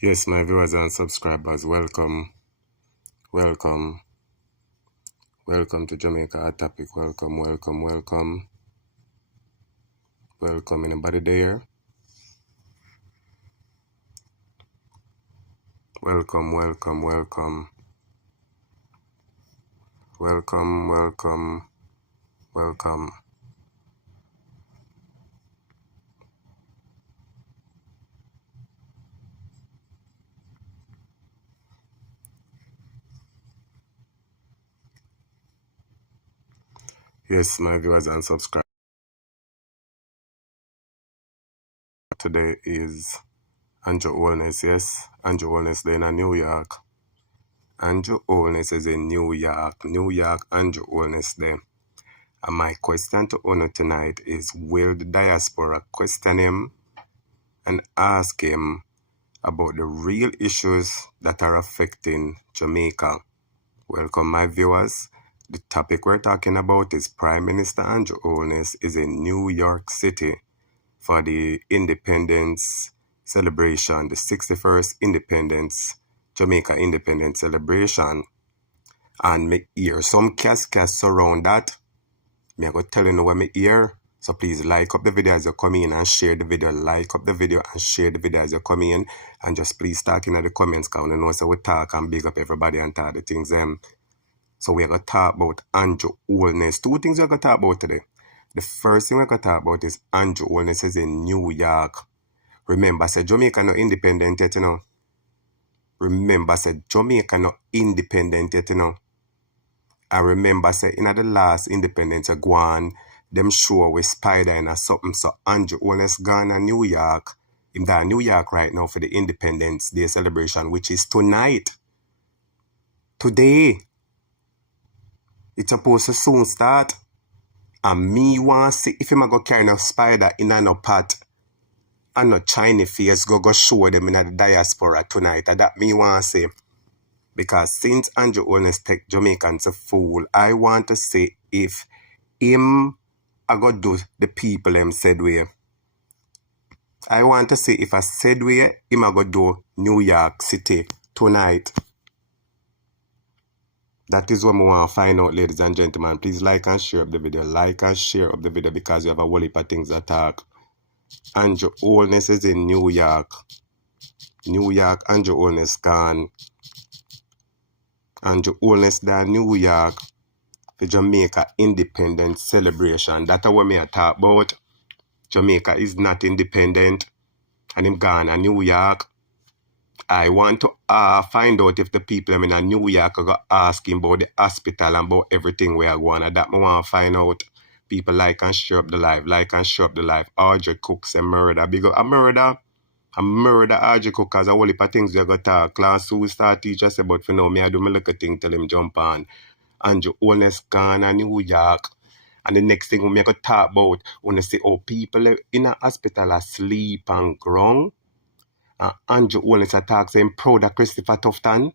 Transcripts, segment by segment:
Yes, my viewers and subscribers, welcome to Jamaica Hot Topic. Welcome. Anybody there? Welcome. Yes, my viewers and subscribers. Today is Andrew Holness, yes? Andrew Holness there in New York. Andrew Holness is in New York, Andrew Holness there. And my question to Ono tonight is, will the diaspora question him and ask him about the real issues that are affecting Jamaica? Welcome, my viewers. The topic we're talking about is Prime Minister Andrew Holness is in New York City for the independence celebration, the 61st Jamaica independence celebration. And me hear some cast around that. Me I go tell you what me hear. So please like up the video as you come in and share the video. Like up the video and share the video as you come in. And just please talk in the comments, because you know so we talk and big up everybody and talk the things So we're going to talk about Andrew Holness. Two things we're going to talk about today. The first thing we're going to talk about is Andrew Holness is in New York. Remember, I said Jamaica not independent yet, you know. Remember, I said Jamaica not independent yet, you know. I remember, I said in the last independence, go on, them show with Spider and something. So Andrew Holness gone to New York. Him there in New York right now for the Independence Day celebration, which is tonight. Today. It's supposed to soon start. And me want to see if him go carry no Spider in a no pot and no Chinese face go show them in the diaspora tonight. And that me want to see. Because since Andrew Holness take Jamaicans a fool, I want to see if him I go do the people him said way. I want to see if I said way him I go do New York City tonight. That is what I want to find out, ladies and gentlemen. Please like and share up the video. Like and share up the video because you have a whole heap of things to talk. Andrew Holness is in New York. Andrew Holness gone. Andrew Holness there in New York. The Jamaica independence celebration. That's what I talk about. Jamaica is not independent. And him gone to New York. I want to find out if the people in New York are going to ask him about the hospital and about everything we are going. And that I want to find out. People like and share up the live. Audrey Cook say murder. Big up a murder. A murder Audrey Cook, because a whole heap of things we got to talk. Class 2 start teacher say, but for now, me I do my little thing till him jump on. Andrew Holness gone to New York. And the next thing we going to talk about, when I say, oh, people in a hospital are sleep and ground. Andrew Holness attacks him proud of Christopher Tufton.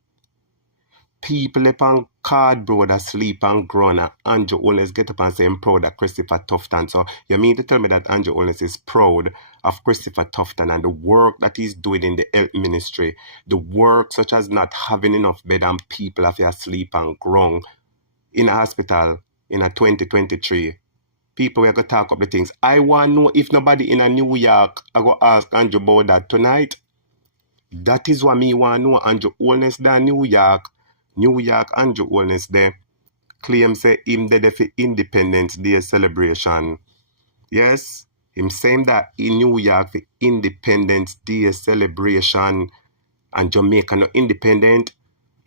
People upon cardboard asleep and grown. Andrew Holness get up and say him proud of Christopher Tufton. So you mean to tell me that Andrew Holness is proud of Christopher Tufton and the work that he's doing in the health ministry, the work such as not having enough bed and people have asleep and grown in a hospital in a 2023. People are going to talk up the things. I want to know if nobody in a New York I go ask Andrew about that tonight. That is what me want to know. Andrew Holness there New York, Andrew Holness there. Claim say him there for Independence Day celebration. Yes, him saying that in New York for Independence Day celebration and Jamaica no independent.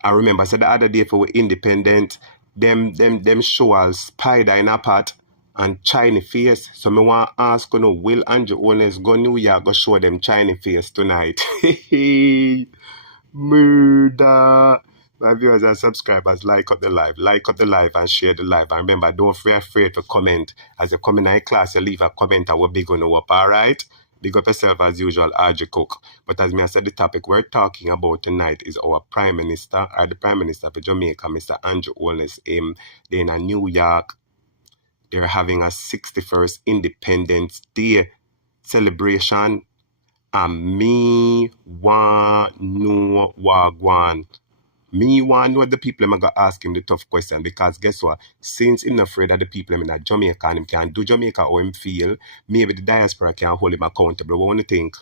I remember I said the other day for we independent, them show all Spider in a pot and Chinese face. So me want to ask you know, will Andrew Holness go New York go show them Chinese face tonight? Murder. My viewers and subscribers, like up the live and share the live. And remember, don't be afraid to comment. As you come in our class, you leave a comment and we'll be going to up, alright? Big up yourself as usual, Audrey Cook. But as me I said, the topic we're talking about tonight is our Prime Minister, or the Prime Minister of Jamaica, Mr. Andrew Holness. They're in New York. They're having a 61st Independence Day celebration. And me want know wagwan. Me want know the people I'm going to ask him the tough question, because guess what? Since him not afraid of the people in Jamaica and him can do Jamaica how him feel, maybe the diaspora can hold him accountable. What do you think?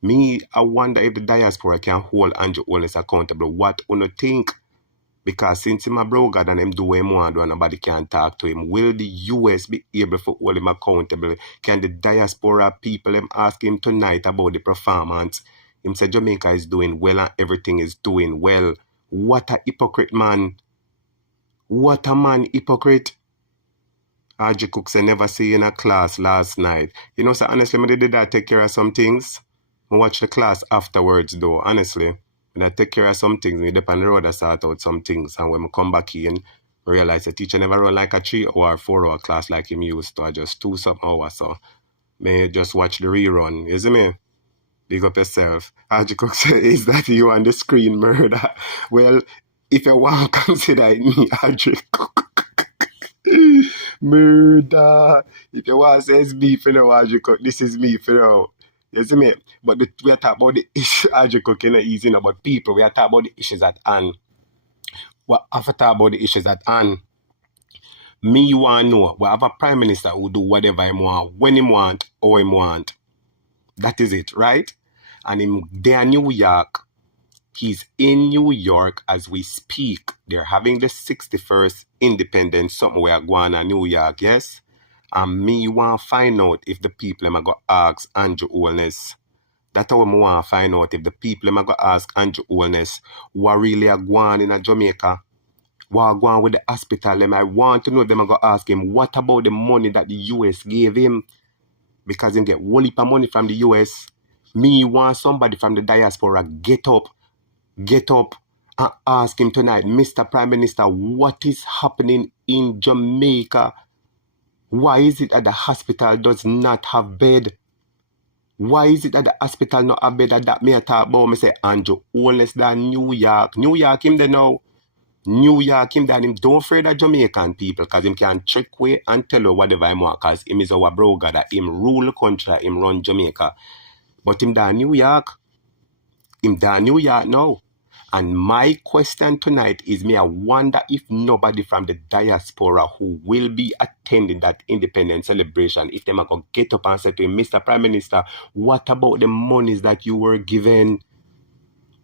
Me, I wonder if the diaspora can hold Andrew Holness accountable. What do you think? Because since him a broker and him do what him want and nobody can talk to him, will the US be able to hold him accountable? Can the diaspora people him ask him tonight about the performance? Him say Jamaica is doing well and everything is doing well. What a hypocrite, man. What a man hypocrite. RG Cook say never see you in a class last night. You know, so honestly, I did that take care of some things. I watch the class afterwards though, honestly. When I take care of some things, we dip on the road I sort out some things. And when I come back in, I realize the teacher never run like a 3 or 4 hour class like him used to. I just 2 something hours. So may just watch the rerun. You see me? Big up yourself. RG Cook say, is that you on the screen murder? Well, if you want to consider it me, RG Cook. Murder. If you want to say it's me, you know, RG Cook, this is me, you know. You see me? But we are talking about the issue, RG Cook, you know, easy about people. We are talking about the issues at hand. What after talk about the issues at hand? Me want to know, we have a prime minister who do whatever he want, when he want, how he want. That is it, right? And him there in New York, he's in New York as we speak. They're having the 61st Independence, something we are going on New York, yes? And me want to find out if the people am going to ask Andrew Holness. That's how I want to find out if the people am going to ask Andrew Holness what really are going in Jamaica. What are going with the hospital. I want to know them. I'm going to ask him, what about the money that the US gave him? Because he get whole heap of money from the US. Me want somebody from the diaspora get up and ask him tonight, Mr. Prime Minister, what is happening in Jamaica? Why is it that the hospital does not have bed? Why is it that the hospital not have bed? That me talk about, me say, Andrew Holness than New York. New York him there now. New York him there. Him don't afraid of Jamaican people, because him can trick way and tell you whatever him want, because him is our broker that him rule the country, him run Jamaica. But him there New York. Him there New York now. And my question tonight is, I wonder if nobody from the diaspora who will be attending that independence celebration, if they are going to get up and say to him, Mr. Prime Minister, what about the monies that you were given?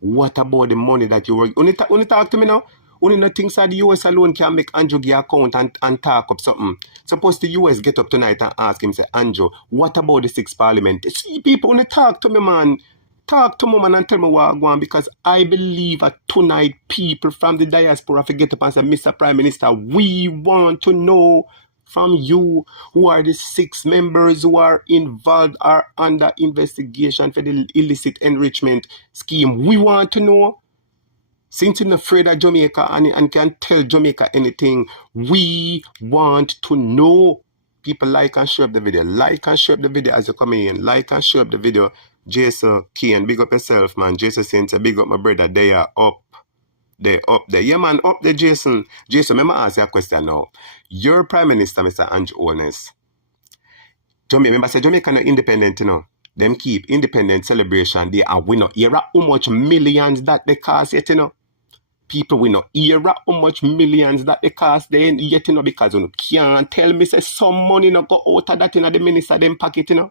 What about the money that you were... Only talk to me now? Only no things that the US alone can make Andrew give account and talk up something. Suppose the US get up tonight and ask him, say, Andrew, what about the 6th Parliament? See, people only talk to me, man. Talk to me, man, and tell me what I want, because I believe that tonight people from the diaspora forget up and say, Mr. Prime Minister, we want to know from you who are the 6 members who are involved or under investigation for the illicit enrichment scheme. We want to know. Since you're not afraid of Jamaica and can tell Jamaica anything, we want to know. People like and share up the video. Like and share up the video as you come in. Like and share up the video. Jason Kane, big up yourself, man. Jason saying, big up my brother. They are up. They up there. Yeah, man, up there, Jason. Jason, let me ask you a question now. Your Prime Minister, Mr. Andrew Holness. Remember, say Jamaica not independent, you know. Them keep independent celebration day, and we not hear how much millions that they cost yet, you know. People we not hear how much millions that they cost then yet, you know, because you know, can't tell me say some money not go out of that in the minister them pocket, you know.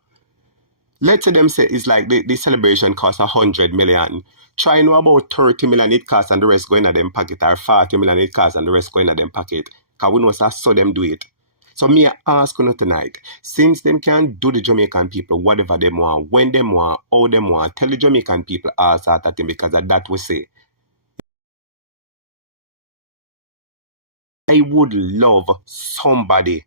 Let's say them say it's like the celebration costs 100 million. Try know about 30 million it costs and the rest going in them pocket, or 40 million it costs and the rest going in them pocket. Because we know so them do it. So me ask you tonight, since them can do the Jamaican people whatever they want, when they want, how they want, tell the Jamaican people all sort of thing, because of that we say. I would love somebody.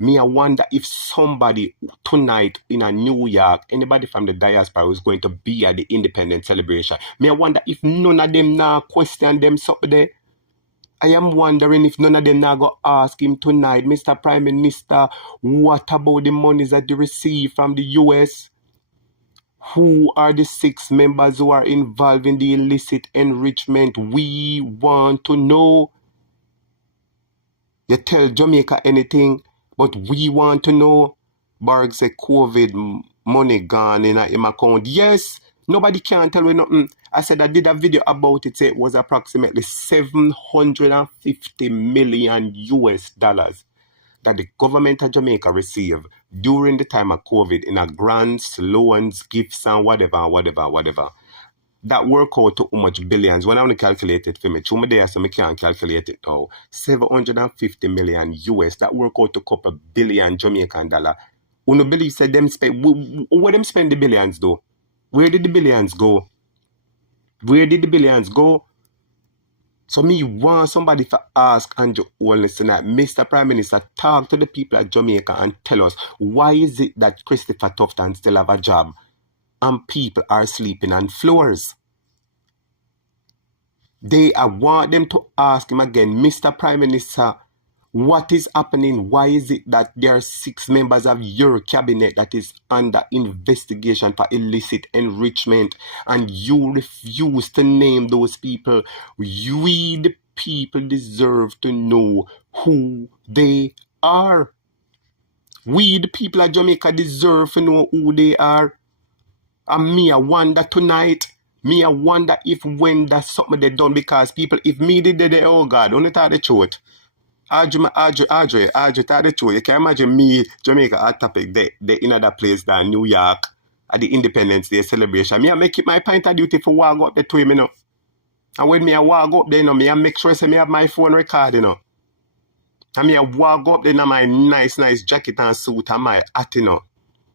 I wonder if somebody tonight in a New York, anybody from the diaspora is going to be at the independence celebration. I wonder if none of them now question them something there. I am wondering if none of them now go ask him tonight, Mr. Prime Minister, what about the monies that you receive from the US? Who are the 6 members who are involved in the illicit enrichment? We want to know. You tell Jamaica anything, but we want to know. Barg said COVID money gone in him account. Yes, nobody can tell me nothing. I said I did a video about it. It was approximately 750 million US dollars that the government of Jamaica received during the time of COVID in a grants, loans, gifts, and whatever. That work out to how much billions. When I want to calculate it for me, through my day, so I can't calculate it now. 750 million US. That work out to a couple billion Jamaican dollar. Uno believe said them spend. Where them spend the billions though? Where did the billions go? Where did the billions go? So me want somebody to ask Andrew Holness tonight, Mr. Prime Minister, talk to the people of Jamaica and tell us why is it that Christopher Tufton still have a job and people are sleeping on floors? I want them to ask him again, Mr. Prime Minister, what is happening? Why is it that there are 6 members of your cabinet that is under investigation for illicit enrichment and you refuse to name those people? We, the people, deserve to know who they are. We, the people of Jamaica, deserve to know who they are. And me, I wonder tonight, me, I wonder if when that's something they done, because people, if me did it, oh God, only tell the truth. Audrey, tell the truth. You can imagine me, Jamaica, hot topic, they in other place than New York at the Independence Day celebration. Me, I make it my point of duty for walk up there to him, you know. And when me, I walk up there, you know, me, I make sure say me have my phone record, you know. And me, I walk up there in my nice jacket and suit and my hat, you know.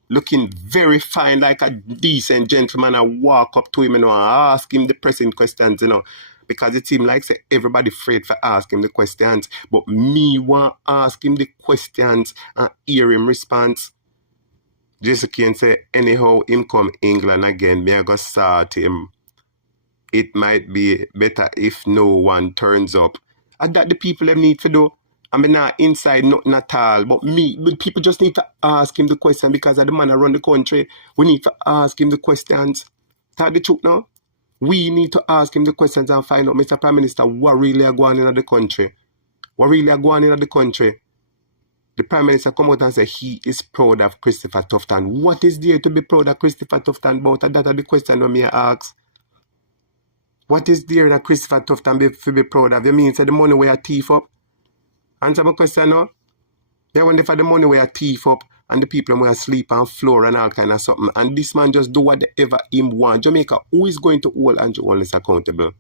Looking very fine like a decent gentleman. I walk up to him, you know, and ask him the pressing questions, you know. Because it seems like say, everybody afraid for ask him the questions. But me want ask him the questions and hear him response. Jesse can say, anyhow, him come England again, me I go start him. It might be better if no one turns up. And that the people them need to do. I mean, not inside nothing at all. But people just need to ask him the question because of the man around the country. We need to ask him the questions. Tell the truth now. We need to ask him the questions and find out, Mr. Prime Minister, what really are going on in the country? What really are going on in the country? The Prime Minister come out and say he is proud of Christopher Tufton. What is there to be proud of Christopher Tufton about? And that are the question that me ask. What is there that Christopher Tufton be proud of? You mean say the money where a thief up? Answer my question now. They wonder for the money where a thief up and the people where sleep on floor and all kind of something. And this man just do whatever him want. Jamaica, who is going to hold Andrew Holness accountable?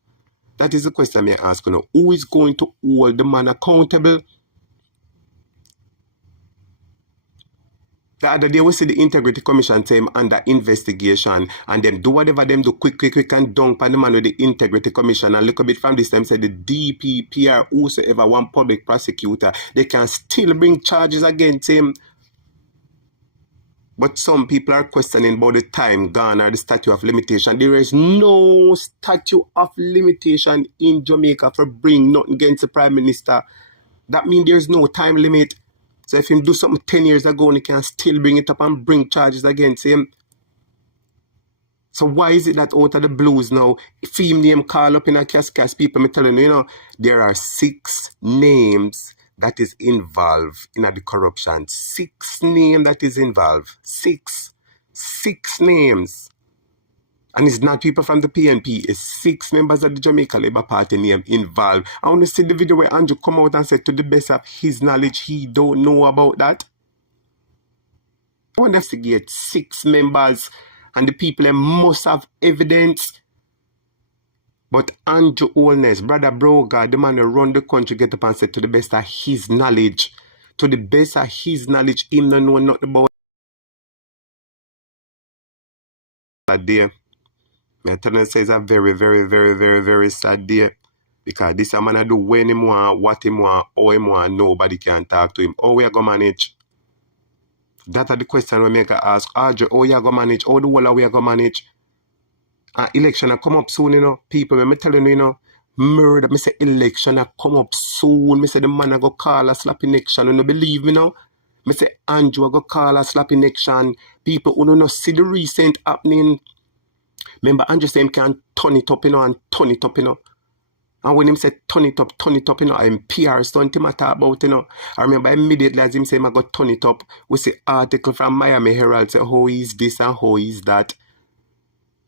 That is the question I ask you now. Who is going to hold the man accountable? The other day we see the Integrity Commission say him under investigation and them do whatever them do quick and dunk on the man with the Integrity Commission and look a bit from this time say the DPP or whosoever one public prosecutor, they can still bring charges against him. But some people are questioning about the time gone or the statute of limitation. There is no statute of limitation in Jamaica for bring nothing against the Prime Minister. That means there's no time limit. So if him do something 10 years ago, he can still bring it up and bring charges against him. So why is it that out of the blues now, film name call up in a cascade, people me telling you, you know, there are 6 names that is involved in the corruption. 6 names that is involved. 6 names. And it's not people from the PNP. It's 6 members of the Jamaica Labour Party name involved. I want to see the video where Andrew come out and said to the best of his knowledge, he don't know about that. I want to investigate 6 members and the people must have evidence. But Andrew Holness, brother Broga, the man who run the country, get up and said to the best of his knowledge. To the best of his knowledge, him don't know nothing about that day. My tenant says a very sad day. Because this a man do when him want, what him want, how him want, nobody can talk to him. How we are going to manage? That are the question we make ask. Audrey, how you are going to manage? How the whole we are going to manage? Election a come up soon, you know. People, me telling you, you know, murder. Me say election a come up soon. Me say the man a go call a slapping election. You know, believe me now. Me say Andrew a go call a slapping election. People who don't know see the recent happening. Remember, Andrew say him can turn it up, you know, and turn it up, you know. And when him say turn it up, you know, I'm PR stunt him a talk about, you know. I remember immediately as him say I got turn it up, we see article from Miami Herald say how is this and how is that.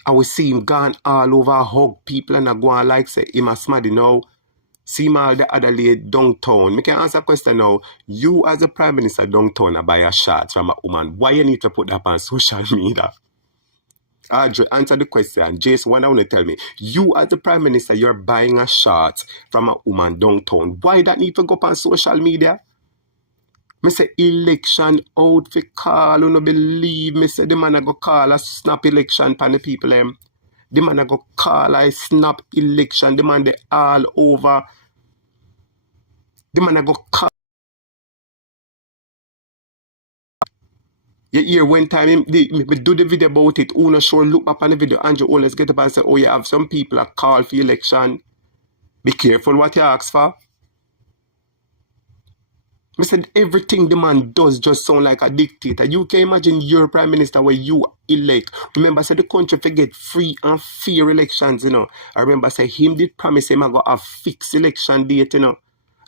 I was see him gone all over, hug people and I go on like say him a smaddy now. See him all the other lady downtown. Me can answer a question now. You as a Prime Minister downtown buy a shot from a woman. Why you need to put that on social media? Audrey, answer the question. Jason, what I want to tell me, you as the Prime Minister, you're buying a shot from a woman downtown. Why that need to go up on social media? Me say election out for call, you no believe. Me say the man a go call a snap election pan the people them. The man a go call a snap election. The man they all over. The man a go call. You hear one time me do the video about it. Who no sure look up on the video. Andrew Holness get up and say, oh, you have some people a call for election. Be careful what you ask for. I said everything the man does just sound like a dictator. You can imagine your Prime Minister where you elect. Remember, I said the country forget free and fair elections, you know. I remember I said him did promise him I got a fixed election date, you know.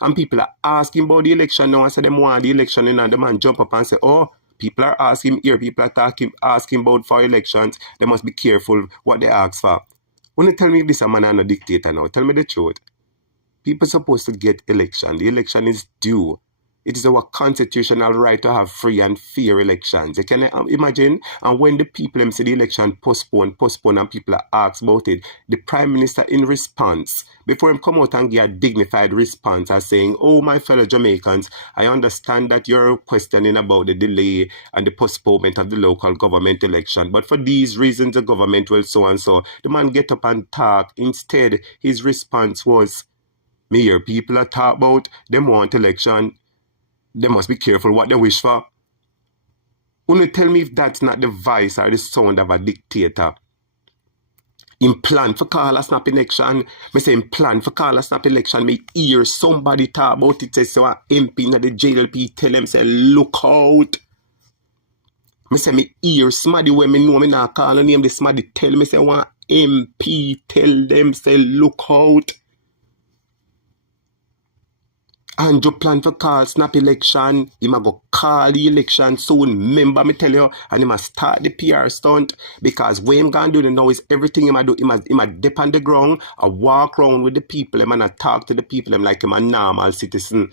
And people are asking about the election now. I said them want the election, you know, and the man jump up and say, oh, people are asking here, people are asking about for elections. They must be careful what they ask for. When you tell me this a man and a dictator now, tell me the truth. People are supposed to get election. The election is due. It is our constitutional right to have free and fair elections. You can imagine, and when the people say the election postpone, and people are asked about it, the Prime Minister in response, before him come out and give a dignified response as saying, oh, my fellow Jamaicans, I understand that you're questioning about the delay and the postponement of the local government election, but for these reasons, the government will so and so. The man get up and talk. Instead, his response was, me hear people are talk about them want election. They must be careful what they wish for. When you tell me if that's not the voice or the sound of a dictator. In plan for call a snap election, me say in plan for call a snap election, me hear somebody talk about it, say so a MP in the JLP tell them, say look out. Me say me hear somebody when me know me not call a name, the somebody tell me, say one MP tell them, say look out. And you plan for call snap election, he might go call the election soon. Remember me tell you, and he must start the PR stunt because what him gonna do now is everything he must do, he must dip on the ground, walk around with the people, him and talk to the people him like him a normal citizen.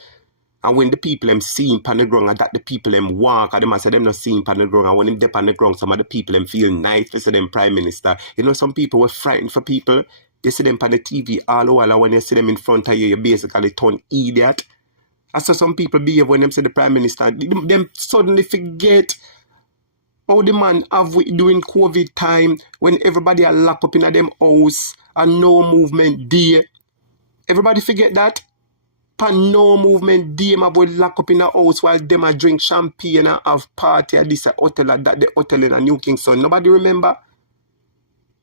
And when the people them see him on the ground and that the people them walk, and they must say them not see him on the ground, and when him dip on the ground, some of the people them feel nice to see them Prime Minister. You know, some people were frightened for people. You see them on the TV all over, and when you see them in front of you, you basically turn idiot. I saw some people behave when them say the Prime Minister, them suddenly forget how the man have during COVID time when everybody are locked up in them house and no movement day. Everybody forget that? Pan no movement day, my boy lock up in a house while them a drink champagne and have party at this hotel at that the hotel in a New Kingston. Nobody remember?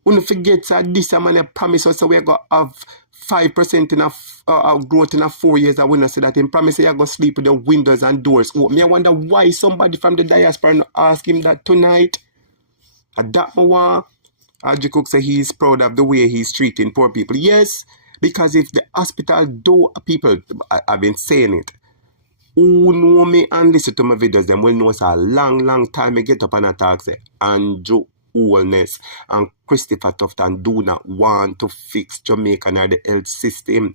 When you forget that this man promise us we go have 5% in a growth in a 4 years. I wouldn't say that in promise you go sleep with the windows and doors open. I wonder why somebody from the diaspora ask him that tonight. And that one, Haji Cook say he's proud of the way he's treating poor people. Yes, because if the hospital do people, I've been saying it. Who know me and listen to my videos, them will know it's a long time I get up and I talk say Andrew Holness and Christopher Tufton do not want to fix Jamaica or the health system.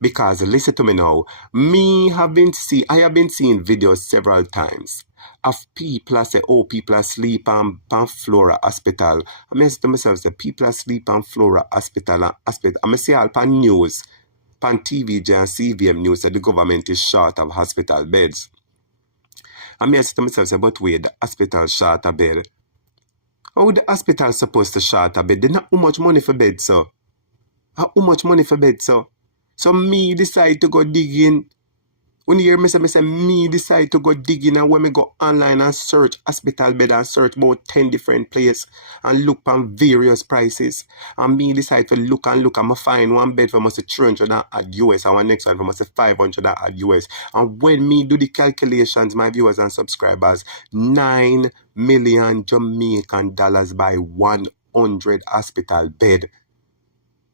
Because listen to me now, I have been seeing videos several times of people say, oh, people asleep on Flora Hospital. I say to myself, say, people asleep on Flora Hospital. I say all on news, on TVJ and CVM news that the government is short of hospital beds. I say to myself, say, but wait, the hospital short of bed. How the hospital supposed to short a bed? They not how much money for bed, so. How much money for bed, so? So me decide to go digging. When you hear me say me decide to go digging, and when me go online and search hospital bed and search about 10 different places and look on various prices. And me decide to look and I find one bed for almost $300 US and one next one for almost $500 US. And when me do the calculations, my viewers and subscribers, 9 million Jamaican dollars by 100 hospital bed.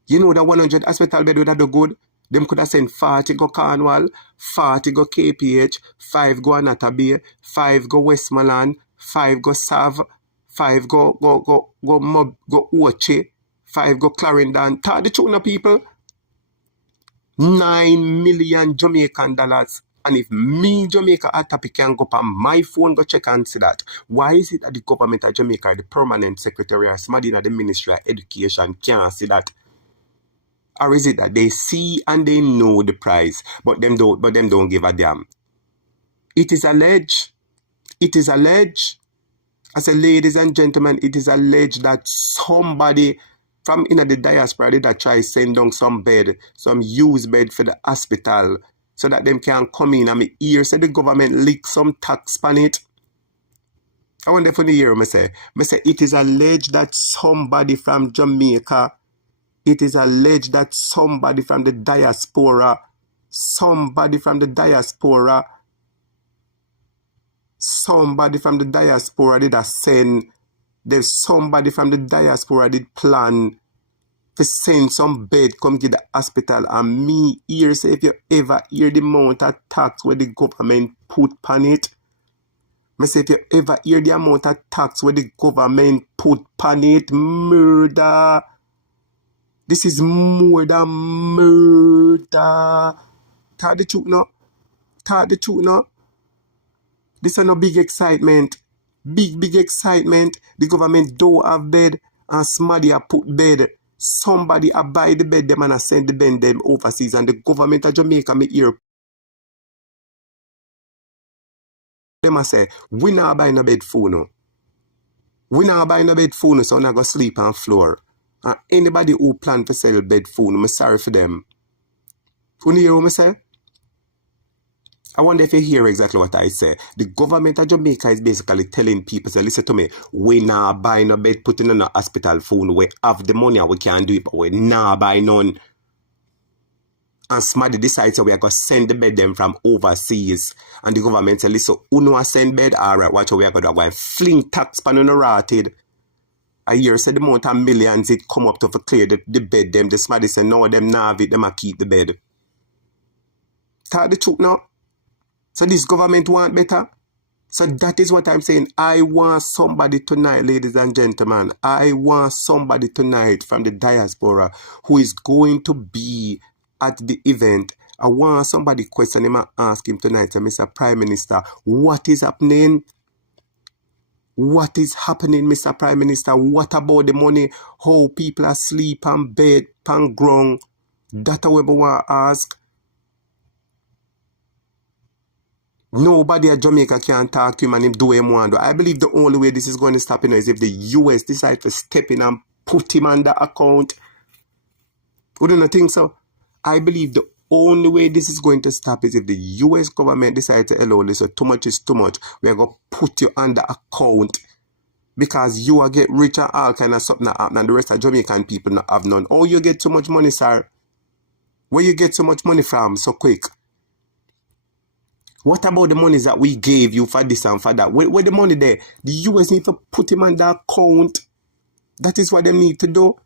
You know that 100 hospital bed would have do good? Them could have sent 40 go Cornwall, 40 go KPH, 5 go Anata Bay, 5 go Westmoreland, 5 go Sav, 5 go Oche, 5 go Clarendon. Tell the truth, people. 9 million Jamaican dollars. And if me, Jamaica at topic can go on my phone, go check and see that. Why is it that the government of Jamaica, the permanent secretary, or somebody in the Ministry of Education can't see that? Or is it that they see and they know the price, but them don't give a damn? It is alleged. It is alleged. I say, ladies and gentlemen, it is alleged that somebody from the diaspora that try send down some bed, some used bed for the hospital, so that them can come in and me hear say the government leak some tax on it. I wonder if you hear me say. Me say it is alleged that somebody from Jamaica, it is alleged that somebody from the diaspora did a send. There's somebody from the diaspora did plan to send some bed come to the hospital, and me here say if you ever hear the amount of tax where the government put on it, me say if you ever hear the amount of tax where the government put on it, murder. This is more than murder. Talk the truth now. This is no big excitement. Big excitement. The government don't have bed and somebody a put bed. Somebody a buy the bed them and a send the bed them overseas, and the government of Jamaica me hear them a say, we not buy no bed phone no. We not buy no bed phone so we not go sleep on floor. And anybody who plan to sell bed phone, I'm sorry for them. You hear what I say? I wonder if you hear exactly what I say. The government of Jamaica is basically telling people, say, listen to me, we not buy no bed putting on a hospital phone. We have the money and we can do it, but we not buy none. And somebody decides so we are going to send the bed them from overseas. And the government say, listen, who know send bed? All right, watch how we are going to go and fling tax pan on rotted. I hear say the amount of millions it come up to clear the bed them. The somebody say, no, them not have it, them a keep the bed. Tell the truth now. So this government want better. So that is what I'm saying. I want somebody tonight, ladies and gentlemen. I want somebody tonight from the diaspora who is going to be at the event. I want somebody question him and ask him tonight, say, Mr. Prime Minister, what is happening? What is happening, Mr. Prime Minister? What about the money? How people are asleep on bed, on ground? That I want to ask. Nobody at Jamaica can talk to him and him do him one. I believe the only way this is going to stop is if the US decide to step in and put him on the account. Would you not think so? I believe the only way this is going to stop is if the US government decides to hello, listen, too much is too much. We're going to put you on the account because you will get rich and all kind of something that happen and the rest of Jamaican people not have none. Oh, you get too much money, sir? Where you get so much money from so quick? What about the monies that we gave you for this and for that? Where the money there? The US need to put him on the account. That is what they need to do.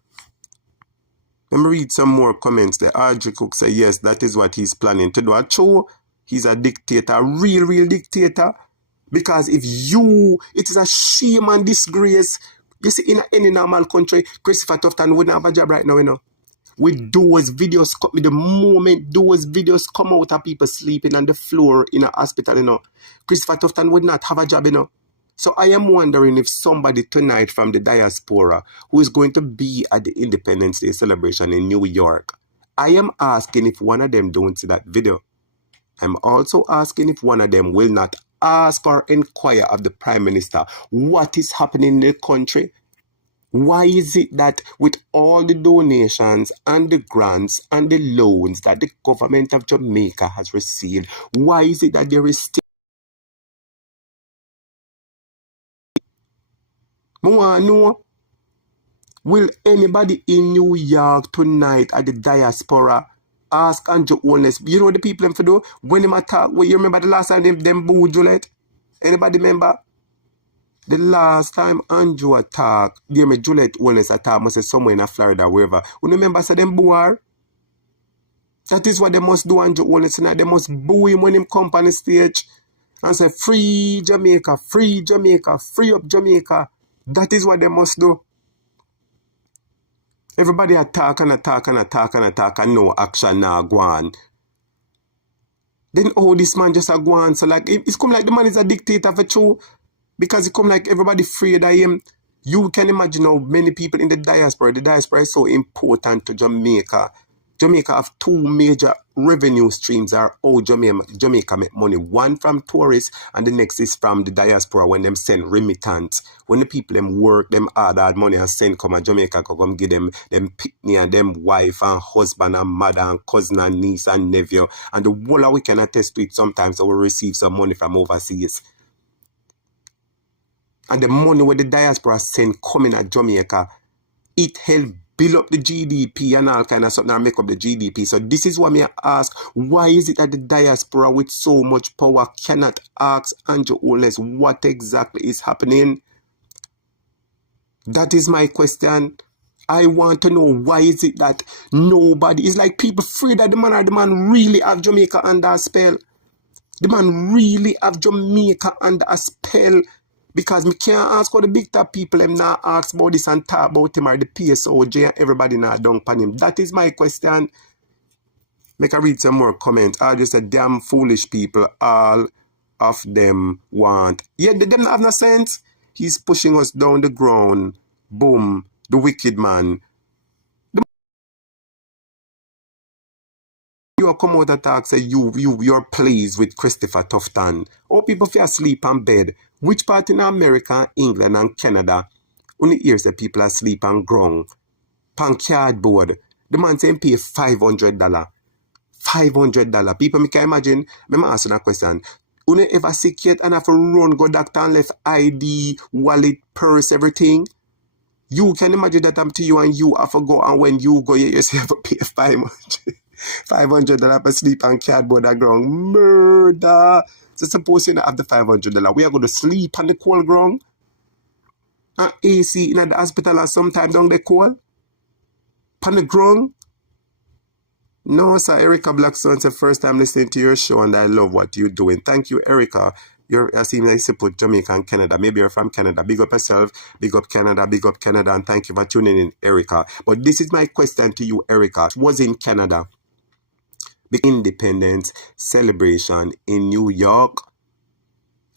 Let me read some more comments. The RJ Cook say, yes, that is what he's planning to do. True, he's a dictator, a real dictator. Because if you, it is a shame and disgrace. You see, in any normal country, Christopher Tufton wouldn't have a job right now, you know. With those videos, the moment those videos come out of people sleeping on the floor in a hospital, you know, Christopher Tufton would not have a job, you know. So I am wondering if somebody tonight from the diaspora who is going to be at the Independence Day celebration in New York, I am asking if one of them don't see that video. I'm also asking if one of them will not ask or inquire of the Prime Minister what is happening in the country. Why is it that with all the donations and the grants and the loans that the government of Jamaica has received, why is it that there is still... I want to know, will anybody in New York tonight at the diaspora ask Andrew Holness? You know the people them for do? When them attack, you remember the last time them boo Juliet? Anybody remember? The last time Andrew attacked, Juliet Holness attacked, must say somewhere in Florida, wherever. You remember, say them boo her? That is what they must do, Andrew Holness. They must boo him when him come on the stage and say, free Jamaica, free Jamaica, free up Jamaica. That is what they must do. Everybody attack and attack and attack and attack and no action now go on. Then this man just a go on. So like, it's come like the man is a dictator for true. Because it come like everybody afraid of him. You can imagine how many people in the diaspora. The diaspora is so important to Jamaica. Jamaica have two major revenue streams are how Jamaica make money. One from tourists and the next is from the diaspora when them send remittance. When the people them work, them hard money and send come to Jamaica, come give them pitney and them wife and husband and mother and cousin and niece and nephew. And the whole of we can attest to it sometimes so we receive some money from overseas. And the money where the diaspora send coming at Jamaica, it help build up the GDP and all kind of something and make up the GDP. So this is what me ask. Why is it that the diaspora with so much power cannot ask Andrew Holness what exactly is happening? That is my question. I want to know why is it that nobody, it's like people afraid that the man really have Jamaica under a spell. The man really have Jamaica under a spell. Because me can't ask all the big top people them now ask about this and talk about him or the PSOJ and everybody now dunk on him. That is my question. Make I read some more comments. I just said damn foolish people. All of them want. Yeah, them not have no sense. He's pushing us down the ground. Boom. The wicked man. You come out and talk, say you're pleased with Christopher Tufton. All people feel asleep on bed. Which part in America, England and Canada, only hears that people are asleep on ground, pan cardboard. The man saying pay $500. $500. People me can imagine, me ask you that question. You ever sick yet and have to run, go doctor and left ID, wallet, purse, everything? You can imagine that I'm to you and you have to go and when you go, you yourself pay $500 for sleep on cardboard and ground. Murder. So suppose you don't have the $500. We are going to sleep on the cold ground. And AC in the hospital and sometimes down the cold. On the ground. No, sir. Erica Blackstone, it's the first time listening to your show and I love what you're doing. Thank you, Erica. I seem like you put Jamaica and Canada. Maybe you're from Canada. Big up yourself. Big up Canada. Big up Canada. And thank you for tuning in, Erica. But this is my question to you, Erica. It was in Canada. The independence celebration in New York.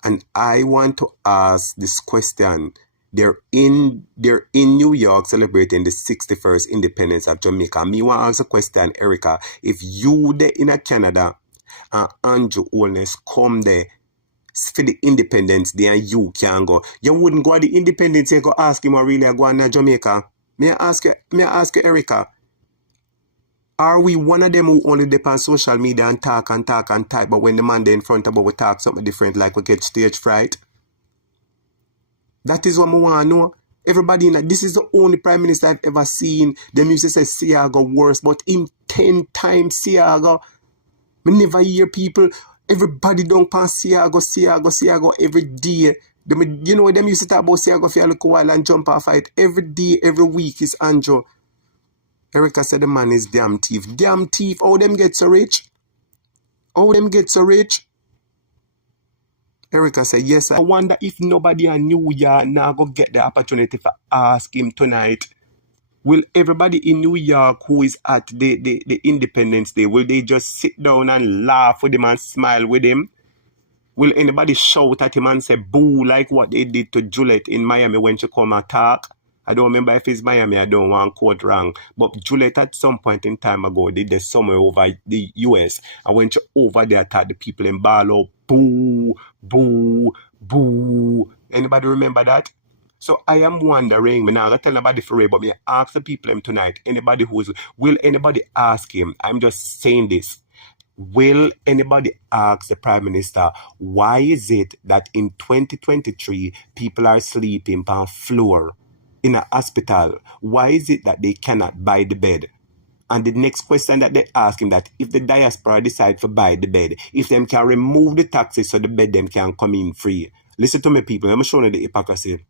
And I want to ask this question. They're in New York celebrating the 61st independence of Jamaica. Me want to ask a question, Erica. If you there in Canada and Andrew Holness come there for the independence day and you can go, you wouldn't go to the independence and go ask him or really go on Jamaica? May I ask you, Erica? Are we one of them who only depend on social media and talk and type, but when the man there in front of us we talk something different, like we get stage fright? That is what I want to know. Everybody, this is the only prime minister I've ever seen. Them used to say Siago worse, but him 10 times Siago. I never hear people, everybody don't pass Siago every day. Them used to talk about Siago for a little while and jump off fight. Every day, every week is Andrew. Erica said the man is damn thief. Damn thief. How them get so rich? Erica said, yes, I wonder if nobody in New York now go get the opportunity to ask him tonight. Will everybody in New York who is at the Independence Day, will they just sit down and laugh with him and smile with him? Will anybody shout at him and say boo like what they did to Juliet in Miami when she come and talk? I don't remember if it's Miami, I don't want to quote wrong. But Juliet at some point in time ago did this somewhere over the US. And when she over there attacked the people in Barlow, boo, boo, boo. Anybody remember that? So I am wondering, I'm not going to tell nobody for real, but me ask the people him tonight, will anybody ask him, I'm just saying this, will anybody ask the Prime Minister, why is it that in 2023, people are sleeping on floor in a hospital? Why is it that they cannot buy the bed? And the next question that they ask him, that if the diaspora decide to buy the bed, if them can remove the taxes so the bed them can come in free, Listen to me, people. I'm showing you the hypocrisy.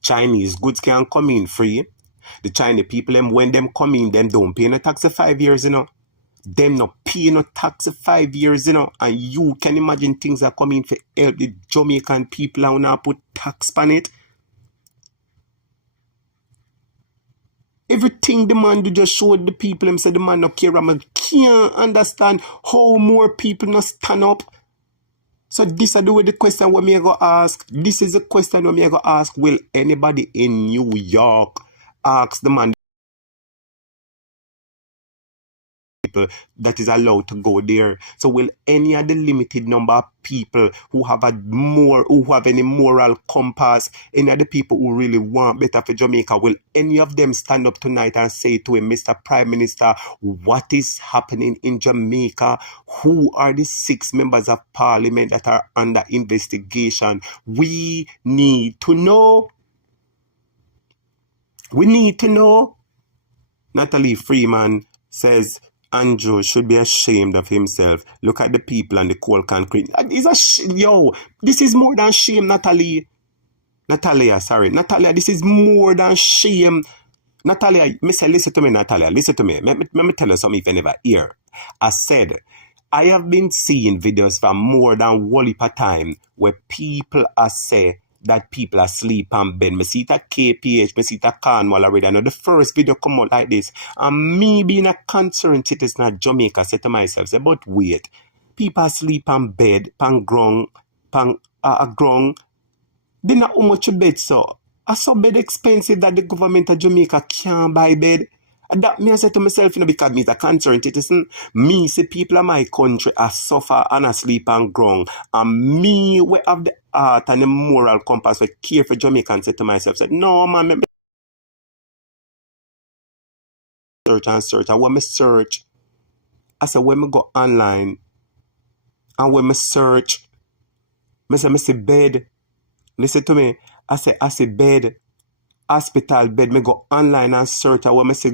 Chinese goods can come in free. The Chinese people, them, when them come in, them don't pay no tax for 5 years, you know. Them not pay no tax for 5 years, you know. And you can imagine things are coming for help the Jamaican people and now put tax on it. Everything the man do just show the people, him say the man no care. I can't understand how more people not stand up. So this is the question what me go ask. This is the question what me go ask. Will anybody in New York ask the man that is allowed to go there? So will any of the limited number of people who have any moral compass, any of the people who really want better for Jamaica, will any of them stand up tonight and say to him, Mr. Prime Minister, what is happening in Jamaica? Who are the 6 members of parliament that are under investigation? We need to know. We need to know. Natalie Freeman says Andrew should be ashamed of himself. Look at the people and the cold concrete. This is more than shame, Natalia, this is more than shame. Natalia, listen to me, Natalia. Listen to me. Let me tell you something if you never hear. I said, I have been seeing videos for more than one heap of time where people are say that people are asleep on bed. Me see it at KPH, me see it at Cornwall already. I know the first video come out like this. And me being a concerned citizen of Jamaica, said to myself, say, but wait, people asleep on bed, pan grung, they not how much bed so. I saw bed expensive that the government of Jamaica can't buy bed. And that me I said to myself, because me is a concerned citizen, me see people in my country are suffer and asleep and ground. And me we have the art and the moral compass we care for Jamaica and say to myself, said, no man, me search. And when me search, I said when me go online and when me search, me see bed. Listen to me. I say bed. Hospital bed, me go online and search and when me see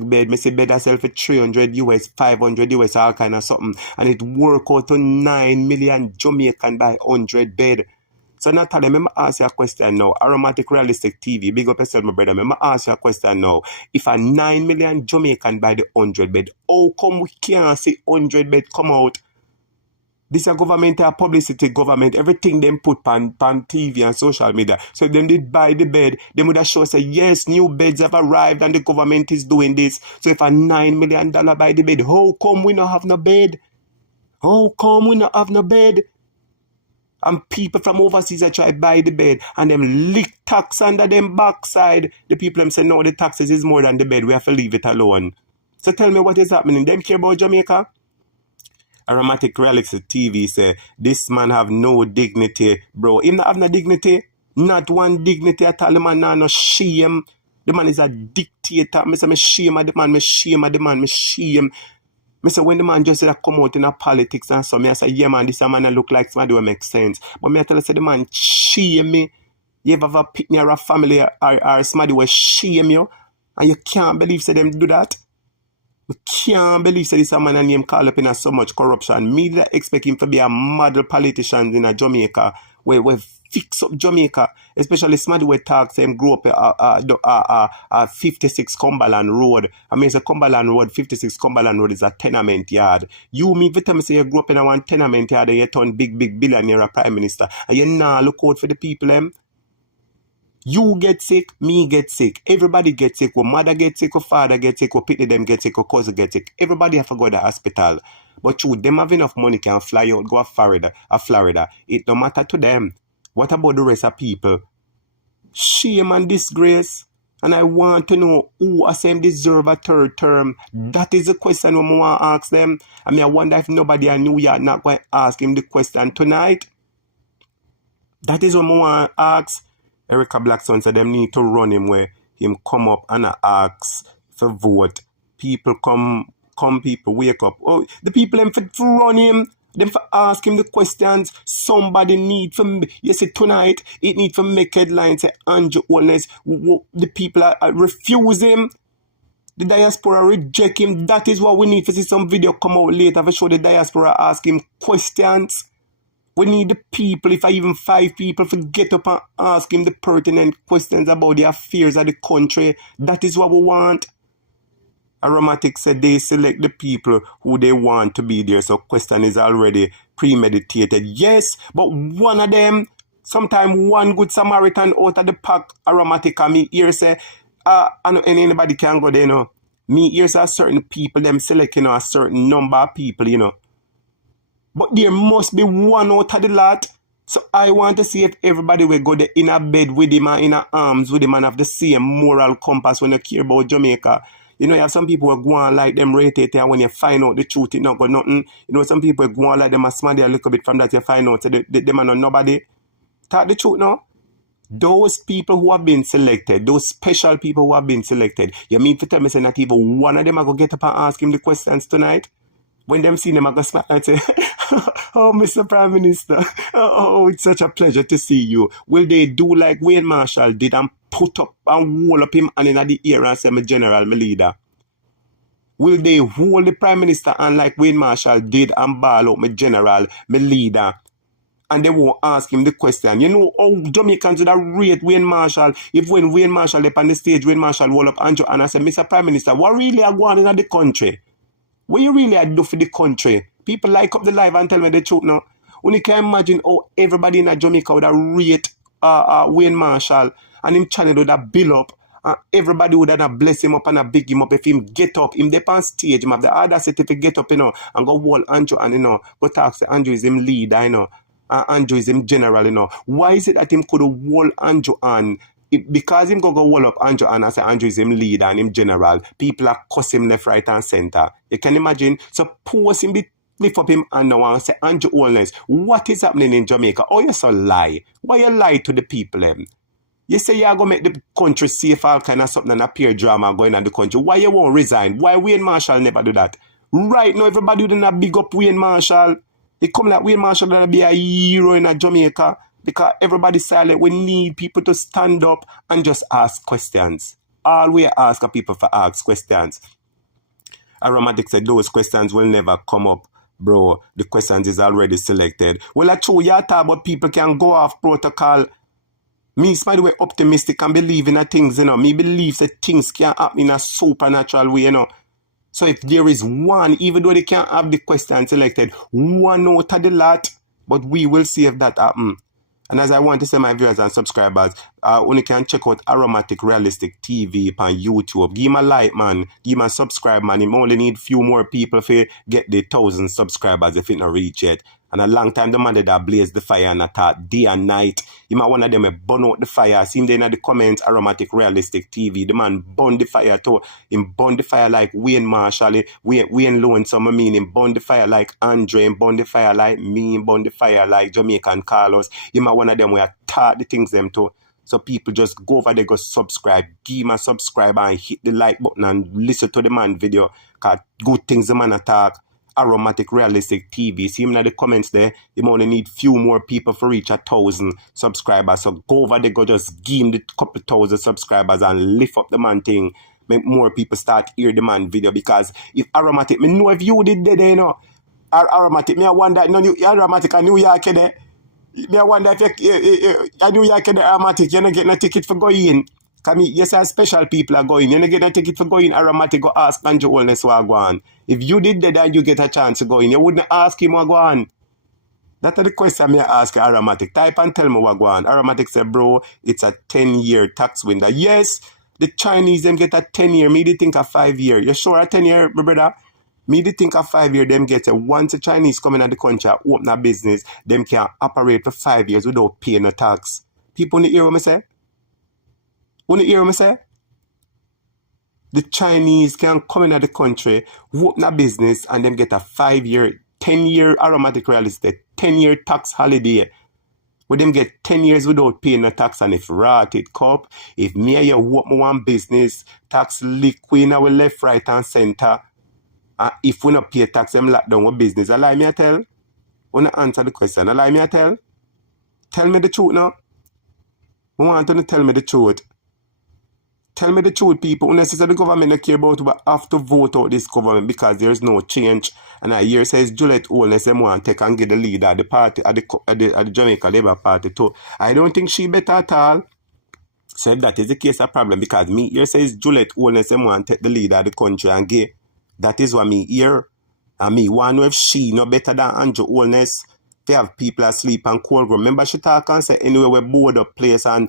bed I sell for 300 US, 500 US, all kind of something. And it work out to 9 million Jamaican by 100 bed. So Natalia, me ask you a question now. Aromatic Realistic TV, big up yourself, my brother. Me ask you a question now. If a 9 million Jamaican buy the 100 bed, how come we can't see 100 bed come out? This is a government, a publicity government, everything them put on TV and social media. So if them did buy the bed, they would have shown say, yes, new beds have arrived and the government is doing this. So if a $9 million buy the bed, how come we not have no bed? How come we not have no bed? And people from overseas are try to buy the bed and them lick tax under them backside. The people them say, no, the taxes is more than the bed. We have to leave it alone. So tell me what is happening. Them care about Jamaica? Aromatic Realistic TV say, this man have no dignity, bro. Him not have no dignity. Not one dignity at all. The man not no shame. The man is a dictator. Me say me shame at the man. Me shame at the man. Me shame. Me say when the man just come out in a politics and so, me I say, yeah man, this man look like somebody will make sense. But me I tell you, say the man shame me. You ever have a picnic or a family or somebody will shame you? And you can't believe say them do that? I can't believe that this man and him call up in so much corruption. Me that expect him to be a model politician in a Jamaica where we fix up Jamaica, especially somebody where talks him grow up at 56 Cumberland Road. I mean, it's a Cumberland Road, 56 Cumberland Road is a tenement yard. You me every time say you grew up in a one tenement yard and you turn big billionaire or prime minister and you nah look out for the people them. You get sick, me get sick. Everybody get sick. Or mother get sick, or father get sick, or pity them get sick, or cousin get sick. Everybody have to go to the hospital. But you, them have enough money can fly out, go to Florida. It don't matter to them. What about the rest of people? Shame and disgrace. And I want to know who I say deserve a third term. That is the question I want to ask them. I mean, I wonder if nobody in New York not going to ask him the question tonight. That is what I want to ask. Erica Blackstone said them need to run him where him come up and ask for vote. People come, people wake up. Oh, the people them for run him, them for ask him the questions. Somebody need for, you see tonight, it need to make headlines, say Andrew Holness, the people refuse him. The diaspora reject him. That is what we need to see some video come out later to show the diaspora ask him questions. We need the people, if I even 5 people, to get up and ask him the pertinent questions about the affairs of the country. That is what we want. Aromatic said they select the people who they want to be there. So question is already premeditated. Yes, but one of them, sometime one good Samaritan out of the pack, Aromatic, and me here say, and anybody can go there, you know. Me here say certain people, them select, you know, a certain number of people, you know. But there must be one out of the lot. So I want to see if everybody will go there in a bed with him and in a arms with him and have the same moral compass when you care about Jamaica. You know, you have some people who go on like them rated and when you find out the truth, it not got nothing. You know, some people go on like them and smile a little bit from that you find out. So them are not nobody. Talk the truth now. Those people who have been selected, those special people who have been selected, you mean to tell me say not even one of them are going to get up and ask him the questions tonight? When them see them, I go smile and say, oh, Mr. Prime Minister, oh, it's such a pleasure to see you. Will they do like Wayne Marshall did and put up and hold up him and in the ear and say, my general, my leader? Will they hold the Prime Minister and like Wayne Marshall did and ball out my general, my leader? And they won't ask him the question. You know how Jamaicans would have rate Wayne Marshall if when Wayne Marshall up on the stage, Wayne Marshall hold up Andrew and I say, Mr. Prime Minister, what really are going on in the country? What you really do for the country? People like up the live and tell me the truth now. When you can imagine how everybody in Jamaica would have rate Wayne Marshall and him channel would have build up. Everybody would have bless him up and have big him up if him get up. Him dep on stage, him have the audacity to get up, you know, and go hold Andrew and, you know, go talk to Andrew is him leader, you know. Andrew is him general, you know. Why is it that him could hold Andrew on? Because him go hold up Andrew and I say Andrew is him leader and him general, people are cuss him left, right and center. You can imagine. Suppose him lift up him and now and say Andrew Holness, what is happening in Jamaica? Oh, you so lie. Why you lie to the people them? You say you're going to make the country safe, all kind of something and appear drama going on the country. Why you won't resign? Why Wayne Marshall never do that? Right now, everybody would not big up Wayne Marshall. It come like Wayne Marshall gonna be a hero in Jamaica because everybody's silent. We need people to stand up and just ask questions. All we ask are people for ask questions. Aromatic said those questions will never come up, bro. The questions is already selected. Well, I true, you talk about people can go off protocol. Me, by the way, optimistic and believe in things, you know. Me believe that things can happen in a supernatural way, you know. So if there is one, even though they can't have the question selected, one out of the lot, but we will see if that happens. And as I want to say, my viewers and subscribers, only can check out Aromatic Realistic TV on YouTube. Give him a like, man. Give him a subscribe, man. He only need few more people to get the 1,000 subscribers if it not reach yet. And a long time the man that blaze the fire and attack day and night. He might one of them burn out the fire. See him there in the comments, Aromatic Realistic TV. The man burn the fire too. Him burn the fire like Wayne Marshall. Wayne Lonesome, I mean. Him burn the fire like Andre. Him burn the fire like me. Him burn the fire like Jamaican Carlos. He might one of them where taught the things them too. So people just go over there, go subscribe. Give him a subscribe and hit the like button and listen to the man video. Cause good things the man attack. Aromatic Realistic TV. See him in the comments there. You only need few more people for reach 1,000 subscribers. So go over there, go just give him the couple thousand subscribers and lift up the man thing. Make more people start hear the man video. Because if Aromatic, me know if you did there, you know. Aromatic, me I wonder, no, Aromatic a New York there. Me I wonder if you a New York there, Aromatic, you don't get no ticket for going. Because yes, our special people are going. You don't get a ticket for going. Aromatic go ask Andrew Holness what go on. If you did that and you get a chance to go in, you wouldn't ask him what go on. That's the question me ask Aromatic. Type and tell me what go on. Aromatic said, bro, it's a 10-year tax window. Yes, the Chinese them get a 10-year. Me they think a 5-year. You sure a 10-year, my brother? Me they think a 5-year them get a once the Chinese come in the country open a business, them can operate for 5 years without paying a tax. People in the hear what I say? When you hear me say? The Chinese can come into the country, open a business, and then get a 5-year, 10-year Aromatic Realistic, 10-year tax holiday. Where them get 10 years without paying no tax, and if rat it cup, if me and you open one business, tax liquid in our left, right, and center, and if we not pay tax, them lock down our business. Allow me to tell? Want to answer the question? Allow me to tell? Tell me the truth now. I want you to tell me the truth. Tell me the truth, people. Unnecessary the government don't care about, but have to vote out this government because there's no change. And I hear says Juliet Holness them want to take and get the lead at the party at the Jamaica Labour Party too. I don't think she better at all. So if that is the case, a problem because me here says Juliet Holness them want to take the lead of the country and get. That is what me hear. And me want to know if she no better than Andrew Holness. They have people asleep and cold ground. Remember she talk and say anyway we board up place and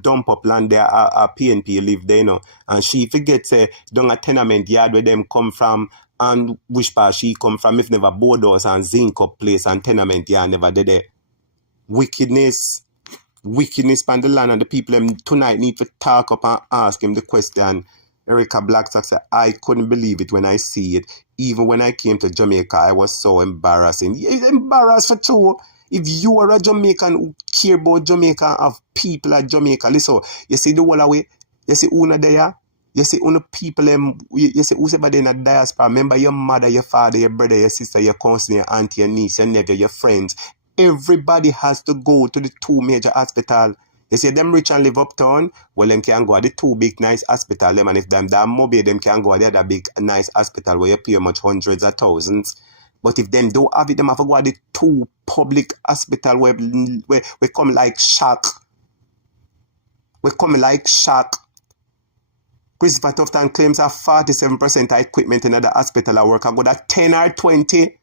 dump up land there a PNP live there, you know. And she forget say down a tenement yard where them come from and which part she come from if never board house and zinc up place and tenement yard never did there. Wickedness on the land and the people them tonight need to talk up and ask him the question. Erica Blackstock said, I couldn't believe it when I see it. Even when I came to Jamaica, I was so embarrassing. It's embarrassed for true. If you are a Jamaican who care about Jamaica, have people at Jamaica, listen, you see the whole away, you see una there, you see una people, you see who's about in a diaspora, remember your mother, your father, your brother, your sister, your cousin, your auntie, your niece, your nephew, your friends. Everybody has to go to the two major hospitals. You see, them rich and live uptown, well, them can go to the two big nice hospital, them, and if them damn mobile, them can go to the other big nice hospital where you pay much hundreds of thousands. But if them don't have it, them have to go to the two public hospital where we come like shock. We come like shock. Christopher Tufton claims that 47% of equipment in the hospital at work. I go to 10 or 20.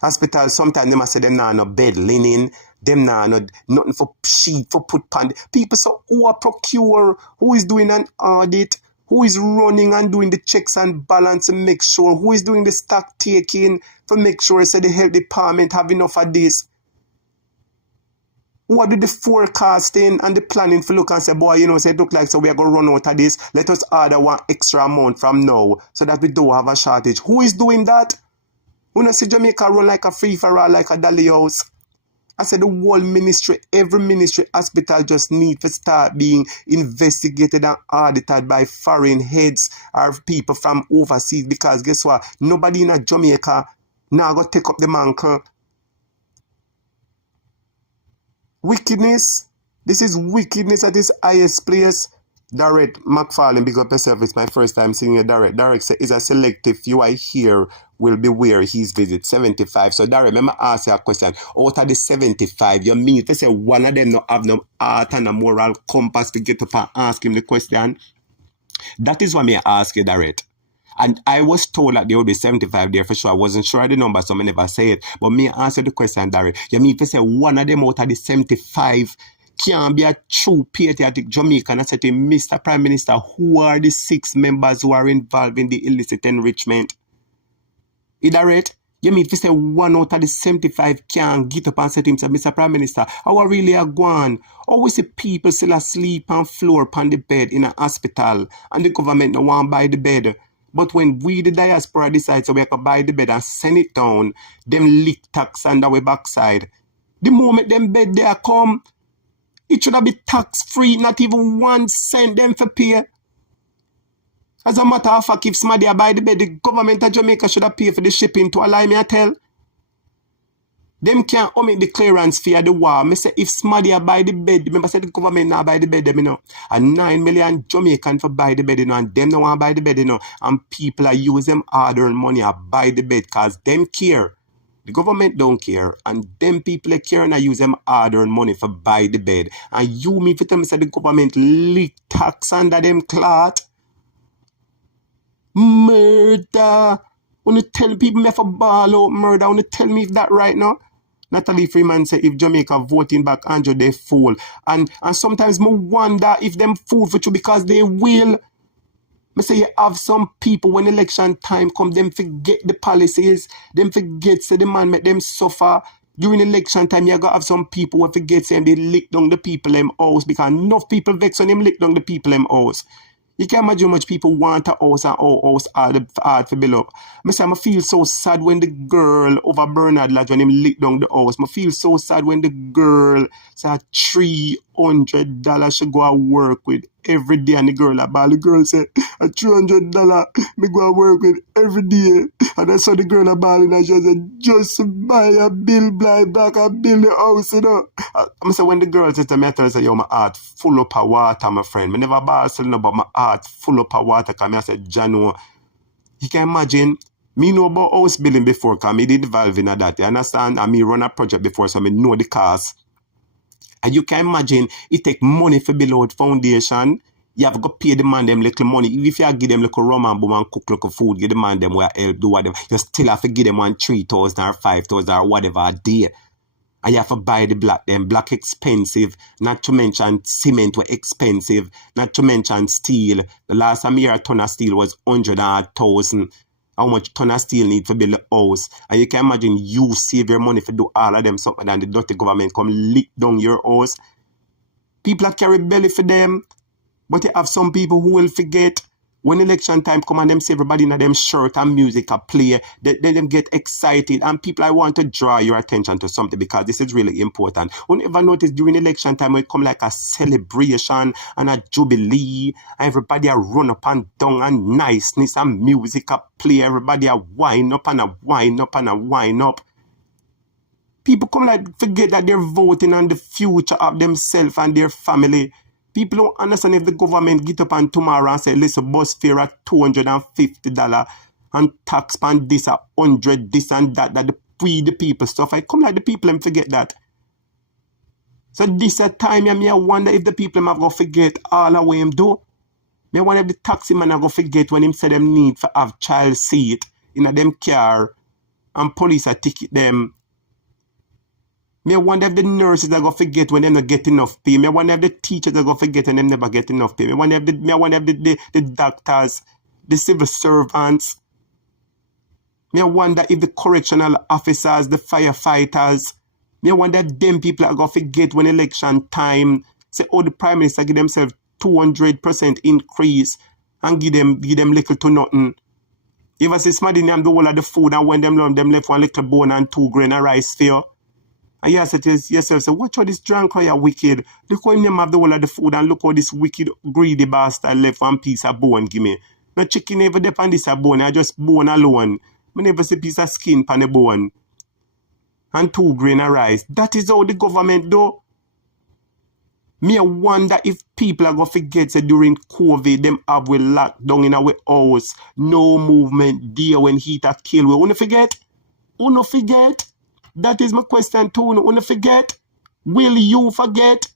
Hospital, sometimes they must say them nah no bed linen, them nah no nothing for sheet for put pan. People so who are procure, who is doing an audit, who is running and doing the checks and balance to make sure, who is doing the stock taking to make sure say the health department have enough of this. Who do the forecasting and the planning for look and say, boy, you know, say it look like so we are gonna run out of this. Let us order one extra amount from now so that we don't have a shortage. Who is doing that? When I see Jamaica run like a free-for-all, like a dolly house, I said the whole ministry, every ministry hospital just need to start being investigated and audited by foreign heads or people from overseas because guess what? Nobody in Jamaica now go take up the mantle. Wickedness. This is wickedness at its highest place. Direct McFarlane, big up yourself. It's my first time seeing you, Direct. Direct says, is a selective few I hear will be where he's visit 75. So, Direct, remember ask you a question. Out of the 75, you mean to say one of them not have no art and a moral compass to get up and ask him the question? That is what me ask you, Direct. And I was told that there would be 75 there for sure. I wasn't sure of the number, so I never say it. But me answer the question, Direct. You mean to say one of them out of the 75 can be a true patriotic Jamaican? I said to him, Mr. Prime Minister, who are the 6 members who are involved in the illicit enrichment? Is that right? You mean if you say one out of the 75 can get up and say to him, Mr. Prime Minister, how are really a gone? Always see people still asleep on floor upon the bed in a hospital and the government don't want to buy the bed. But when we, the diaspora, decide so we can buy the bed and send it down, them lick tax on our backside. The moment them bed there come, it should have been tax-free, not even 1 cent them for pay. As a matter of fact, if somebody buy the bed, the government of Jamaica should have paid for the shipping to allow me to tell. Them can't omit the clearance fee of the war. Me say if somebody buy the bed, remember say the government now buy the bed, them, you know. And 9 million Jamaican for buy the bed, you know, and them don't want to buy the bed, you know. And people are use them hard-earned money to buy the bed because them care. The government don't care, and them people care and I use them hard-earned money for buy the bed. And you me for tell me say the government lick tax under them clot. Murder. Wanna tell people me for ball out murder? Wanna tell me if that right now? Natalie Freeman say if Jamaica voting back Andrew they fool. And sometimes me wonder if them fool for you because they will. Me say you have some people when election time come, them forget the policies, them forget say the man make them suffer. During election time, you gotta have some people who forget saying they lick down the people them house because enough people vex on them lick down the people them house. You can't imagine how much people want a house and our house hard to build up. I say I feel so sad when the girl over Bernard Lodge when him lick down the house. I feel so sad when the girl say a tree $100 she go to work with every day, and the girl about the girl say a $200 me go to work with every day, and that's how the girl about it, and she said just buy a bill blind back and build the house, you know. I'm say when the girl said to me, I tell her say yo, my heart full up of water, my friend. Me never ball no, but my heart full up of water. Cause me I said Jano, you can imagine. Me know about house building before, because me did involve in that. You understand? And me run a project before, so me know the cost. And you can imagine, it take money for build out foundation. You have to go pay the man them little money. If you give them little rum and boom and cook little food, give the man them where help do whatever. You still have to give them 3,000 or 5,000 or whatever a day. And you have to buy the block them. Block expensive. Not to mention cement were expensive. Not to mention steel. The last time here a ton of steel was 100,000. How much ton of steel need to build a house. And you can imagine you save your money for do all of them something and the dirty government come lick down your house. People are carry belly for them. But you have some people who will forget when election time come and them see everybody in them shirt and music a play, then them get excited. And people, I want to draw your attention to something because this is really important. You ever notice during election time when it come like a celebration and a jubilee, everybody a run up and down and niceness and music a play, everybody a wind up and a wind up and a wind up. People come like forget that they're voting on the future of themselves and their family. People don't understand if the government get up and tomorrow and say, listen, bus fare at $250 and tax pan this at 100, this and that the people stuff. I come like the people and forget that. So this a time I wonder if the people have go forget all the way him do. I wonder if the taxi man have go forget when him say them need to have child seat in a them car and police a ticket them. I wonder if the nurses are going to forget when they not get enough pay. I wonder if the teachers are going to forget and them never get enough pay. I wonder if the doctors, the civil servants. I wonder if the correctional officers, the firefighters. I wonder if them people are going to forget when election time. Say, oh, the prime minister give themselves 200% increase and give them little to nothing. If I say somebody name the whole of the food and when them left one little bone and 2 grain of rice for you. And you say to yourself, say, watch how this drunk or you wicked. Look how him have the whole of the food and look how this wicked, greedy bastard left one piece of bone give me. No chicken never depend this a bone, I just bone alone. I never see piece of skin pan the bone. And 2 grain of rice. That is how the government do. Me wonder if people are going to forget that during COVID, them have we locked down in our house. No movement there when heat a kill. We wanna forget? Wanna forget? That is my question too. You wanna forget? Will you forget?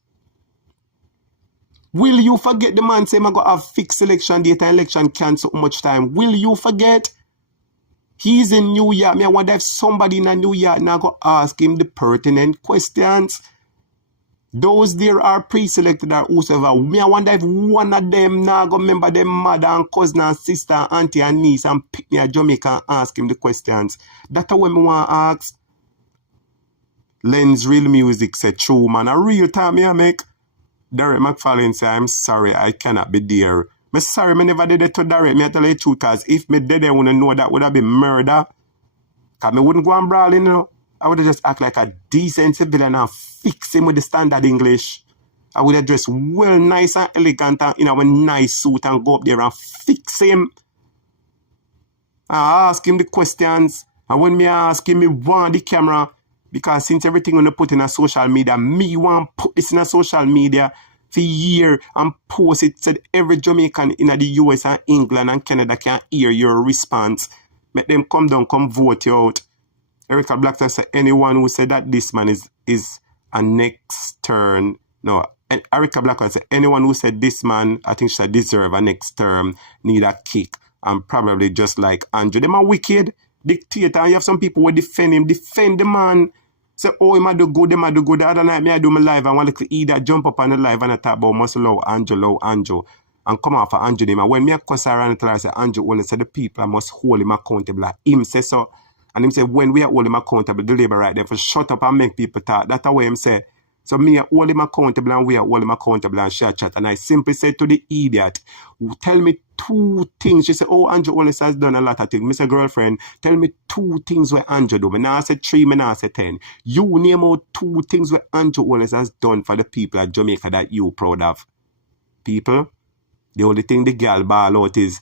Will you forget the man say I'm going to have fixed election date and election cancel so much time? Will you forget? He's in New York. I wonder if somebody in New York now go ask him the pertinent questions. Those there are pre-selected or whosoever. I wonder if one of them now go remember them mother and cousin and sister, auntie and niece and pick me a Jamaica and ask him the questions. That's what I want to ask. Lens Real Music said, true man, a real time I make. Derek McFarlane said, I'm sorry, I cannot be there. I'm sorry, I never did it to Derek. I tell you the truth, because if me did, I wouldn't know that would have been murder. Because I wouldn't go and brawl, you know. I would have just act like a decent civilian and fix him with the standard English. I would have dressed well nice and elegant and in a nice suit and go up there and fix him. I ask him the questions. And when me ask him, me want the camera. Because since everything when I put in a social media, me want put this in a social media for a year and post it so that every Jamaican in the US and England and Canada can hear your response. Make them come down, come vote you out. Erica Blackton said anyone who said that this man is a next turn. No, and Erica Blackton said anyone who said this man, I think should deserve a next term, need a kick. And probably just like Andrew. Them are wicked dictator. And you have some people who defend him, defend the man. Say, oh, him a do good, them a do good. The other night, me I do my live and want to either jump up on the live and I talk about muscle low Andrew. And come off of Andrew name. And when me a cuss around and I say, Andrew only say the people must hold him accountable. Like him say so. And him say, when we are hold him accountable, the labor right there for shut up and make people talk. That's the way him say. So me I hold him accountable and we are hold him accountable and share chat. And I simply said to the idiot, tell me 2 things. She said, oh, Andrew Holness has done a lot of things. Mr. Girlfriend, tell me 2 things where Andrew do. Me now I said 3, me now I said 10. You name out 2 things where Andrew Holness has done for the people at Jamaica that you proud of. People, the only thing the girl ball out is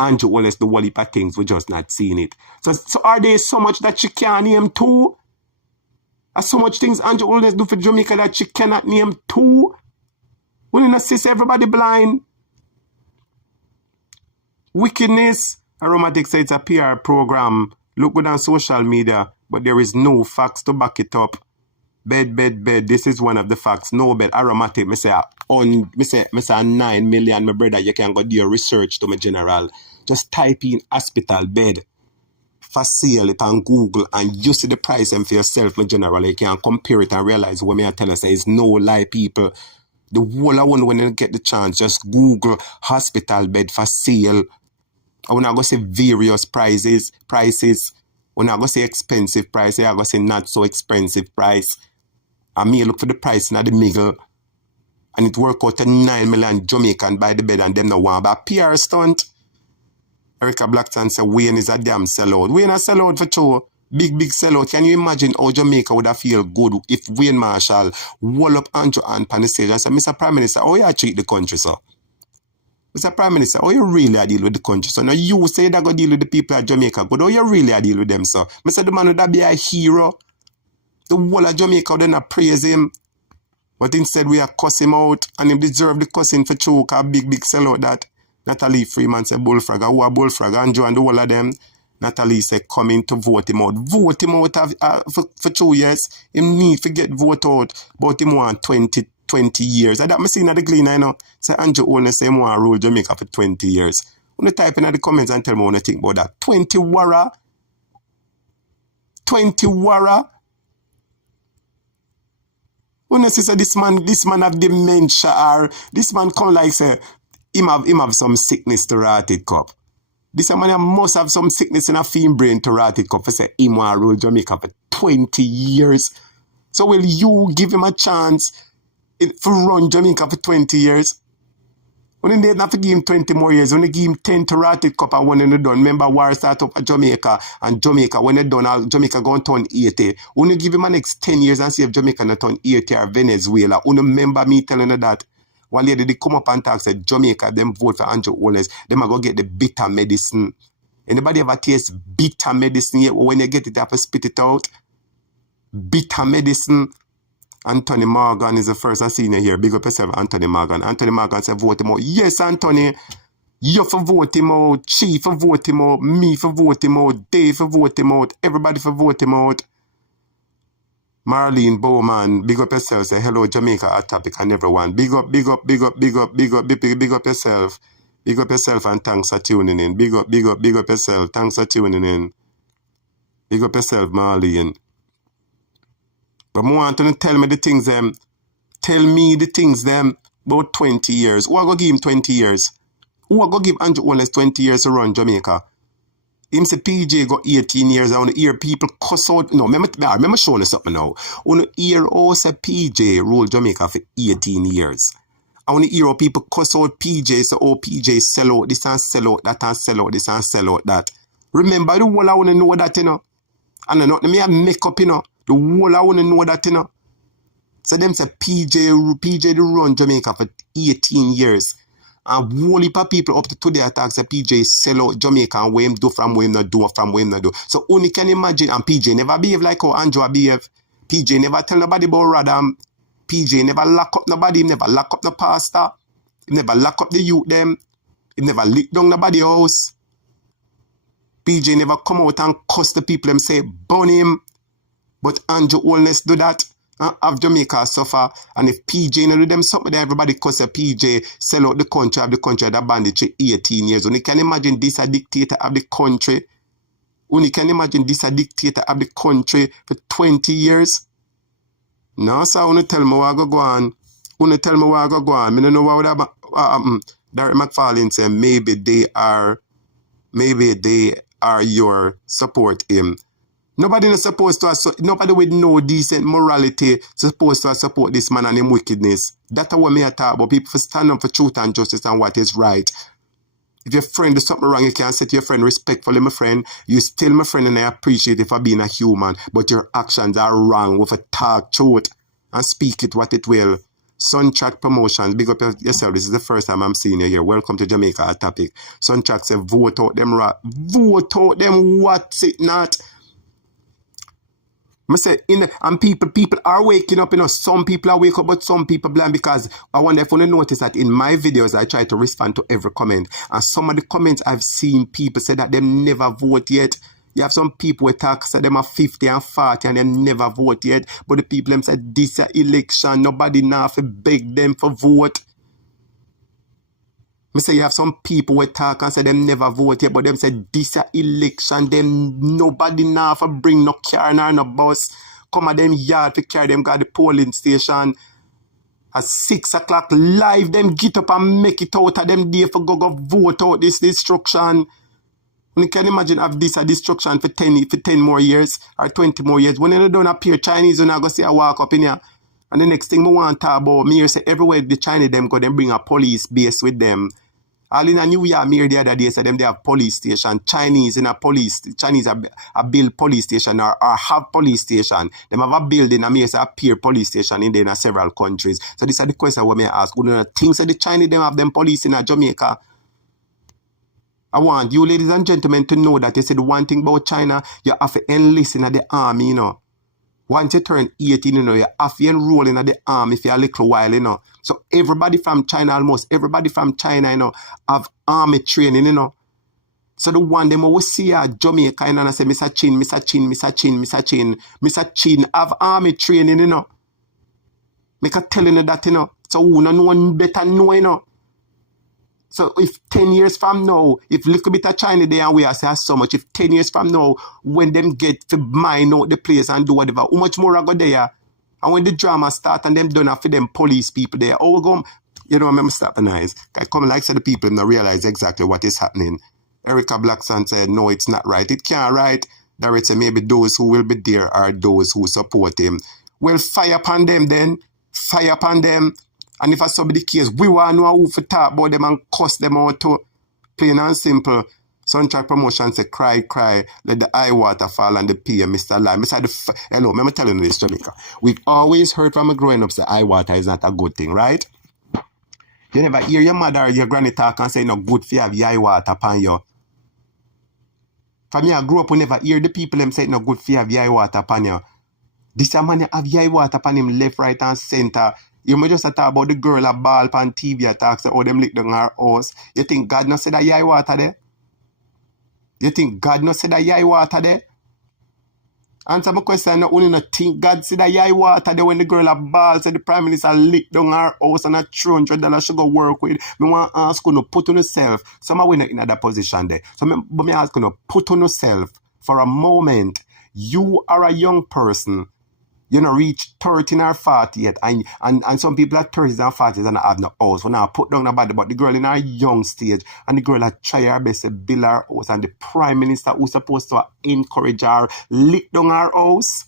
Andrew Holness do whole heap of things, we just not seeing it. So are there so much that she can't name 2? Are so much things Andrew Holness do for Jamaica that she cannot name 2? We not see everybody blind. Wickedness. Aromatic says it's a PR program. Look good on social media, but there is no facts to back it up. Bed. This is one of the facts. No bed. Aromatic. Me say 9 million, my brother. You can go do your research to my general. Just type in hospital bed for sale it on Google and you see the price and for yourself, my general. You can compare it and realize what me I tell you say is no lie, people. The whole I want when you get the chance, just Google hospital bed for sale. I want to go say various prices. When I go say expensive price, I go say not so expensive price. I may look for the price in the middle. And it work out to 9 million Jamaican buy the bed and them no want about PR stunt. Erica Blackton said Wayne is a damn sellout. Wayne a sellout for sure. Big sellout. Can you imagine how Jamaica would have feel good if Wayne Marshall wall up Andrew and pan the stage and said, Mr. Prime Minister, how you treat the country, sir? Mr. Prime Minister, how you really deal with the country, sir? Now you say that go deal with the people at Jamaica, but how you really deal with them, sir? Mr. The man would that be a hero. The whole of Jamaica would not praise him. But instead we are cuss him out and he deserve the cussing for choke a big sellout that. Natalie Freeman said bullfrog. Who a bullfrog? Andrew and the whole of them. Natalie said coming to vote him out. Vote him out for 2 years. Him need to get vote out. But him want 20 years. And that me seen at the Gleaner, you know. Say Andrew Holness say him want rule Jamaica for 20 years. When you type in the comments and tell me what you think about that. 20 wara. 20 wara. When you say this man have dementia or this man come like say him have some sickness to rotted cup. This man must have some sickness in a fiend brain to rotted cup for say him want rule Jamaica for 20 years. So will you give him a chance for run Jamaica for 20 years? When they not to give him 20 more years, when they give him 10 to rotted cup and when they done. Remember war start up at Jamaica and Jamaica when they done Jamaica going to turn 80. When you give him the next 10 years and see if Jamaica not turn 80 or Venezuela. When you remember me telling you that. One lady they come up and talk said Jamaica, them vote for Andrew Holness, them are going to get the bitter medicine. Anybody ever taste bitter medicine yet? When you get it, you have to spit it out. Bitter medicine. Anthony Morgan is the first I seen here. Big up yourself, Anthony Morgan. Anthony Morgan said vote him out. Yes, Anthony. You for vote him out. Chief for vote him out. Me for vote him out. Dave for vote him out. Everybody for vote him out. Marlene Bowman, big up yourself. Say hello Jamaica at topic and everyone. Big up yourself. Big up yourself and thanks for tuning in. Big up yourself. Thanks for tuning in. Big up yourself, Marlene. But I want to tell me the things them. Tell me the things them about 20 years. Who are going to give him 20 years? Who are going to give Andrew Holness 20 years to run Jamaica? Him say PJ got 18 years. I want to hear people cuss out. No, remember showing us something now. I want to hear how say PJ rule Jamaica for 18 years. I want to hear how people cuss out PJ. Say, oh, PJ sell out this and sell out that and sell out this and sell out that. Remember the whole I want to know that, you know. And not me have make up, you know. The whole I want to know that, you know. So them say PJ the run Jamaica for 18 years. And whole heap of people up to today attack say PJ sell out Jamaica and what him do from what him not do from what him not do. So only can imagine, and PJ never behave like how Andrew behave. PJ never tell nobody about Radam. PJ never lock up nobody. He never lock up the pastor. He never lock up the youth them. He never lick down nobody house. PJ never come out and cuss the people and say burn him. But Andrew Holness do that. Have Jamaica suffer, and if PJ no do them something, then everybody cuss a PJ sell out the country, have the country that banditry 18 years. Only can imagine this a dictator of the country. Only can imagine this a dictator of the country for 20 years. No, sir, wanna tell me what I go on. Wanna tell me what I go on. I don't know what would happen. Derek McFarlane said maybe they are your support him. Nobody is supposed to, nobody with no decent morality supposed to support this man and him wickedness. That's what me talk about. People for stand up for truth and justice and what is right. If your friend does something wrong, you can't say to your friend respectfully, my friend, you still my friend and I appreciate it for being a human, but your actions are wrong with a talk truth and speak it what it will. Suntrack Promotions, big up yourself. This is the first time I'm seeing you here. Welcome to Jamaica, a topic. Suntrack say vote out them rat. Vote out them what's it not? I say, and people are waking up, some people are waking up, but some people blind, because I wonder if you notice that in my videos, I try to respond to every comment. And some of the comments I've seen, people say that they never vote yet. You have some people who talk, say them are 50 and 40 and they never vote yet. But the people them say this election, nobody now have to beg them for vote. I say you have some people who talk and say them never vote yet, but them say this election, them nobody now for bring no car nor no bus. Come at them yard to carry them got the polling station. At 6 o'clock live, them get up and make it out of them day for go vote out this destruction. You can imagine have this a destruction for 10 more years or 20 more years. When they don't appear Chinese, you're not going to see a walk up in here. And the next thing we want to talk about, me say everywhere the Chinese them go, them bring a police base with them. All in a New York, me the other day said them they have police station. Chinese in a police, Chinese a build police station or have police station. Them have a building and me say a peer police station in there in several countries. So this is the question we may ask. Who do not think that the Chinese them have them police in Jamaica? I want you ladies and gentlemen to know that you said one thing about China, you have to enlist in the army, Once you turn 18, you have to enroll in the army for a little while, So everybody from China, almost everybody from China, have army training, So the one them we see at Jamaica, and I say, Mr. Chin, have army training, Make a telling you that, So who no one better know, So if 10 years from now, if little bit of China there and we are say so much, if 10 years from now, when them get to mine out the place and do whatever, how much more I go there? And when the drama start and them done for them police people there, oh go, I'm stopping eyes. I come like so the people not realize exactly what is happening. Erica Blackson said, no, it's not right. It can't right. Direct say maybe those who will be there are those who support him. Well, fire upon them then. Fire upon them. And if I saw the case, we want to know who to talk about them and cuss them out too. Plain and simple. Suntrack Promotion say, cry, let the eye water fall and the PM, Mr. Lime. Hello, I'm telling you this, Jamaica. We've always heard from a growing up say eye water is not a good thing, right? You never hear your mother or your granny talk and say no good for you have eye water upon you. For me, I grew up, we never hear the people them say no good for you have eye water upon you. This man have eye water upon him left, right, and center. You may just talk about the girl a ball on TV attacks or them lick down her house. You think God not said that yai water there? You think God not said that yai water there? Answer my question, not only not think God said that yai water there when the girl a ball said the Prime Minister lick down her house and a $200 should go work with. Me want to ask you to put on yourself. Some are in that position there. So but me ask you to put on yourself for a moment. You are a young person. Reach 30 or 40 yet. And some people at 30s and 40s and have no house. When I put down about the girl in her young stage and the girl that try her best to build her house and the Prime Minister who's supposed to encourage her lick down her house.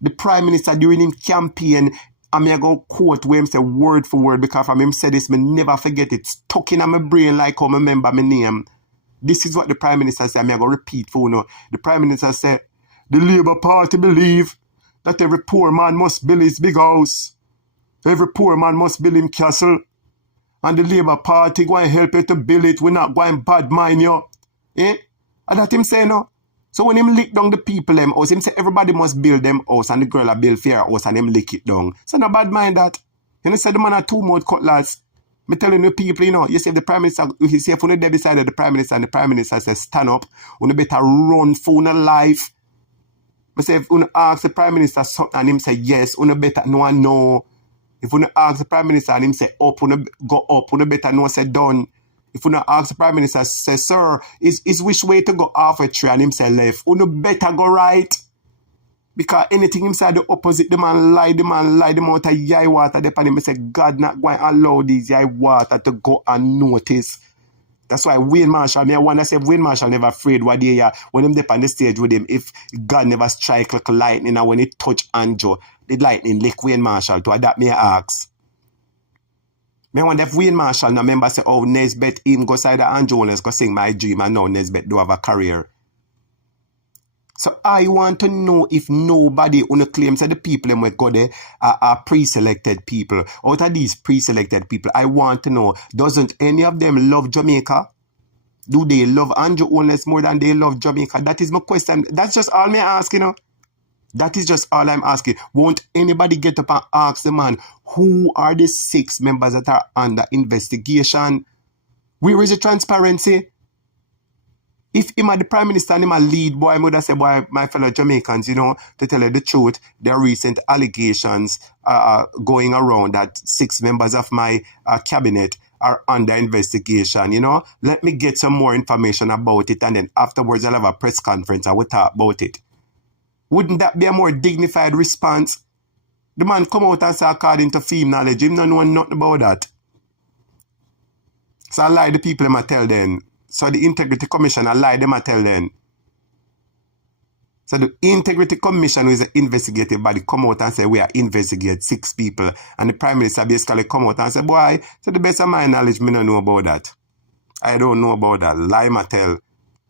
The Prime Minister during him campaign, I may go quote where him say word for word because from him say this, me never forget it. Stuck in my brain like how I remember my name. This is what the Prime Minister said. I may go repeat for you. The Prime Minister said, the Labour Party believe that every poor man must build his big house. Every poor man must build him castle. And the Labour Party go and help you to build it. We're not going bad mind you. And that him say no. So when him lick down the people them house, him say everybody must build them house and the girl a build fair house and him lick it down. So no bad mind that. Say the man are two mouth cutlass. Me telling you people, you see if the Prime Minister, you see if you there beside the Prime Minister and the Prime Minister says stand up, you better run for your life. I say if you ask the Prime Minister something and him say yes, you better no. If you ask the Prime Minister and him say up, you go up, you better no say done. If you ask the Prime Minister say sir, is which way to go halfway tree and him say left, you better go right. Because anything him say the opposite, the man lie, the amount of yai water depending him say God not going to allow these yai water to go unnoticed. That's why Wayne Marshall, I wonder if Wayne Marshall never afraid what they are when him up on the stage with him, if God never strike like lightning and when it touch Andrew, the lightning lick Wayne Marshall to adapt me ask. I wonder if Wayne Marshall now remember say, oh, Nesbeth him go side of Andrew Holness go sing My Dream and now Nesbeth do have a career. So I want to know if nobody on the claims that the people them go there are pre-selected people. Out of these pre-selected people, I want to know, doesn't any of them love Jamaica? Do they love Andrew Holness more than they love Jamaica? That is my question. That's just all me asking, you know. That is just all I'm asking. Won't anybody get up and ask the man, who are the 6 members that are under investigation? Where is the transparency? If him the Prime Minister and him a lead, boy, I would have said, boy, my fellow Jamaicans, you know, to tell you the truth, there are recent allegations going around that 6 members of my cabinet are under investigation, you know. Let me get some more information about it, and then afterwards I'll have a press conference and we'll talk about it. Wouldn't that be a more dignified response? The man come out and say, according to film knowledge, him don't know nothing about that. So I lie the people him I tell them. So the Integrity Commission, I lie them I tell them. So the Integrity Commission is an investigative body come out and say we are investigate 6 people. And the Prime Minister basically come out and say, boy, to the best of my knowledge, me don't know about that. I don't know about that. Lie I tell.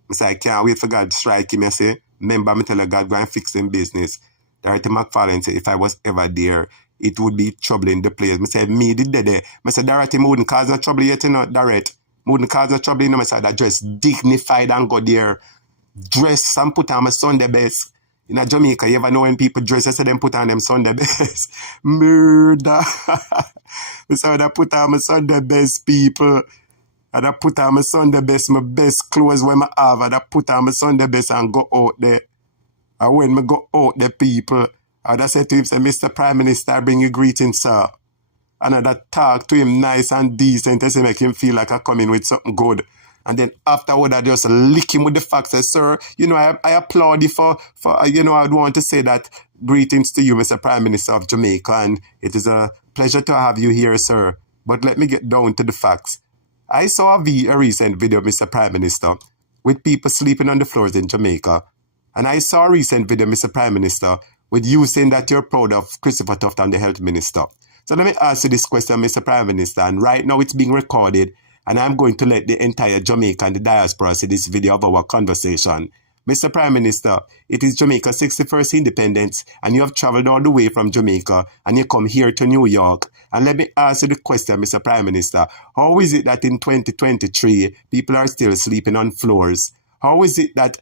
I say, I can't wait for God to strike him. I say, remember, I tell you, God go and fix him business. Dorothy McFarlane said, if I was ever there, it would be trouble in the place. I said, me did there. I said, Dorothy, I wouldn't cause no trouble yet, you know, Dorothy. Wouldn't cause no trouble, you know, I said, I dress dignified and go there, dress and put on my Sunday best. In Jamaica, you ever know when people dress, I said, them put on them Sunday best. Murder. I said, I put on my Sunday best, people. And I put on my Sunday best, my best clothes when I have, and I put on my Sunday best and go out there. And when I go out there, people, and I said to him, say, Mr. Prime Minister, I bring you greetings, sir. And I talk to him nice and decent to make him feel like I come in with something good. And then afterward, I just lick him with the facts. I say, sir, you know, I applaud you for, you know, I'd want to say that greetings to you, Mr. Prime Minister of Jamaica. And it is a pleasure to have you here, sir. But let me get down to the facts. I saw a recent video, Mr. Prime Minister, with people sleeping on the floors in Jamaica. And I saw a recent video, Mr. Prime Minister, with you saying that you're proud of Christopher Tufton, the health minister. So let me ask you this question, Mr. Prime Minister, and right now it's being recorded, and I'm going to let the entire Jamaica and the diaspora see this video of our conversation. Mr. Prime Minister, it is Jamaica's 61st independence, and you have traveled all the way from Jamaica, and you come here to New York. And let me ask you the question, Mr. Prime Minister, how is it that in 2023, people are still sleeping on floors? How is it that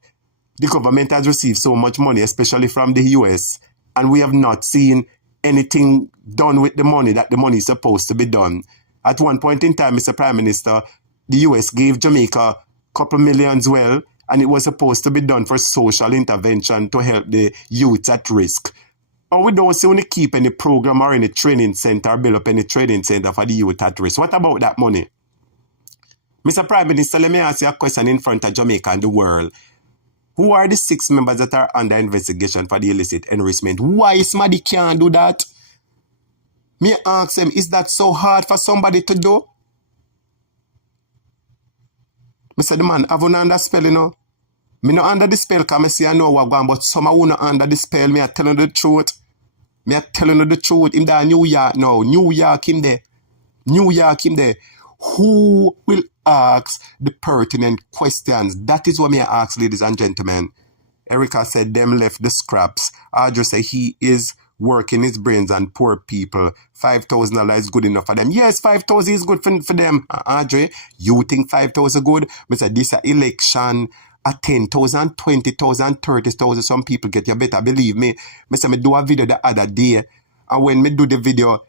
the government has received so much money, especially from the US, and we have not seen anything done with the money that the money is supposed to be done? At one point in time, Mr. Prime Minister, the US gave Jamaica a couple millions well, and it was supposed to be done for social intervention to help the youth at risk. And we don't see when they keep any program or any training center or build up any training center for the youth at risk. What about that money? Mr. Prime Minister, let me ask you a question in front of Jamaica and the world. Who are the 6 members that are under investigation for the illicit enrichment? Why somebody can't do that? Me ask them, is that so hard for somebody to do? I said, the man, have you under spell, you know? Me not under the spell because I see I know what going, but some of you not under the spell. Me I telling you the truth. Me I telling you the truth. In there New York now. New York him there. New York him there. Who will ask the pertinent questions? That is what me I ask, ladies and gentlemen. Erica said them left the scraps. Audrey said he is working his brains on poor people. $5,000 is good enough for them. Yes, 5,000 is good for them. Audrey, you think 5,000 good? Me say this a election. At 10,000, 20,000, 30,000, some people get, you better believe me. Me say me do a video the other day, and when me do the video,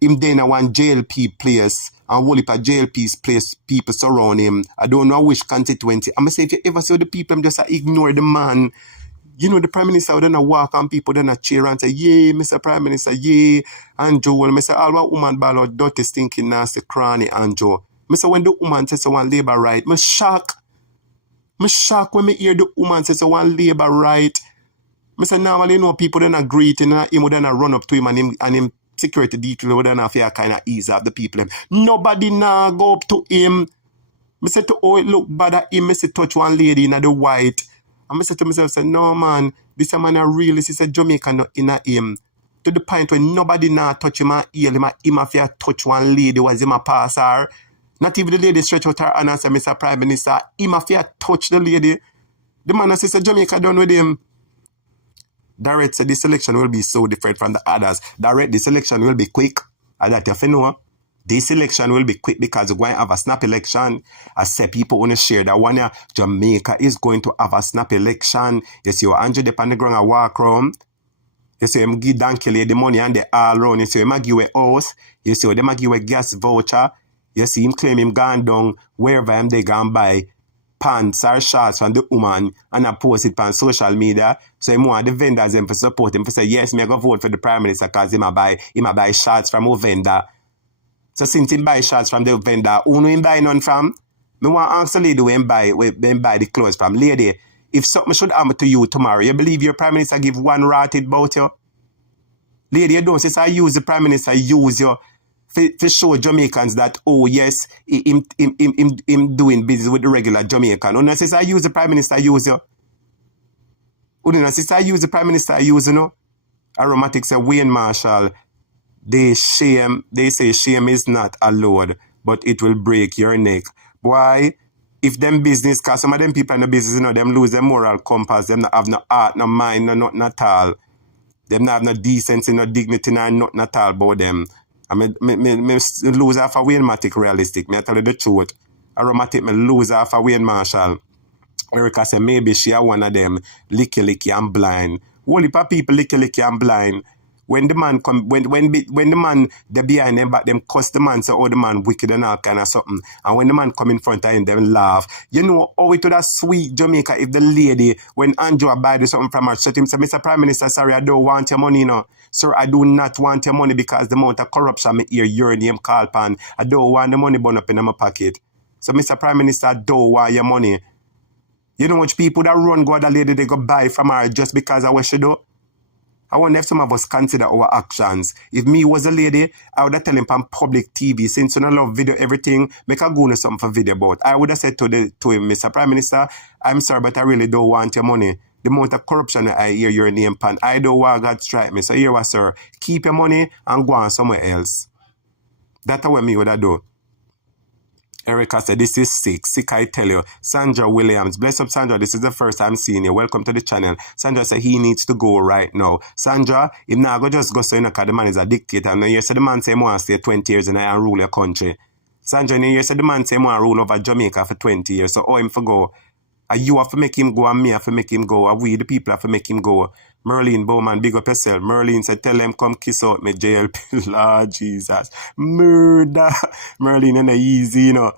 him then I want JLP place, and whole heap of JLP's place, people surround him. I don't know which constituency. I'm say if you ever see the people, I'm just ignore the man. You know, the Prime Minister would then walk on people, then cheer and say, yeah, Mr. Prime Minister, yeah, Andrew. And I say, all what woman ball out dirty, stinking, nasty, cranny, Andrew. I say, when the woman says, I want labor right, I'm shocked. I'm shocked when I hear the woman says, I want labor right. I say, normally, you know, people then agree to him, would then run up to him and him security detail would then have to kind of ease up the people. Nobody now go up to him. I said to, oh, it look bad at him. I said, touch one lady in the white. And I said to myself, say, no, man, this a man a realist. He said, Jamaica not in a him. To the point where nobody now touch him and heal him. Him if you touch one lady, was him a pass her. Not even the lady stretch out her hand and say, Mr. Prime Minister, him if you touch the lady. The man says, Jamaica done with him. Direct said, this election will be so different from the others. Direct, this election will be quick. I that you know. This election will be quick because we're going to have a snap election. I say people want to share that one year. Jamaica is going to have a snap election. You see, Andrew Depp on the ground and walk around. You see him give Dankele the money and they all run. You see him give a house. You see them give a gas voucher. You see him claim him gone down wherever him they gone buy pants or shorts from the woman and I post it on social media. So him want the vendors them to support him to say, yes, me I go vote for the Prime Minister because him a buy shorts from a vendor. So since him buy shorts from the vendor, who no him buy none from? Me want to ask the lady when buy the clothes from. Lady, if something should happen to you tomorrow, you believe your Prime Minister give one ratted about you? Lady, you don't say, so I use the Prime Minister, use you to show Jamaicans that, oh yes, him doing business with the regular Jamaican. Una says, I use the Prime Minister, use you. Una says, I use the Prime Minister, use you, no? Aromatic say, Wayne Marshall, they say shame is not allowed, but it will break your neck. Why? If them business, cause some of them people in the business, you know, them lose their moral compass, them not have no heart, no mind, no nothing at all. Them not have no decency, no dignity, no nothing at all about them. I mean, me lose half a Wayne-matic realistic. Me I tell you the truth. Aromatic me lose half a Wayne Marshall. Erica said maybe she are one of them licky and blind. Whole heap of people licky and blind. When the man come, when the man they behind them back, them cuss the man, say, oh, the man wicked and all kind of something. And when the man come in front of him, them laugh. You know, oh, it would have sweet Jamaica if the lady, when Andrew buy something from her, shut him, say, Mr. Prime Minister, sorry, I don't want your money, you know. Sir, I do not want your money because the amount of corruption me hear your name call pan. I don't want the money burn up in my pocket. So, Mr. Prime Minister, I don't want your money. You know which people that run go the lady they go buy from her just because of what she do? I wonder if some of us consider our actions. If me was a lady, I would have tell him on public TV, since you don't love video everything, make a go on something for video about. I would have said to him, Mr. Prime Minister, I'm sorry, but I really don't want your money. The amount of corruption I hear your name pan, I don't want God strike me. So here was, sir, keep your money and go on somewhere else. That's what me would have do. Erica said, this is sick. Sick, I tell you. Sandra Williams. Bless up, Sandra. This is the first time seeing you. Welcome to the channel. Sandra said he needs to go right now. Sandra, if not, go just go so you know, because the man is a dictator. And you said the man say he want to stay 20 years and I rule your country. Sandra, you said the man say he want to rule over Jamaica for 20 years. So, oh, him for go. And you have to make him go and me have to make him go. And we, the people, have to make him go. Merlin Bowman, big up yourself. Merlin said, tell them come kiss out me JLP. Lord Jesus. Murder. Merlin ain't easy, you know.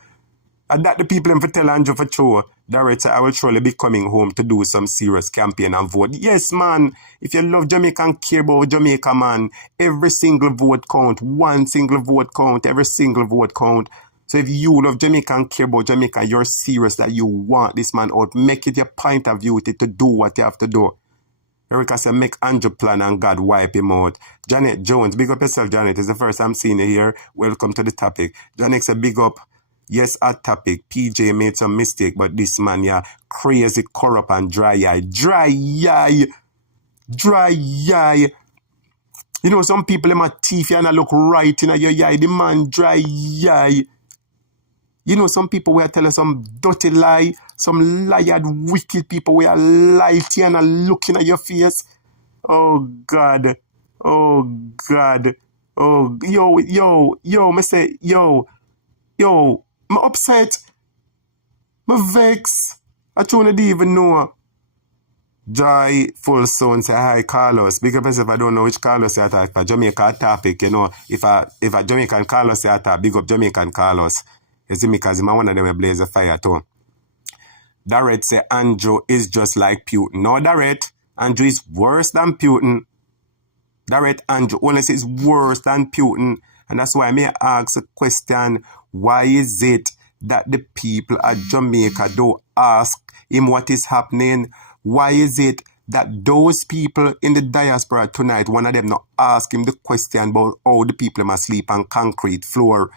And that the people them for tell Andrew for sure. Director, I will surely be coming home to do some serious campaign and vote. Yes, man. If you love Jamaica and care about Jamaica, man, every single vote count. One single vote count. Every single vote count. So if you love Jamaica and care about Jamaica, you're serious that you want this man out. Make it your point of view to do what you have to do. Erica said, make Andrew plan and God wipe him out. Janet Jones, big up yourself, Janet. It's the first time seeing you here. Welcome to the topic. Janet said, big up. Yes, at topic. PJ made some mistake, but this man, yeah, crazy, corrupt, and dry eye. Dry eye. Dry eye. You know, some people in my teeth, and I look right in your eye. The man, dry eye. You know, some people will tell us some dirty lie, some lied, wicked people will lie to you and are looking at your face. Oh, God. Oh, God. Oh, yo, me say, yo, I'm upset. I'm vex. I don't even know. Joy Full Sound say, hi, Carlos. Big up yourself, I don't know which Carlos you attack. For Jamaica topic, you know, if a Jamaican Carlos you attack, big up Jamaican Carlos. You see me, because one of them will blaze a fire too. Darrett say, Andrew is just like Putin. No, Darrett. Andrew is worse than Putin. Darrett, Andrew Holness is worse than Putin. And that's why I may ask a question, why is it that the people at Jamaica don't ask him what is happening? Why is it that those people in the diaspora tonight, one of them not ask him the question about how the people must sleep on concrete floor?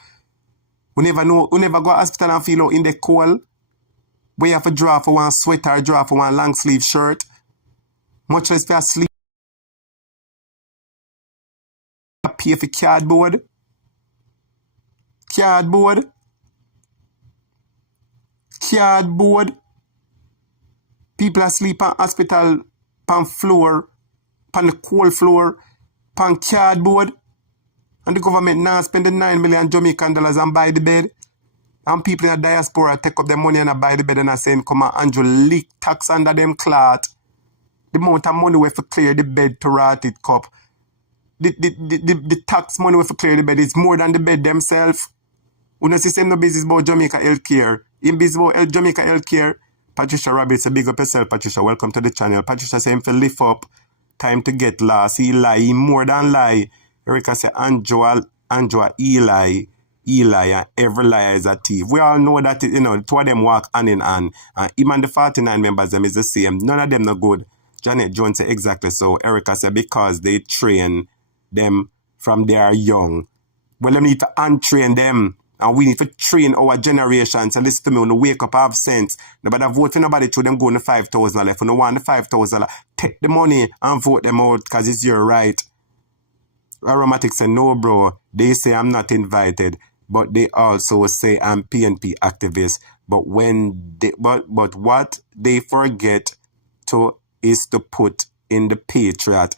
We never know, we never go to hospital and feel out in the cold. We have to draw for one sweater, draw for one long sleeve shirt. Much less for sleep. Pay for cardboard. Cardboard. Cardboard. People are sleep on hospital, on floor, on the cold floor, on cardboard. And the government now spend the 9 million Jamaican dollars and buy the bed. And people in the diaspora take up their money and buy the bed and are saying, come on, Andrew, leak tax under them clot. The amount of money we have to clear the bed to rot it cup. The tax money we have to clear the bed is more than the bed themselves. We don't see same no business about Jamaica healthcare. In business about Jamaica healthcare, Patricia Rabbit say, big up yourself, Patricia. Welcome to the channel. Patricia say him to lift up. Time to get lost. He lie. He more than lie. Erica say, Andrew, Eli, and every liar is a thief. We all know that, you know, two of them walk hand in hand. And even the 49 members, them is the same. None of them no good. Janet Jones say exactly so. Erica say, because they train them from they are young. Well, they need to untrain them. And we need to train our generation. So listen to me, when you wake up, have sense. Nobody vote for nobody to them go on the $5,000 left. When you want the $5,000, take the money and vote them out because it's your right. Aromatic say, no, bro. They say I'm not invited. But they also say I'm PNP activist. But when they, but what they forget to is to put in the patriot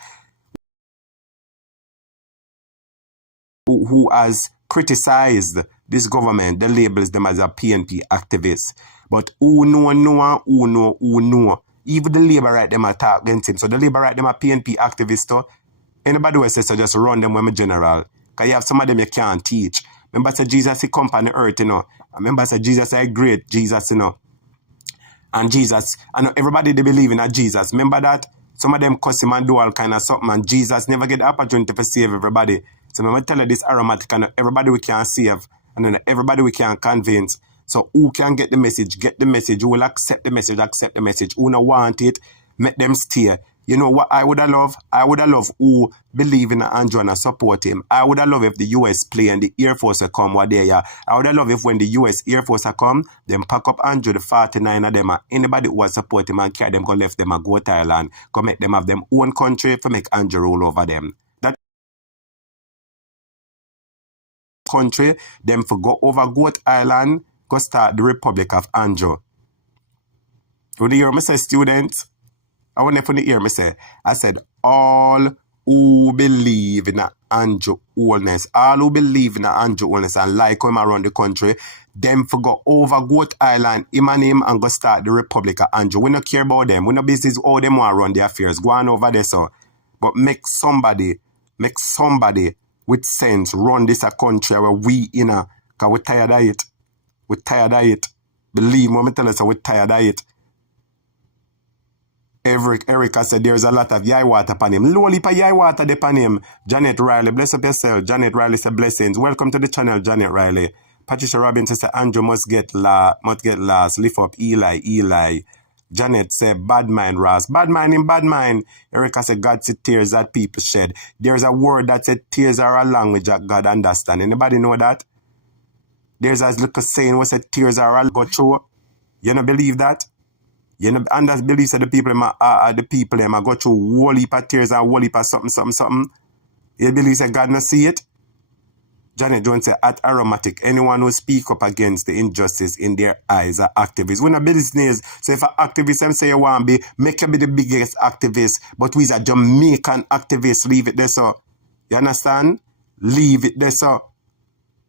who has criticized this government, the labels them as a PNP activist. But who know. Even the labor right them attack against him. So the labor right them a PNP activist too. Anybody who says so just run them when I'm general. Because you have some of them you can't teach. Remember say Jesus he come on the earth, you know. Remember say Jesus is great, Jesus, you know. And Jesus, and everybody they believe in a Jesus. Remember that? Some of them cuss him and do all kind of something, and Jesus never get the opportunity to save everybody. So I'm tell you this aromatic, and everybody we can save, and then everybody we can convince. So who can get the message? Get the message. Who will accept the message? Accept the message. Who don't want it? Make them stay. You know what I would have loved? I would have loved who believe in Andrew and support him. I would have loved if the US play and the Air Force will come what they are. I would have loved if when the US Air Force will come, them pack up Andrew, the 49 of them, and anybody who will support him and carry them, go left them and go to Thailand. Go make them have them own country for make Andrew rule over them. That country, them for go over Goat Island, go start the Republic of Andrew. Would you hear me say, students? I want to hear me say, I said, all who believe in Andrew Holness, all who believe in Andrew Holness and like him around the country, them for go over Goat Island, him and him, and go start the Republic of Andrew. We don't care about them. We no business how them want to run their affairs. Go on over there, so. But make somebody with sense run this a country where we in a, because we're tired of it. We're tired of it. Believe me when I tell you, so we're tired of it. Erica said there's a lot of yai water upon him. Low leap of yai water upon him. Janet Riley, bless up yourself. Janet Riley said blessings. Welcome to the channel, Janet Riley. Patricia Robinson said Andrew must get last. Lift up Eli. Janet said bad mind, Ross. Bad mind in bad mind. Erica said God said tears that people shed. There's a word that said tears are a language that God understands. Anybody know that? There's a little saying what said tears are a go through. You don't believe that? You know, and that believe that the people them go through whole heap of tears and whole heap of something. You believe that God not see it? Janet Jones said, at aromatic, anyone who speak up against the injustice in their eyes are activists. We're not business. So if an activist them say you want to be, make you be the biggest activist, but we are Jamaican activists, leave it there, so. You understand? Leave it there, so.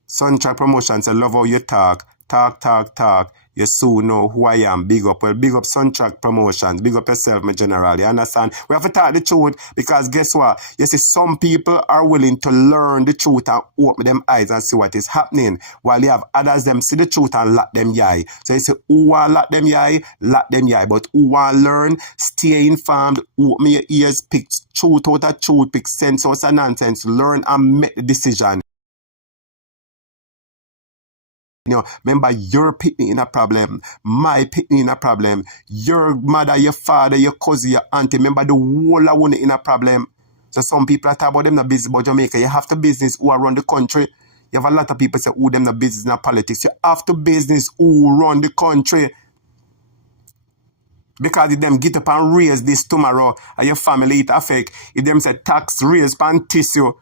Soundtrack Promotions, I love how you talk. Talk. You soon know who I am. Big up. Well, big up Soundtrack Promotions. Big up yourself, my general. You understand? We have to talk the truth because guess what? You see, some people are willing to learn the truth and open them eyes and see what is happening. While you have others them see the truth and lock them eye. So you say, who want lock them eye? Lock them eye. But who want learn? Stay informed. Open your ears. Pick truth out of truth. Pick sense out of nonsense. Learn and make the decision. You know, remember your pitney in a problem, my pitney in a problem, your mother, your father, your cousin, your auntie, remember the whole of one in a problem. So some people are talking about them not business about Jamaica. You have to business who are around the country. You have a lot of people say, oh, them no business, no politics. You have to business who run the country. Because if them get up and raise this tomorrow, and your family it affect. If them say tax raise pan tissue,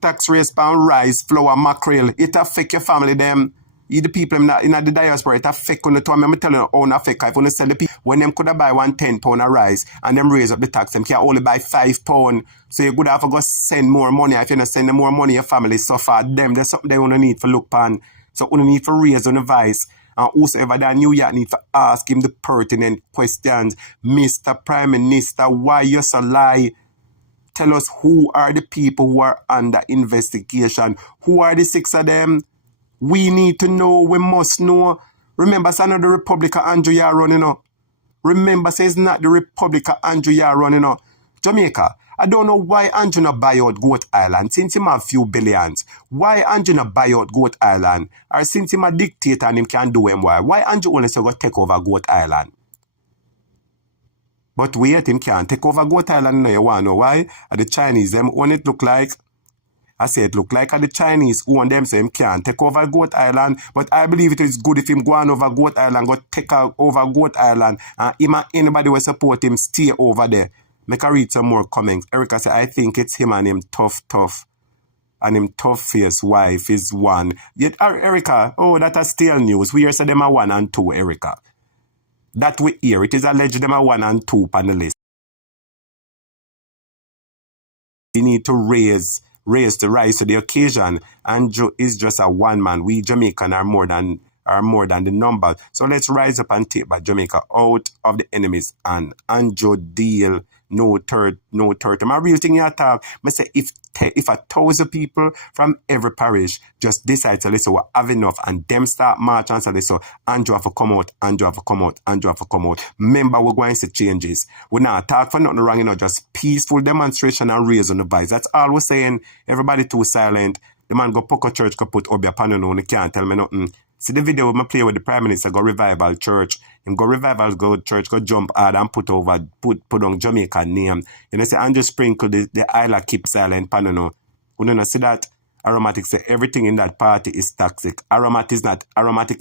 tax raise pan rice, flour, mackerel, it affect your family them. You the people in the diaspora, it affect on the time. I'm telling you, own affect. If you sell the people, when them could have buy £110 of rice and them raise up the tax, them can only buy £5. So you could have to go send more money. If you don't send them more money, your family suffer. Them, there's something they want to need for look pan. So you need for raise on the vice. And whosoever that New York need to ask him the pertinent questions. Mr. Prime Minister, why you so lie? Tell us who are the people who are under investigation. Who are the 6 of them? We need to know. We must know. Remember, it's not the Republic of Andrew Yar running up. Remember, say it's not the Republic of Andrew Yar running up. Jamaica, I don't know why Andrew not buy out Goat Island since him have few billions. Why Andrew not buy out Goat Island? Or since him a dictator and him can do him why? Why Andrew only say go take over Goat Island? But wait, him can't take over Goat Island now. You want to know why? The Chinese, them own it look like. I say it look like the Chinese own them, so him can't take over Goat Island. But I believe it is good if him go on over Goat Island, go take over Goat Island, and him and anybody will support him stay over there. Make I read some more comments. Erica said, I think it's him and him tough. And him tough face wife is one. Yet Erica, oh, that is still news. We hear say them are 1 and 2, Erica. That we hear. It is alleged them are 1 and 2 panelists. We need to raise to rise to the occasion. Andrew is just a one man. We Jamaican are more than the number. So let's rise up and take back Jamaica out of the enemies and Andrew deal. No third. My real thing you talk. I say if 1,000 people from every parish just decide to listen, we have enough, and them start march and say this, so Andrew have to come out. Remember, we're going to see changes. We're not talk for nothing wrong, just peaceful demonstration and raise on the voice. That's all we're saying. Everybody too silent. The man go Poco Church, go put Obia Panano, and can't tell me nothing. See the video I play with the Prime Minister, go revival church. Him go revival, go church, go jump hard and put on Jamaica name. You know, say Andrew sprinkle the Isla keep silent panano. You know, see that? Aromatic say everything in that party is toxic. Aromatic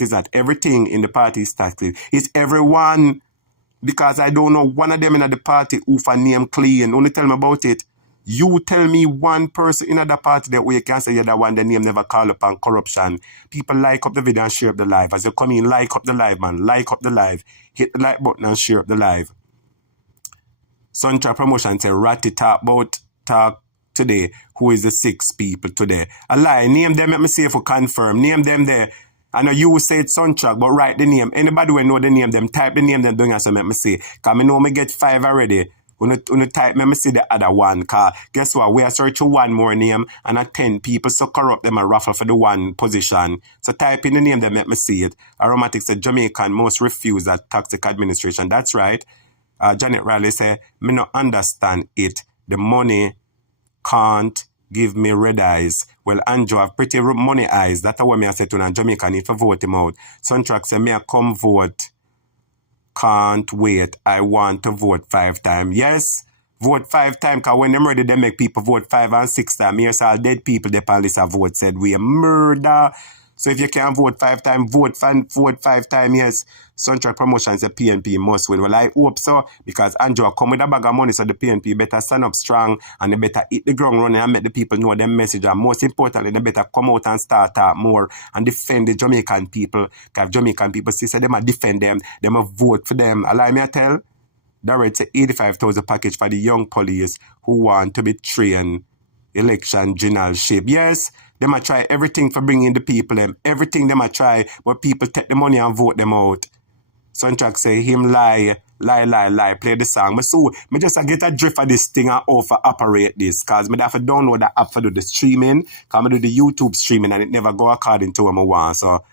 is not. Everything in the party is toxic. It's everyone. Because I don't know one of them in the party who for name clean. Only tell me about it. You tell me one person in the party that we can say you're the one the name never call upon corruption. People like up the video and share up the live. As you come in, like up the live, man. Like up the live. Hit the like button and share up the live. Suntra Promotion say Ratty talk today. Who is the 6 people today? A lie. Name them, let me see if we confirm. Name them there. I know you say it's Suntrack, but write the name. Anybody will know the name them. Type the name them down so let me see. Because I know me get 5 already. When you type, let me see the other one. Because guess what? We are searching one more name and 10 people so corrupt them and raffle for the one position. So type in the name them, let me see it. Aromatic said Jamaican most refuse that toxic administration. That's right. Janet Riley said, me not understand it. The money can't give me red eyes. Well, Andrew have pretty money eyes. That's what me I said to him. Jamaica need to vote him out. Suntrack said, me I come vote. Can't wait. I want to vote 5 times. Yes, vote 5 times. Because when them ready, they make people vote 5 and 6 times. Here's all dead people they on this vote said we a murder. So if you can't vote 5 times, vote 5 times. Yes, Suntrack Promotions, the PNP must win. Well, I hope so, because Andrew come with a bag of money, so the PNP better stand up strong and they better hit the ground running and make the people know their message. And most importantly, they better come out and start up more and defend the Jamaican people. Because Jamaican people see say they might defend them, they might vote for them. Allow me to tell, that's 85,000 package for the young police who want to be trained election generalship. Yes, they might try everything for bringing the people them. Everything they might try, but people take the money and vote them out. Suntrack say him lie, play the song. But so, me just get a drift of this thing and how to operate this. Because I have to download the app for do the streaming. Because I do the YouTube streaming and it never go according to what I want. So,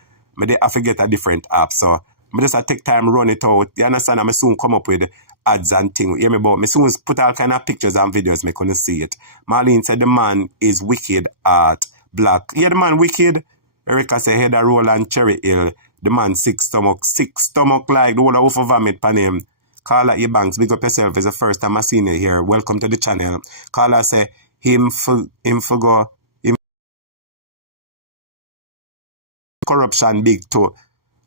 I have to get a different app. So, I just take time run it out. You understand? I soon come up with ads and things. Hear me about me soon put all kind of pictures and videos. Me couldn't see it. Marlene said the man is wicked at black. Yeah, the man wicked. Erica said head a roll and Cherry Hill. The man sick stomach like the whole of vomit pan him. Carla E. Banks, big up yourself. It's the first time I seen you here. Welcome to the channel. Carla say him for go corruption big too.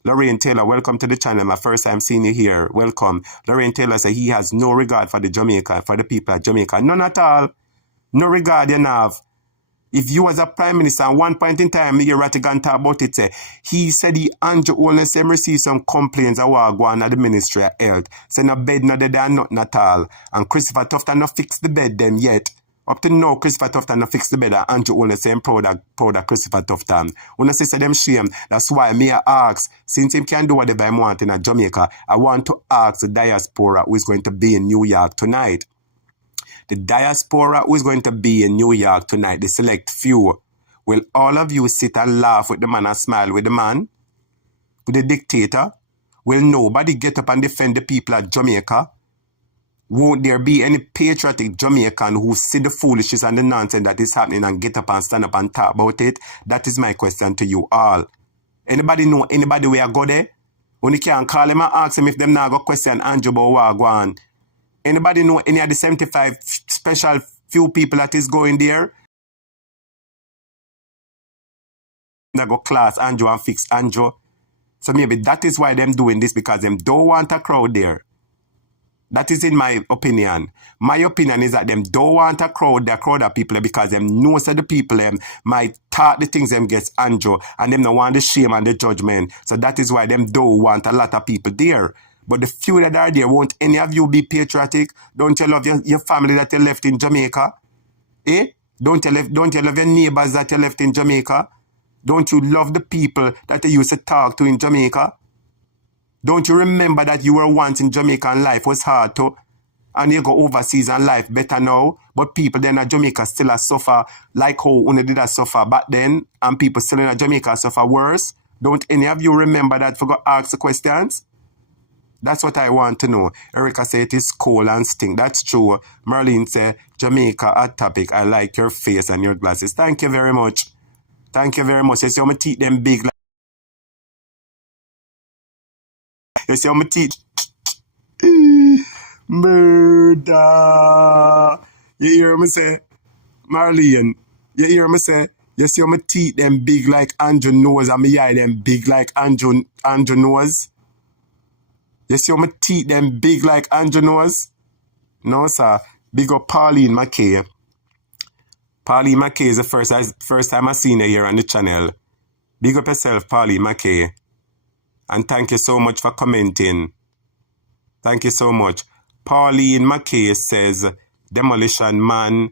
Lorraine Taylor, welcome to the channel. My first time seeing you here. Welcome. Lorraine Taylor said he has no regard for the Jamaica, for the people of Jamaica. None at all. No regard you have. If you was a prime minister at one point in time, you Rattigan talk about it, he said Andrew Holness received some complaints a while ago at the Ministry of Health. Say no bed no dead and nothing at all. And Christopher Tufton no fixed the bed them yet. Up to now, Christopher Tufton no fixed the bed and Andrew Holness saying proud of Christopher Tufton. When I say them shame, that's why me ask, since him can do whatever I want in Jamaica, I want to ask the diaspora who is going to be in New York tonight. The diaspora who is going to be in New York tonight, the select few, will all of you sit and laugh with the man and smile with the man? With the dictator? Will nobody get up and defend the people of Jamaica? Won't there be any patriotic Jamaican who see the foolishness and the nonsense that is happening and get up and stand up and talk about it? That is my question to you all. Anybody know anybody where I go there? When you can call him and ask him if them now go question Andrew Bowagwan. Anybody know any of the 75 special few people that is going there? They go class Andrew and fix Andrew. So maybe that is why them doing this, because them don't want a crowd there. That is in my opinion. My opinion is that them don't want a crowd of people because them knows that the people them might talk the things them gets Andrew and them don't want the shame and the judgment. So that is why them don't want a lot of people there. But the few that are there, won't any of you be patriotic? Don't you love your family that you left in Jamaica? Eh? Don't you love your neighbors that you left in Jamaica? Don't you love the people that you used to talk to in Jamaica? Don't you remember that you were once in Jamaica and life was hard too? And you go overseas and life better now? But people then in Jamaica still suffer like how when they did suffer back then, and people still in Jamaica suffer worse? Don't any of you remember that? Forgot ask the questions? That's what I want to know. Erica said it is cold and stink. That's true. Marlene said, Jamaica, hot topic. I like your face and your glasses. Thank you very much. Thank you very much. You see how my teeth them big. You see how my teeth. Murder. You hear me say? Marlene, you hear me say? You see how my teeth them big like Andrew nose and my eye them big like Andrew nose? You see how my teeth them big like Andrew nose? No, sir. Big up Pauline McKay. Pauline McKay is the first time I seen her here on the channel. Big up yourself, Pauline McKay. And thank you so much for commenting. Thank you so much. Pauline McKay says, Demolition Man.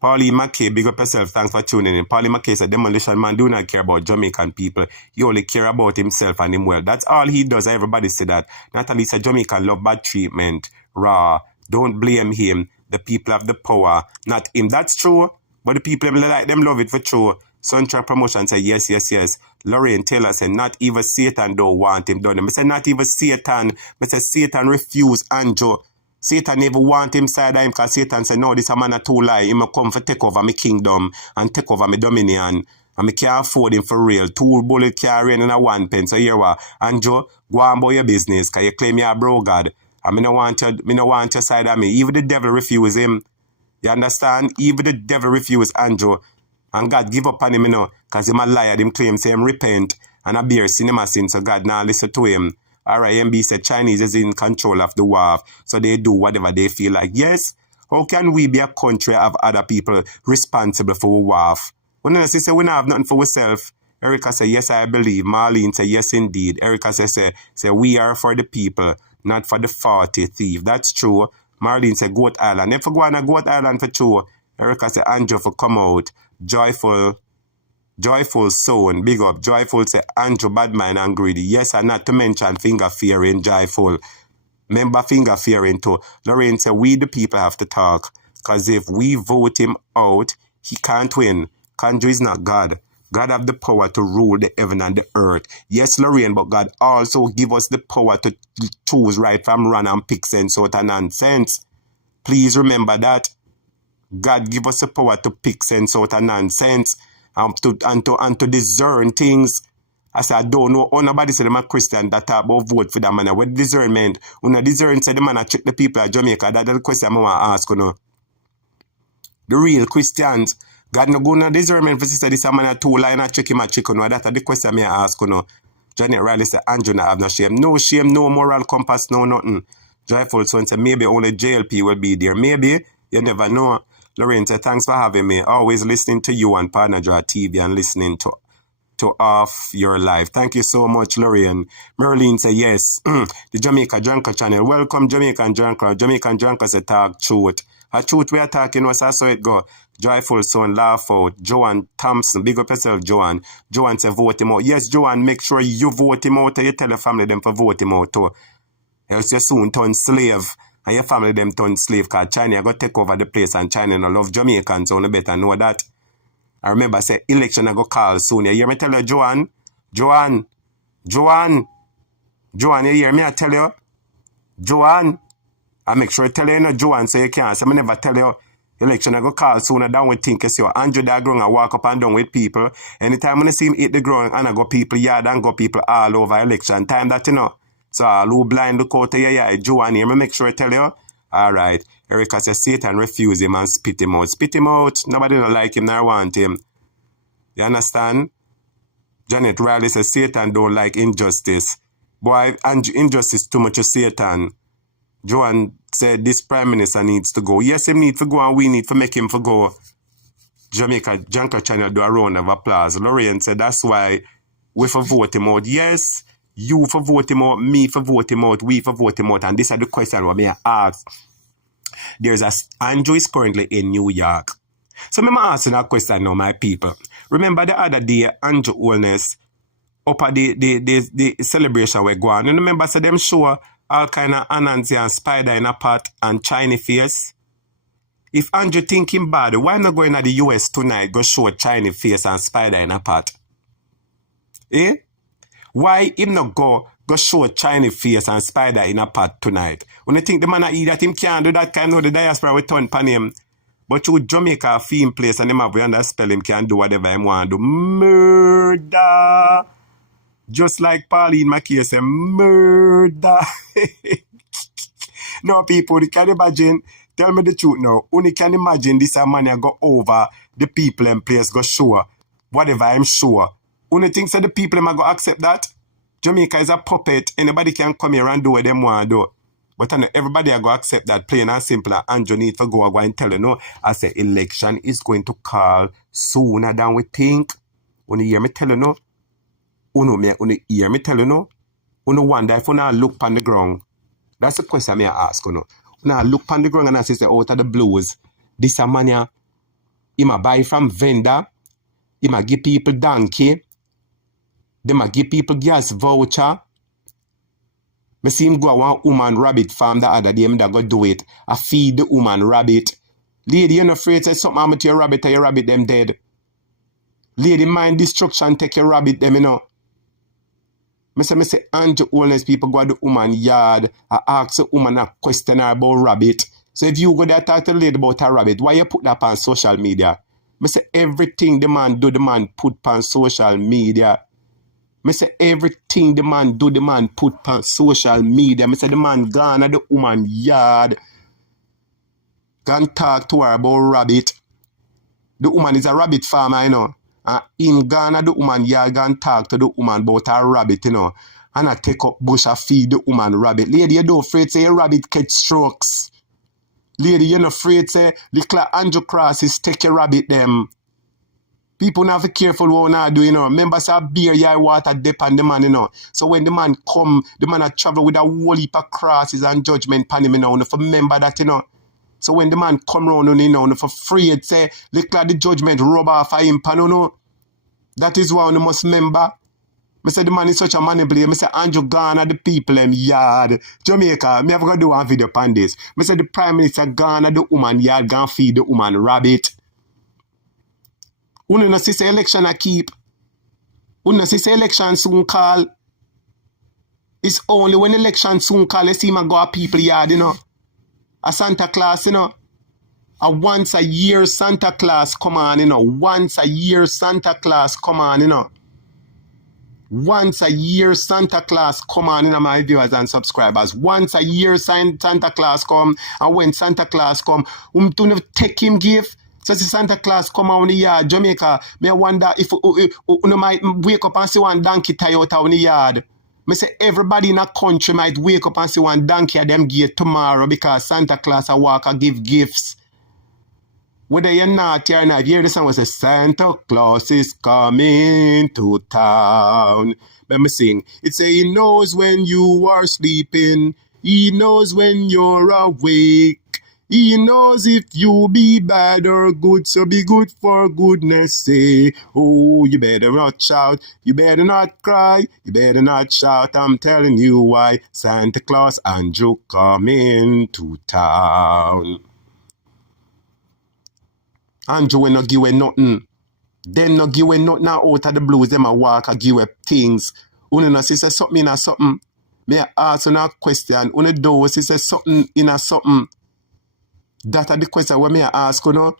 Pauline McKay, big up yourself. Thanks for tuning in. Pauline McKay said, Demolition Man do not care about Jamaican people. He only care about himself and him well. That's all he does. Everybody say that. Natalie said, Jamaican love bad treatment. Raw. Don't blame him. The people have the power. Not him. That's true. But the people like them love it for true. Suntrack Promotion said, yes, yes, yes. Lorraine Taylor said, not even Satan don't want him done. I said, not even Satan. I said, Satan refuse Andrew. Satan never want him side of him because Satan said, no, this a man a too lie. He may come for take over my kingdom and take over my dominion. And I can't afford him for real. 2 bullet carrying and a 1 pence. So here what? Andrew, go on about your business because you claim you're a bro God. And I don't want your side of me. Even the devil refuse him. You understand? Even the devil refuse Andrew. And God give up on him, because him a liar. Him claim say him repent and a bear cinema sin. So God now listen to him. RIMB said Chinese is in control of the war, so they do whatever they feel like. Yes, how can we be a country of other people responsible for war? When I say we don't have nothing for ourselves. Erica said, yes, I believe. Marlene said, yes, indeed. Erica said, we are for the people, not for the 40 thief. That's true. Marlene said, Goat Island. If we go on a Goat Island for true. Erica said, Andrew for come out. Joyful Soul, big up. Joyful say Andrew Badman and greedy. Yes, and not to mention finger fearing Joyful. Remember finger fearing too. Lorraine said we the people have to talk. Because if we vote him out, he can't win. Andrew is not God. God have the power to rule the heaven and the earth. Yes, Lorraine, but God also give us the power to choose right from wrong and pick sense out of nonsense. Please remember that. God give us the power to pick sense out of nonsense and to discern things. I said, I don't know. Oh, nobody said I'm a Christian that talk about vote for that man. What discernment? When I discern said the man I trick the people of Jamaica, that's the question I want to ask. The real Christians, God no good no discernment for sister this a man a two line a trick him a chicken. No, that's the question me ask you no. Janet Riley say Andrew not have no shame. No shame, no moral compass, no nothing. Joyful Son say maybe only JLP will be there. Maybe, you never know. Lorraine say thanks for having me. Always listening to you on Partner Draw TV and listening to Off Your Life. Thank you so much, Lorraine. Merlin say yes. The Jamaica Drunker channel. Welcome, Jamaican Drunker. Jamaican Drunker say talk truth. A truth we are talking was I saw it go. Joyful Son, laugh out. Joanne Thompson, big up yourself, Joanne. Joanne say vote him out. Yes, Joanne, make sure you vote him out and you tell your family them for vote him out too. Else you soon turn slave and your family them turn slave because China go take over the place and China no love Jamaicans, so you better know that. I remember say election I go call soon. You hear me tell you, Joanne? Joanne, you hear me I tell you? Joanne, I make sure I tell you, you know, Joanne, so you can't. So I never tell you, election I go call sooner than we think. You see, Andrew that ground and walk up and down with people. Anytime when I see him hit the ground and I go people yard and go people all over election time, that you know. So all who blind look out of your eye. Joanne, hear me make sure I tell you. All right. Erica says Satan refuse him and spit him out. Spit him out. Nobody don't like him nor want him. You understand? Janet Riley says Satan don't like injustice. Boy, injustice too much of Satan. Joanne said this prime minister needs to go. Yes, he need to go and we need to make him to go. Jamaica Junker channel do a round of applause. Lorraine said that's why we for vote him out. Yes, you for vote him out, me for vote him out, we for vote him out. And this is the question what me ask. Andrew is currently in New York. So I'm asking a question now, my people. Remember the other day, Andrew Holness up at the celebration we're going. And remember, so them show all kind of Anansi and Spider in a pot and Chinese face. If Andrew thinking bad, why not going to the US tonight go show Chinese face and Spider in a pot? Eh? Why him not go show Chinese face and Spider in a pot tonight? When you think the man eat that him can't do that kind of the diaspora will turn pan him. But you Jamaica a film place and him have to spell him can do whatever him want to do. Murder! Just like Pauline McKay said, murder. No, people, you can imagine, tell me the truth now, only can imagine this man go over the people and place go show whatever I'm sure. Only think that the people are going to accept that. Jamaica is a puppet. Anybody can come here and do what they want to do. But everybody are going to accept that plain and simple. Andrew need to go and tell you, no, I say election is going to call sooner than we think. When you hear me tell you, no, Uno hear me tell you no. Uno wonder if you look on the ground. That's the question I ask you. Now look on the ground and I say out of the blues. This a man he ma buy from vendor. He ma give people donkey. They ma give people gas voucher. Me see him go a one woman rabbit farm the other day. Me da go do it. I feed the woman rabbit. Lady, you not afraid say something happen to your rabbit or your rabbit them dead. Lady, mind destruction take your rabbit them, you know. Me say, Andrew Holness people go to the woman yard. I ask the woman a question about rabbit. So if you go there talk to the lady about a rabbit, why you put that on social media? Me say everything the man do, the man put on social media. Me say everything the man do, the man put on social media. Me say the man gone at the woman yard. Gone talk to her about rabbit. The woman is a rabbit farmer, you know. And him gone at the woman yard and talk to the woman about her rabbit, you know. And I take up bush and feed the woman rabbit. Lady, you don't afraid say your rabbit catch strokes. Lady, you not afraid say little Andrew Crosses take your rabbit them. People not be careful what they do, you know. Remember say beer, yeah, water dip on the man, you know. So when the man come, the man a travel with a whole heap of crosses and judgment pan him, you know. You remember that, you know. So when the man come round, you know, for free, it say, look like the judgment rub off of him, you know. That is why you must remember. I say the man is such a manipulator. I say Andrew gone at the people in yard. Jamaica, me have to do one video on this. I say the Prime Minister gone at the woman yard, gone feed the woman rabbit. You know, see election I keep. You know, see election soon call. It's only when election soon call, you see me go at people yard, you know. A Santa Claus, you know. A once a year Santa Claus come on, you know. Once a year Santa Claus come on, you know. Once a year Santa Claus come on, you know, my viewers and subscribers. Once a year Santa Claus come, and when Santa Claus come, to take him gift. So the Santa Claus come out in the yard, Jamaica. Me wonder if you might wake up and see one donkey tie out in the yard. Me say everybody in a country might wake up and see one donkey at them gate tomorrow because Santa Claus a walk and give gifts. Whether you're naughty or not, you hear the song was Santa Claus is coming to town. Let me sing. It say he knows when you are sleeping. He knows when you're awake. He knows if you be bad or good, so be good for goodness sake. Oh, you better not shout, you better not cry, you better not shout. I'm telling you why. Santa Claus Andrew coming to town. Andrew will not give away nothing. Them not give away nothing out of the blues. Them a walk and give away things. Una no say something in a something. Me ask you a question. Una do say something in a something. That are the question when me ask you know.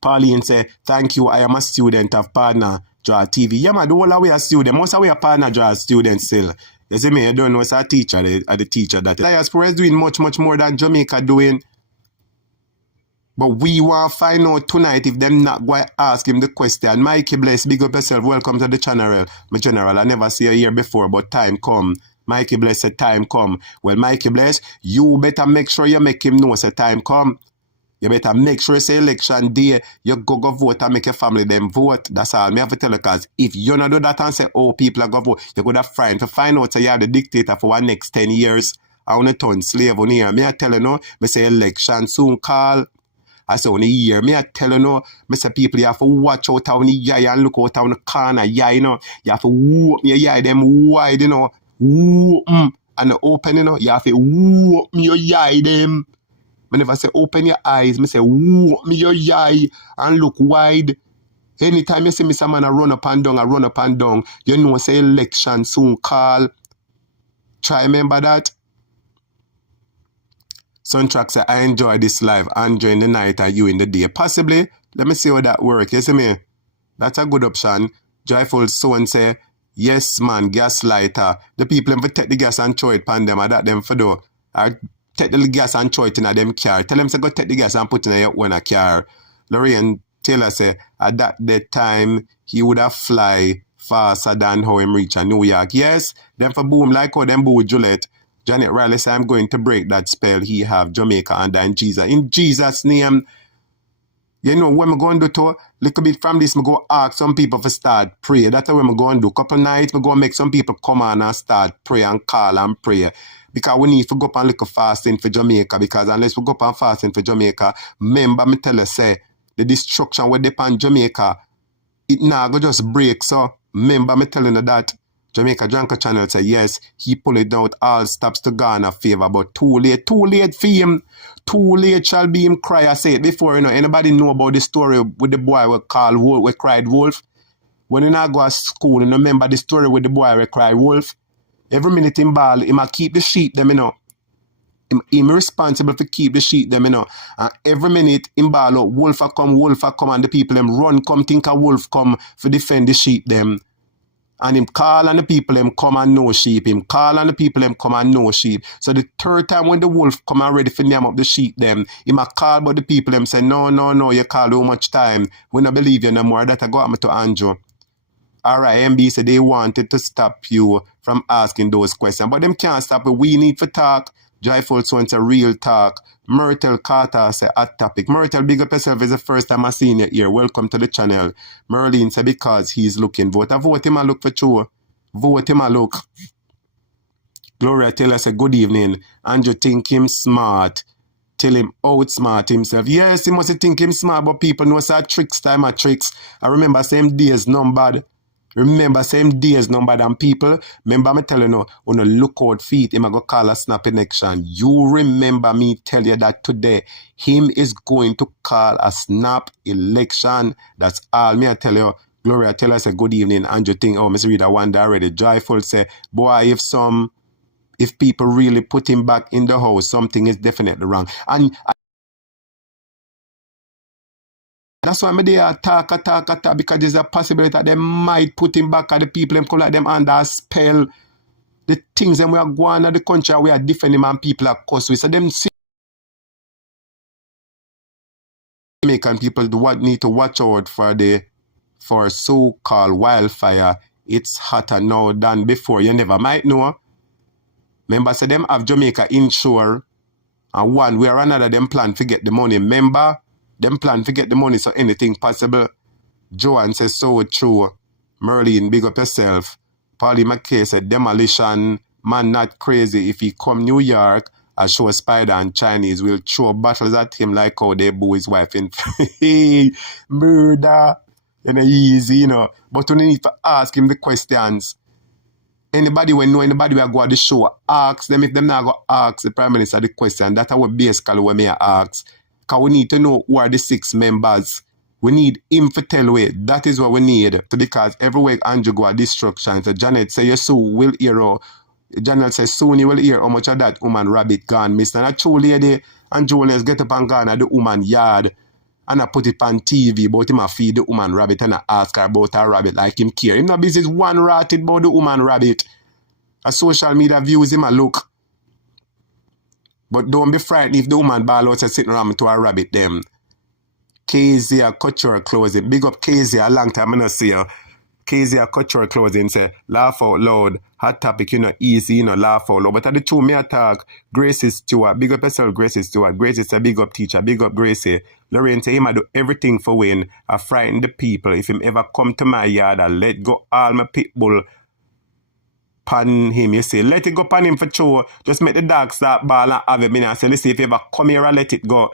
Pauline say, thank you, I am a student of Partner Draw TV. Yeah, man, the whole of we are student. Most of we are Partner Draw students still. You see me, you don't know it's a teacher, the teacher that Diaspora is doing much more than Jamaica doing. But we want to find out tonight if them not going to ask him the question. Mikey Bless, big up yourself. Welcome to the channel. My general, I never see you here before, but time come. Mikey Bless said time come. Well, Mikey Bless, you better make sure you make him know say time come. You better make sure say election day, you go vote and make your family them vote. That's all me have to tell you, because if you not do that and say, oh, people are going to vote, you're going to find out say you are the dictator for the next 10 years. I want to turn slave on here. Me I tell you no, me say election soon call. I say on the year, me I tell you no, me say people you have to watch out on the eye and look out on the corner, yeah, you know. You have to whoop your eye them wide, you know. Whoop and open, you know. You have to whoop your eye them. I never say open your eyes, I say whoop me your eye and look wide. Anytime you see me some man run up and down, you know say election soon call. Try remember that. Soundtrack say I enjoy this live, Andrew in the night or you in the day. Possibly, let me see how that works. You see me? That's a good option. Joyful Son say, yes man, gas lighter. The people them take the gas and throw it pan them, or that them for do. Or take the gas and throw it in a them car. Tell them to go take the gas and put it in your own car. Lorraine Taylor say, at that time, he would have fly faster than how him reach a New York. Yes, them for boom like how them boo Juliet. Janet Riley say, I'm going to break that spell he have Jamaica under in Jesus. In Jesus' name, you know what I'm going to do? Little bit from this, I'm going to ask some people to start pray. That's what I'm going to do. Couple nights, I'm going to make some people come on and start pray and call and pray. Because we need to go up and look fasting for Jamaica. Because unless we go up and fasting for Jamaica, remember me tell you, say, the destruction we depend Jamaica, it now go just break. So remember me telling you that. Jamaica Drunker Channel say yes, he pulled it out all stops to Ghana favor, but too late for him. Too late shall be him cry. I say it before, you know, anybody know about the story with the boy we cried wolf? When you not go to school, you remember the story with the boy we cried wolf? Every minute in ball, he might keep the sheep them, you know. Him responsible for keep the sheep them, you know. And every minute in ball, wolf a come, and the people them run, come think a wolf come for defend the sheep them. And him call and the people them come and no sheep. Him call and the people them come and no sheep. So the third time when the wolf come and ready for name up the sheep them, him a call but the people them say, no, you call too much time. We don't believe you no more. That I go up to Andrew. Alright, MB said they wanted to stop you from asking those questions. But them can't stop it. We need to talk. Joyful Son say real talk. Myrtle Carter say hot topic. Myrtle, big up yourself. It's the first time I seen you here. Welcome to the channel. Merlin say because he's looking. Vote him and look for true. Vote him and look. Gloria Taylor say good evening. Andrew think him smart. Tell him outsmart himself. Yes, he must think him smart, but people know say tricks time are tricks. I remember same days numbered. Remember, same days number than people. Remember me telling you, on a lookout feet, him a go call a snap election. You remember me tell you that today, him is going to call a snap election. That's all me I tell you. Gloria tell us a good evening. Andrew think, oh, Mr. Reader one day already. Joyful say, boy, if people really put him back in the house, something is definitely wrong. And that's why I'm there attack, because there's a possibility that they might put him back at the people them come like them under a spell. The things that we are going at the country, we are defending him and people are cuss with. So them see Jamaican people need to watch out for so-called wildfire. It's hotter now than before. You never might know. Remember, so them have Jamaica insured, and one way or another, them plan to get the money. Remember, them plan to get the money, so anything possible. Joanne says, so true. Merlin, big up yourself. Paulie McKay said, demolition, man not crazy. If he come New York, I show Spider and Chinese will throw battles at him like how they boo his wife in murder. Easy, But we need to ask him the questions. Anybody will know, anybody will go at the show, ask them. If them not go ask the Prime Minister the question, that's what basically what me ask. Because we need to know who are the 6 members. We need him to tell we. That is what we need. So because everywhere Andrew go at destruction. So Janet say, you soon will hear. Janet says, soon you will hear how much of that woman rabbit gone missed. And a true lady, Andrew Holness get up and gone at the woman yard. And I put it on TV about him a feed the woman rabbit and I ask her about her rabbit like him care. Him not business one ratted about the woman rabbit. A social media views him a look. But don't be frightened if the woman ball out sitting around to a rabbit them. Kezia Couture Clothing. Big up Kezia, a long time I not see her. Kezia Couture Clothing say, laugh out loud. Hot topic, easy, laugh out loud. But at the two me attack, Gracie Stewart. Big up yourself, Gracie Stewart. Gracie's a big up teacher. Big up Gracie. Lorraine say, him I do everything for win. I frighten the people. If him ever come to my yard, I let go all my pit bull pan him. You say, let it go pan him for sure. Just make the dog start ball and have him in. I say, listen, if you ever come here and let it go.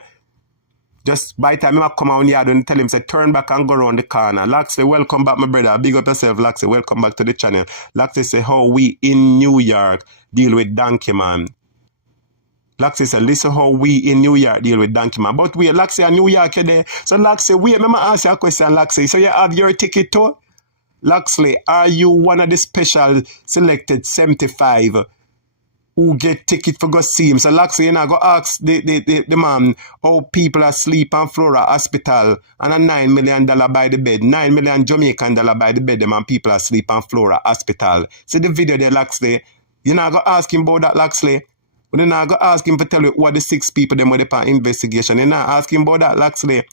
Just by the time I come out here and tell him, say, turn back and go around the corner. Laxley, welcome back, my brother. Big up yourself, Laxley. Welcome back to the channel. Laxley say, how we in New York deal with Donkey Man. Laxley say, listen how we in New York deal with Donkey Man. But wait, Laxley in New York you there. So Laxley, wait, let me ask you a question, Laxley. So you have your ticket too? Laxley, are you one of the special selected 75 who get ticket for go see him? So Laxley, go ask the man how people are sleep on Flora Hospital and a $9 million by the bed. $9 million Jamaican dollar by the bed, them and people are sleep on Flora Hospital. See the video there, Laxley. You not go ask him about that, Laxley. You not go ask him to tell you what the 6 people them with the investigation. You not ask him about that, Laxley.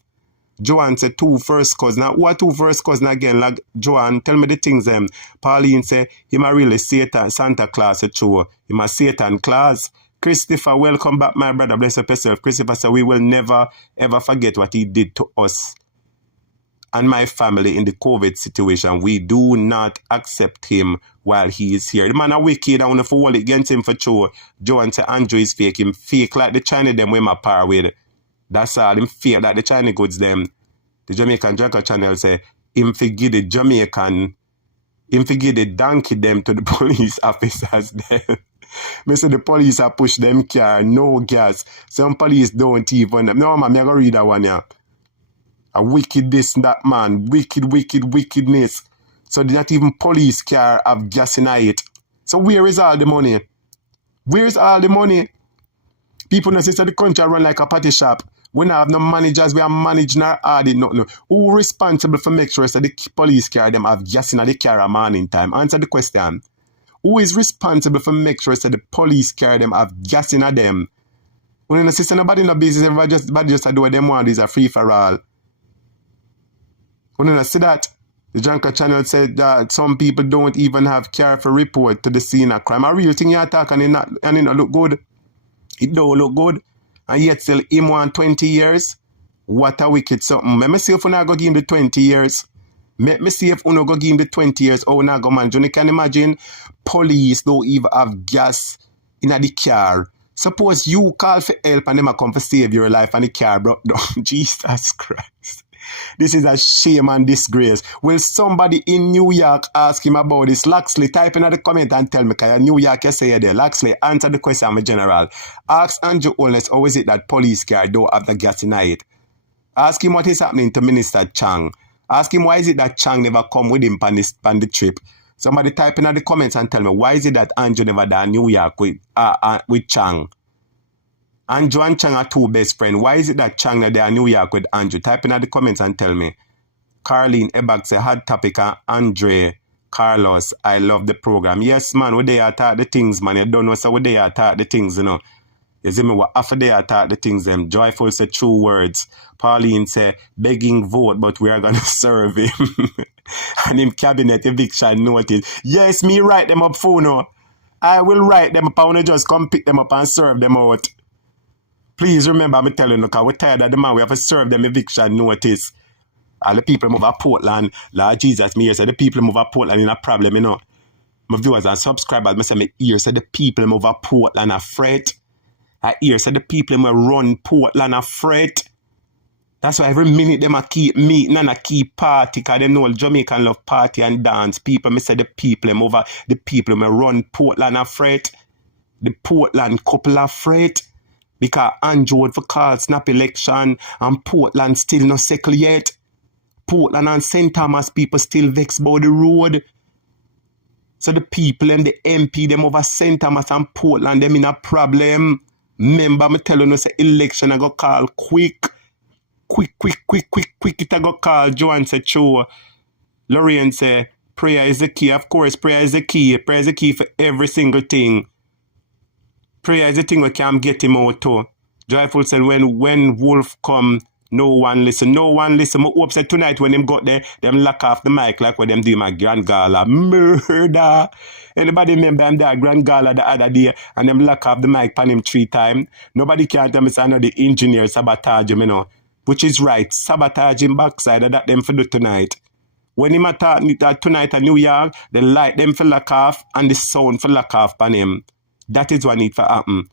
Joanne said 2 first cousin. Now, what 2 first cousin again? Like Joanne, tell me the things them. Pauline say, him a really Satan, Santa Claus a true. Him a Satan Claus. Christopher, welcome back, my brother. Bless up yourself. Christopher said, we will never, ever forget what he did to us and my family in the COVID situation. We do not accept him while he is here. The man a wicked. I want to hold it against him for sure. Joanne said, Andrew is fake. Him fake like the China them with my par with. That's all. Him fake like the China goods them. The Jamaican Draco channel say, him forgive the Jamaican, him forgive the donkey them to the police officers them. Me say the police are push them car, no gas. Some police don't even. No man, me go read that one here. A wicked this and that man. Wickedness. So not even police car have gas in it. So where is all the money? Where's all the money? People know say the country run like a party shop. We don't have no managers, we are managing our audit, no. Who responsible for make sure that the police car them have gas in the car at morning time? Answer the question. Who is responsible for make sure that the police car them have gas in them? When you see nobody in the business, everybody just do what they want, is a free for all. When you see that, the Janka channel said that some people don't even have car for report to the scene of crime. A real thing you attack and it not look good. It don't look good. And yet still him want 20 years. What a wicked something. Let me see if you not go give him the 20 years. Let me see if you not go give him the 20 years. Oh, now go man. You can imagine police don't even have gas in the car. Suppose you call for help and them come for save your life and the car broke down. Jesus Christ. This is a shame and disgrace. Will somebody in New York ask him about this? Laxley, type in the comment and tell me, because New York, you say there. Laxley, answer the question, my general. Ask Andrew Holness, how is it that police car don't have the gas in it? Ask him what is happening to Minister Chang. Ask him why is it that Chang never come with him on the trip. Somebody type in the comments and tell me, why is it that Andrew never done New York with Chang? Andrew and Chang are 2 best friends. Why is it that Chang are there in New York with Andrew? Type in the comments and tell me. Carlene Ebag say, hot topic, Andre, Carlos, I love the program. Yes, man, we there talk the things, man. You don't know, so we there talk the things, You You see me, what after they attack the things them. Joyful say true words. Pauline say begging vote, but we are gonna serve him. And him cabinet eviction notice. Yes, me write them up for no. I will write them up. I wanna just come pick them up and serve them out. Please remember me telling you, because we're tired of the man. We have to serve them eviction notice. All the people move up Portland. Lord Jesus, me here say the people move up Portland in a problem, you know. My viewers and subscribers, I say me ear say the people move up Portland are fret. I hear say the people who run Portland are fret. That's why every minute them a keep meeting and a keep party, because they know Jamaican love party and dance. People, me say the people who run Portland are fret. The Portland couple are fret. Because Andrew for call snap election and Portland still not settle yet. Portland and St. Thomas people still vex about the road. So the people and the MP them over St. Thomas and Portland them in a problem. Remember me telling you say election I go call quick. It I go call. Joanne say true. Lorraine say prayer is the key. Of course prayer is the key. Prayer is the key for every single thing. Prayer is the thing we can get him out too. Joyful said when Wolf come, no one listen. No one listen. I hope said tonight when them got there, them lock off the mic like what them do my Grand Gala. Murder. Anybody remember them that Grand Gala the other day and them lock off the mic pan him 3 times? Nobody can tell me say I know the engineer sabotage him, you know. Which is right. Sabotage him backside of that them for do tonight. When him attack tonight at New York, the light them for lock off and the sound for lock off pan him. That is what need to happen.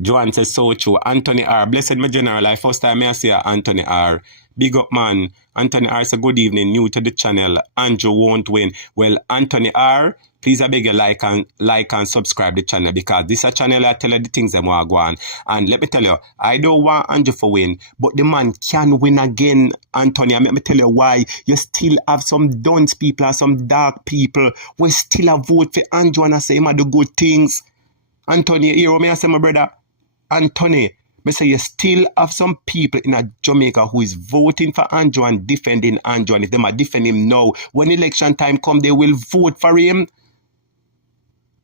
Joanne says so true. Anthony R. Blessed my general. I first time I see Anthony R. Big up man. Anthony R. Say good evening. New to the channel. Andrew won't win. Well, Anthony R. Please I beg you like and subscribe the channel, because this a channel I tell you the things them want to go on. And let me tell you, I don't want Andrew for win, but the man can win again, Anthony. And let me tell you why. You still have some dunce people and some dark people who still a vote for Andrew and I say him do good things. Anthony, you hear me I say my brother? Anthony, me say you still have some people in Jamaica who is voting for Andrew and defending Andrew. And if them are defending him now, when election time come, they will vote for him.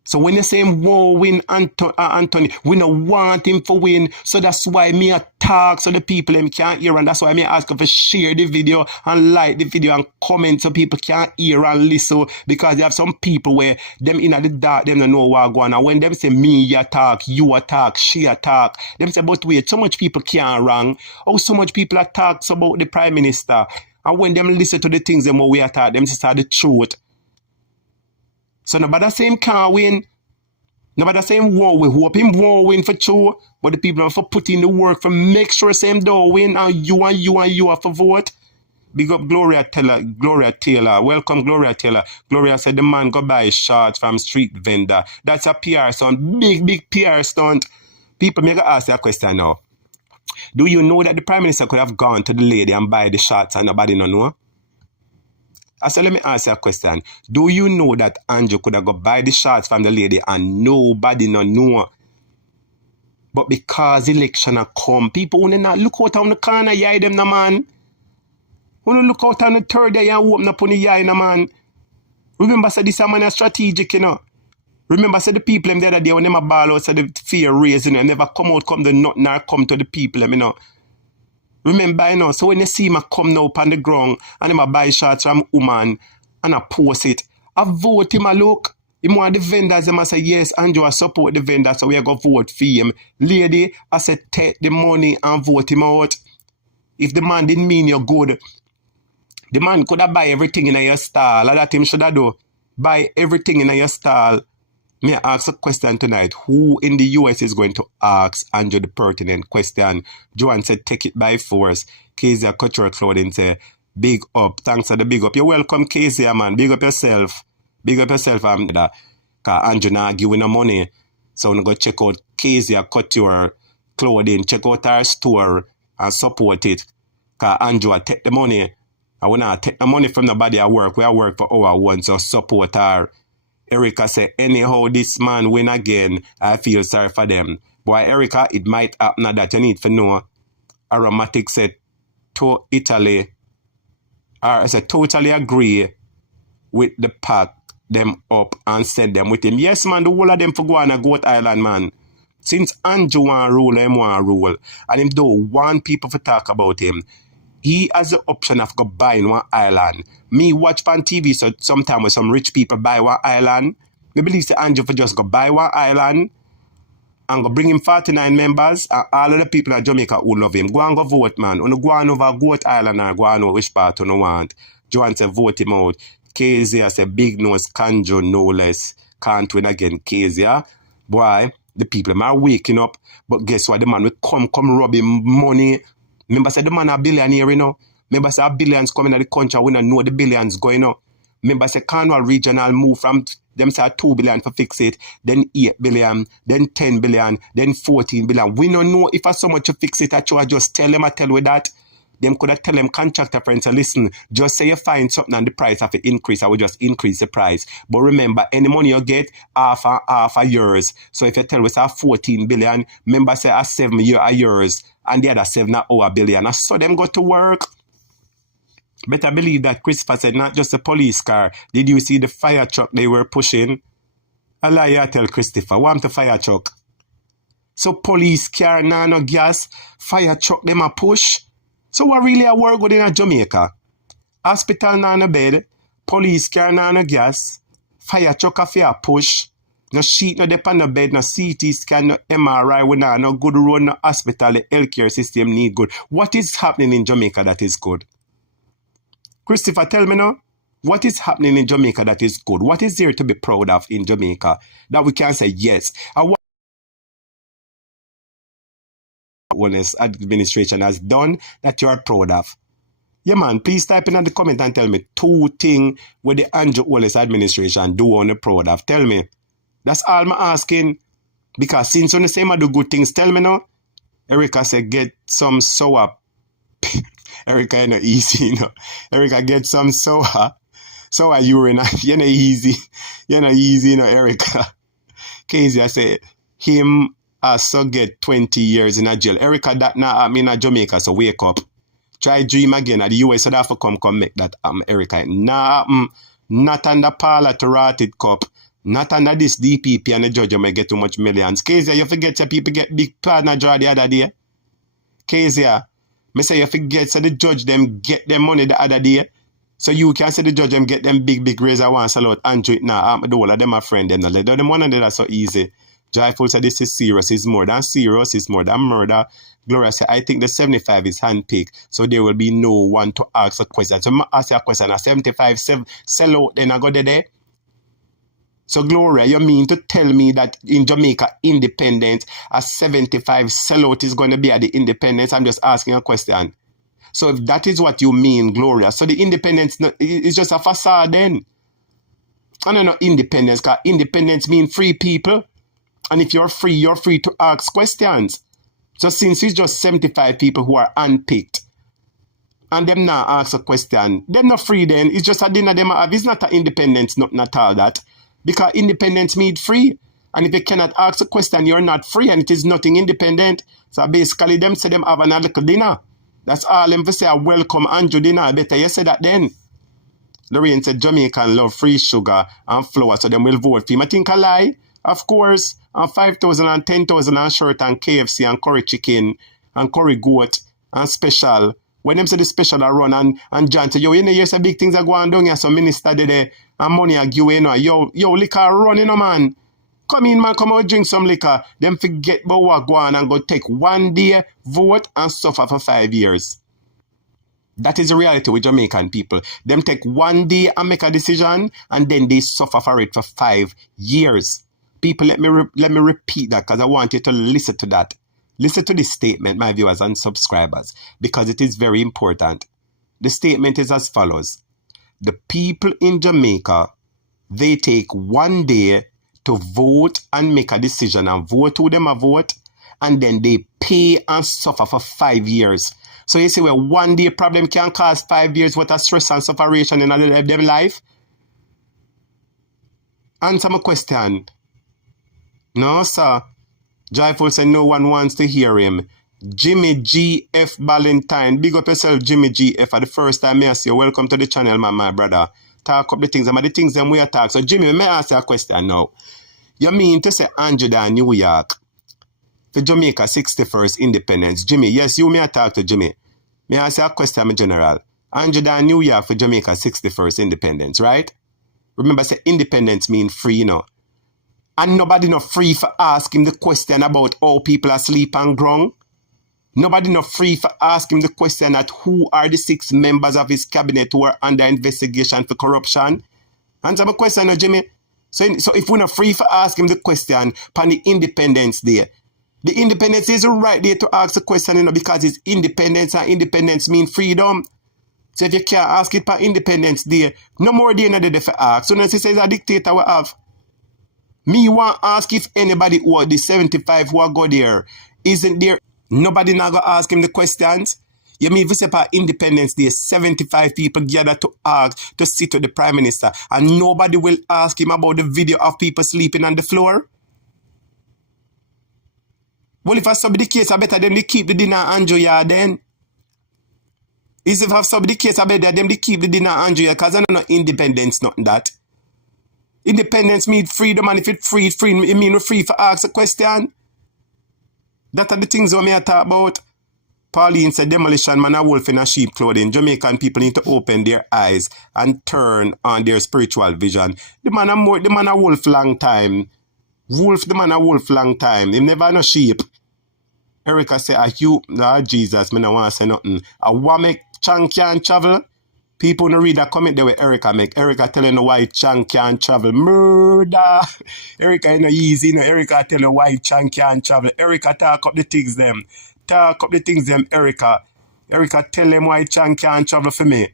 So when you say him won't win, Anthony, we don't want him to win. So that's why me attack so the people them can't hear. And that's why me ask you to share the video and like the video and comment so people can't hear and listen. Because you have some people where them in the dark, them don't know what going on. And when them say me attack, you attack, she attack, them say, but wait, so much people can't wrong. Oh, so much people attack about the Prime Minister. And when them listen to the things them we attack, them say the truth. So nobody say him can't win. Nobody say him won't win. Hope him won't win for sure. But the people have to put in the work for make sure say him don't win. And you have to vote. Big up Gloria Taylor. Welcome Gloria Taylor. Gloria said the man go buy shots from street vendor. That's a PR stunt. Big PR stunt. People may ask that question now. Do you know that the Prime Minister could have gone to the lady and buy the shots and nobody don't know? So let me ask you a question. Do you know that Andrew could have go buy the shots from the lady and nobody no know? But because election have come, people want to not look out on the corner, yeah, them no man. Want to look out on the third day and open up on the yeah, no man. Remember, say this man is strategic, you know. Remember, say the people them the other day when them a ball out, say the fear raising, you know, never come the nothing or come to the people, you know. Remember, you know, so when you see me come now up on the ground and him a buy shots from woman and I post it, I vote him a look. Him want the vendors, them I say, yes, Andrew, I support the vendors, so we go vote for him. Lady, I said, take the money and vote him out. If the man didn't mean you good, the man could have buy everything in your stall. Like that him should have do. Buy everything in your stall. May I ask a question tonight? Who in the US is going to ask Andrew the pertinent question? Joanne said, take it by force. Kezia Cultural Clothing say, big up. Thanks for the big up. You're welcome, Kezia, man. Big up yourself. Big up yourself, because Andrew not giving no money. So I'm going to go check out Kezia Cultural Clothing. Check out our store and support it. Because Andrew will take the money. I will not take the money from nobody I work. We work for our one, so support her. Erica said, anyhow, this man win again. I feel sorry for them. Boy, Erica, it might happen that you need to know. Aromatic said, to Italy. I said, totally agree with the pack them up and send them with him. Yes, man, the whole of them for go on a Goat Island, man. Since Andrew want rule, him want rule. And him don't want people to talk about him. He has the option of go buying one island. Me watch on TV, so sometimes when some rich people buy one island, we believe the Andrew for just go buy one island and go bring him 49 members, and all of the people in Jamaica who love him. Go and go vote, man. When you go on over Goat Island or go on over which part you want. Joan say vote him out. KZ say big nose, Kanjo, no less. Can't win again, KZ. Boy, the people are waking up. But guess what? The man will come rob him money. Remember, say the man a billionaire, you know. Remember, say billions coming to the country. We don't know the billions going up. Remember, say Cornwall Regional move from them say 2 billion for fix it, then 8 billion, then 10 billion, then 14 billion. We don't know if I so much to fix it. I just tell them, I tell with that. Them could have tell them contractor friends, listen, just say you find something and the price of it increase, I will just increase the price. But remember, any money you get, half a yours. So if you tell us 14 billion, remember say 7 year are yours, and the other 7 are our billion. I saw them go to work. Better believe that Christopher said not just a police car. Did you see the fire truck they were pushing? I lie, I tell Christopher, want the fire truck. So police car, no gas, fire truck them a push. So what really a work good in Jamaica? Hospital no bed, police car no gas, fire truck a push, no sheet no dep on the bed, no CT scan, no MRI, we no good run, no hospital, the healthcare system need good. What is happening in Jamaica that is good? Christopher, tell me now, what is happening in Jamaica that is good? What is there to be proud of in Jamaica that we can say yes? And what Holness administration has done that you are proud of? Yeah, man, please type in the comment and tell me 2 things with the Andrew Holness administration do on the proud of. Tell me. That's all I'm asking. Because since you say I do good things, tell me now. Erica said, get some sour. Erica, you know, easy, you know. Erica, get some sour urine. You know, easy. You know, easy, you know, Erica. Casey, I say, him also get 20 years in a jail. Erica, that now I'm in Jamaica, so wake up. Try dream again. At the US, so that for come make that, Erica. Nah, not under parlor to rotted cup. Not under this DPP and the judge may get too much millions. Casey, you forget that people get big partner draw the other day. Casey, me say you forget so the judge them get them money the other day. So you can say the judge them get them big razor one sell out Andrew now. The whole of them are friend them. Let them one of them that's so easy. Joyful said this is serious, it's more than serious, it's more than murder. Gloria said, I think the 75 is handpicked, so there will be no one to ask a question. So I ask you a question, a 75 sell out, then I go there. So Gloria, you mean to tell me that in Jamaica independence, a 75 sellout is going to be at the independence? I'm just asking a question. So if that is what you mean, Gloria, so the independence is just a facade then? I don't know independence, because independence means free people. And if you're free to ask questions. So since it's just 75 people who are unpicked, and them now ask a question, them not free then, it's just a dinner them have. It's not an independence, not all that. Because independence means free. And if you cannot ask a question, you're not free and it is nothing independent. So basically, them say them have a little dinner. That's all them for say a welcome Andrew dinner. Better you say that then. Lorraine said Jamaican love free sugar and flour, so them will vote for him. I think I lie. Of course, and 5,000 and 10,000 and shirt and KFC and curry chicken and curry goat and special. When them say the special are run and John say, yo, you know, here's some big things are going down here, so minister there and money are give you know. Yo, liquor run, you know, man. Come in, man, come out, drink some liquor. Them forget about what go on and go take 1 day, vote, and suffer for 5 years. That is the reality with Jamaican people. Them take 1 day and make a decision, and then they suffer for it for 5 years. People, let me repeat that, because I want you to listen to that. Listen to this statement, my viewers and subscribers, because it is very important. The statement is as follows. The people in Jamaica, they take 1 day to vote and make a decision and vote who them a vote, and then they pay and suffer for 5 years. So you see where 1 day problem can cause 5 years worth of stress and sufferation in their life? Answer my question. No, sir. Joyful said no one wants to hear him. Jimmy G.F. Valentine. Big up yourself, Jimmy G.F. For the first time I see you. Welcome to the channel, my brother. Talk up the things. The things them we attack. So Jimmy, may I ask you a question now? You mean to say Andrew in New York? for Jamaica 61st independence? Jimmy, yes, you may talk to Jimmy. May I ask you a question, my general? Andrew down New York for Jamaica 61st independence, right? Remember, say independence mean free, you know. And nobody not free for ask him the question about how people are sleep and ground. Nobody not free for ask him the question that who are the 6 members of his cabinet who are under investigation for corruption. Answer my question, Jimmy. So if we're not free for ask him the question on the Independence Day, the independence is right there to ask the question, you know, because it's independence and independence mean freedom. So if you can't ask it for Independence Day, no more day than the for ask. So now she says a dictator will have. Me want ask if anybody who are the 75 who are go there, isn't there? Nobody now go ask him the questions. You mean if you say for Independence Day, 75 people gather to ask to sit with the Prime Minister and nobody will ask him about the video of people sleeping on the floor? Well, if I sub the case, I better them they keep the dinner Andrew yard then. Is if I sub the case, I better them they keep the dinner Andrew yard because I don't know independence, nothing that. Independence means freedom, and if it free, it mean we're free for ask a question. That are the things we may talk about. Pauline said demolition man a wolf in a sheep clothing. Jamaican people need to open their eyes and turn on their spiritual vision. The man a wolf long time. The man a wolf long time. He never no sheep. Erica say, Jesus, me no want to say nothing. A Wamek Chan can't travel. People no read a comment there with Erica make. Erica telling why Chan can't travel. Murder. Erica ain't no easy. No. Erica telling why Chan can't travel. Erica talk up the things them. Erica. Erica tell them why Chan can't travel for me.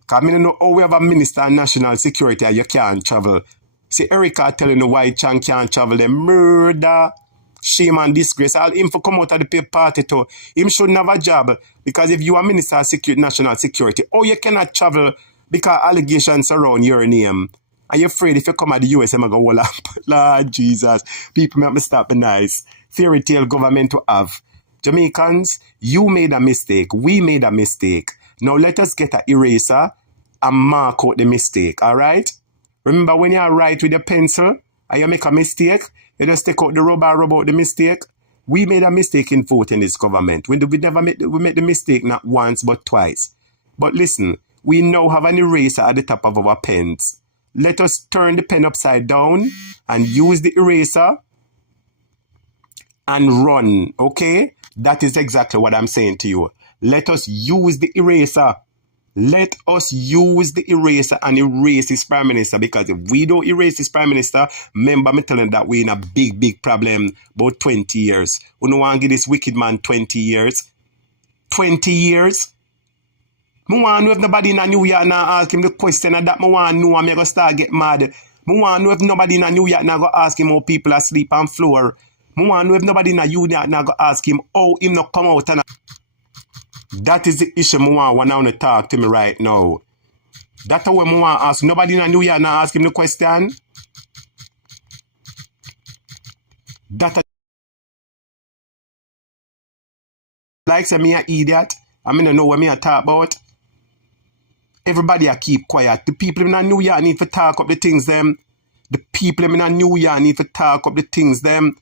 Because I don't know how we have a minister of national security and you can't travel. See, Erica telling you why Chan can't travel. Them murder. Shame and disgrace. All him for come out of the pay party too. Him shouldn't have a job. Because if you are Minister of National Security, you cannot travel because allegations surround your name. Are you afraid if you come at the US, I'm going to hold up? Lord Jesus. People make me stop be nice. Fairy tale government to have. Jamaicans, you made a mistake. We made a mistake. Now let us get an eraser and mark out the mistake. Alright? Remember when you write with a pencil and you make a mistake, you just take out the rubber and rub out the mistake. We made a mistake in voting this government. We made the mistake not once but twice. But listen, we now have an eraser at the top of our pens. Let us turn the pen upside down and use the eraser and run, okay? That is exactly what I'm saying to you. Let us use the eraser. Let us use the eraser and erase his Prime Minister, because if we don't erase his Prime Minister, remember me telling that we're in a big problem about 20 years. We don't want to give this wicked man 20 years. 20 years? I want to know if nobody in New York now ask him the question and that I want to know and I'm going to start get mad. I want to know if nobody in New York now go ask him how people are asleep on floor. I want to know if nobody in New York now go ask him how him not come out and that is the issue I want to talk to me right now. That's what I want to ask. Nobody in New York now ask him the question. That like say me an idiot. I mean, I know what me I talk about. Everybody I keep quiet. The people in New York need to talk up the things them. The people in New York need to talk up the things them.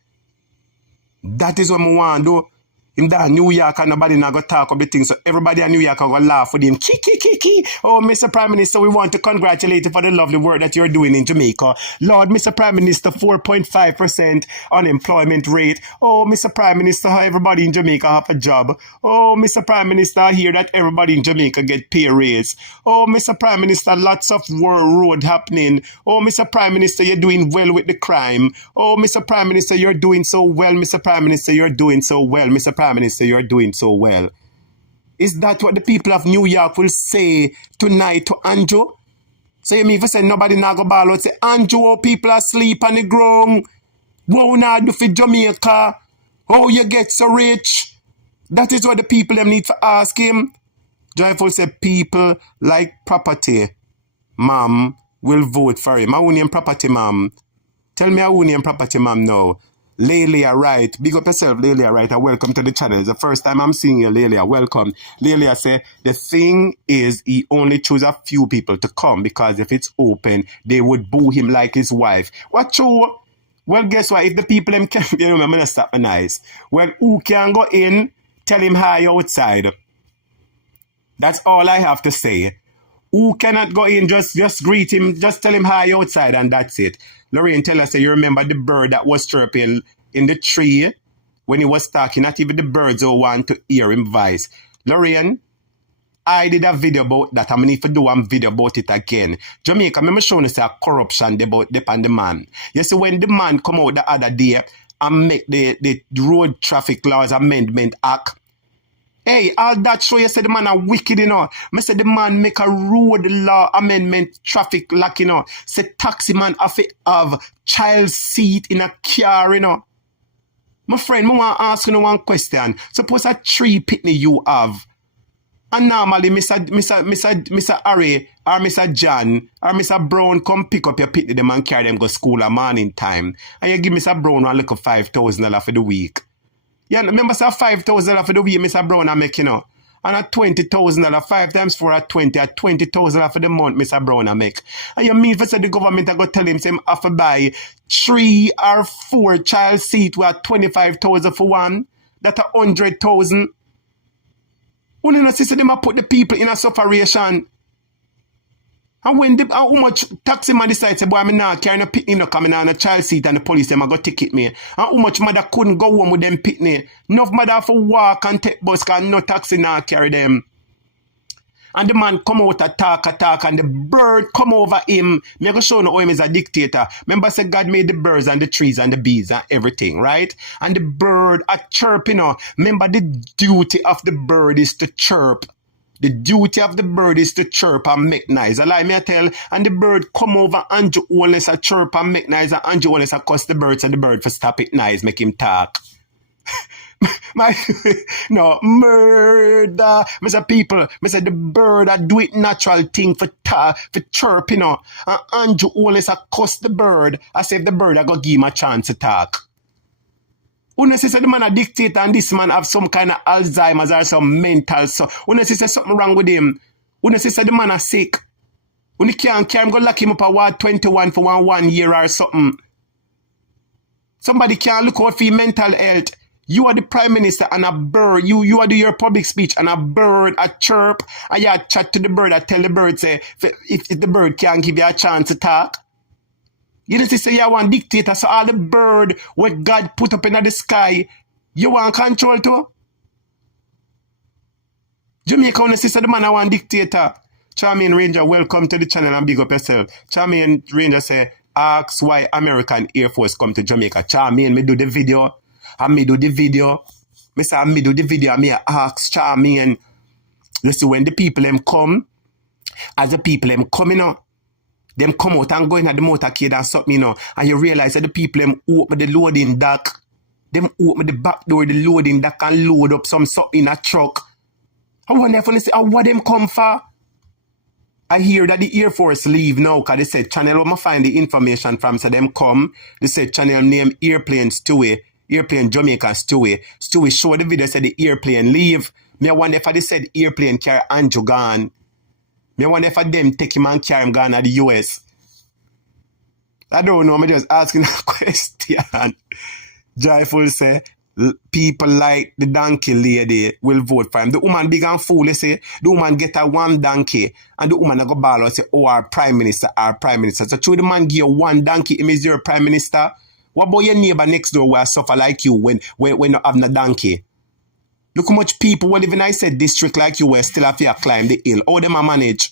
That is what I want to do. In that New York and nobody not going to talk up the things. So everybody in New York are going to laugh with him. Kiki. Oh, Mr. Prime Minister, we want to congratulate you for the lovely work that you're doing in Jamaica. Lord, Mr. Prime Minister, 4.5% unemployment rate. Oh, Mr. Prime Minister, how everybody in Jamaica have a job. Oh, Mr. Prime Minister, I hear that everybody in Jamaica get pay raise. Oh, Mr. Prime Minister, lots of road happening. Oh, Mr. Prime Minister, you're doing well with the crime. Oh, Mr. Prime Minister, you're doing so well. Mr. Prime Minister, you're doing so well. Mr. Prime Minister, you're doing so well. Is that what the people of New York will say tonight to Andrew? So you mean if you say nobody now go ball out, say Andrew, oh, people are asleep on the ground. What now do for Jamaica? Oh, you get so rich? That is what the people them need to ask him. Joyful say people like property, ma'am, will vote for him. I own him property, ma'am. Tell me I own him property, ma'am, now. Lelia Wright, big up yourself, Lelia Wright, and welcome to the channel. It's the first time I'm seeing you, Lelia. Welcome. Lelia say, the thing is, he only chose a few people to come because if it's open, they would boo him like his wife. What true? Well, guess what? If the people them can, you know, I'm gonna stop my nice. Well, who can go in, tell him hi outside? That's all I have to say. Who cannot go in, just greet him, just tell him hi outside, and that's it. Lorraine, tell us, you remember the bird that was chirping in the tree when he was talking? Not even the birds who want to hear him voice. Lorraine, I did a video about that. I'm going to need to do a video about it again. Jamaica, I'm showing us a corruption about the man. You see, when the man come out the other day and make the Road Traffic Laws Amendment Act, hey, all that show you say the man are wicked, you know. I say the man make a road law amendment traffic lock, you know. Say taxi man have child seat in a car, you know. My friend, I want to ask you one question. Suppose a 3 pitney you have. And normally, Mr. Harry or Mr. John or Mr. Brown come pick up your pitney them and carry them go school at morning time. And you give Mr. Brown one little $5,000 for the week. Yeah, remember, sir, $5,000 for the week Mr. Brown I make, you know. And at $20,000, 5 times 4 at 20, at $20,000 for the month Mr. Brown I make. And you mean for say the government I go tell him, say, I have to buy 3 or 4 child seat with $25,000 for one? That's $100,000. Only not see them put the people in a sufferation. And when how much taxi man decides, say, boy, I'm not carrying a pitney, no coming on a child seat and the police them a go ticket me. And how much mother couldn't go home with them pitney. Enough mother have to walk and take bus because no taxi now carry them. And the man come out attack, and the bird come over him. Me go show no him is a dictator. Remember, say God made the birds and the trees and the bees and everything, right? And the bird a chirp, you know. Remember, the duty of the bird is to chirp. The duty of the bird is to chirp and make noise. I lie me I tell. And the bird come over Andrew Holness a chirp and make noise. And Andrew Holness a cuss the bird, so the bird for stop it nice, make him talk. No, murder. Mr. People, Mr. the bird a do it natural thing for chirp, you know. And Andrew Holness a cuss the bird. I say if the bird I go give him a chance to talk. When say the man a dictator and this man have some kind of Alzheimer's or some mental so when say something wrong with him. When say the man a sick. When you can't carry him, go lock him up at Ward 21 for 1 year or something. Somebody can't look out for your mental health. You are the prime minister and a bird. You are doing your public speech and a bird, a chirp, and you chat to the bird and tell the bird, say, if the bird can't give you a chance to talk. You just say you want dictator, so all the bird what God put up in the sky, you want control to? Jamaica, when you say the man I want dictator. Charmian Ranger, welcome to the channel and big up yourself. Charmian Ranger say, ask why American Air Force come to Jamaica. Charmian, me do the video. And me do the video. Me say me do the video and me ask Charmian. You see when the people them come, as the people them coming out, them come out and go in at the motorcade and something, you know, and you realize that the people them open the loading dock, them open the back door, the loading dock and load up some something in a truck. I wonder if you say, what them come for? I hear that the Air Force leave now because they said channel where I find the information from, so them come, they said channel name Airplane Stewie, Airplane Jamaica Stewie. Stewie show the video said the airplane leave. Me I wonder if they said airplane carry Andrew gone. Me wonder if them take him and carry him gone to the US. I don't know, I'm just asking a question. Joyful say, people like the donkey lady will vote for him. The woman big and fool, they say, the woman get a 1 donkey, and the woman go ball and say, oh, our prime minister. So true, the man give you 1 donkey, him is your prime minister. What about your neighbor next door who suffer like you when you have no donkey? Look how much people who live in I said district like you were still have to climb the hill. How them a manage?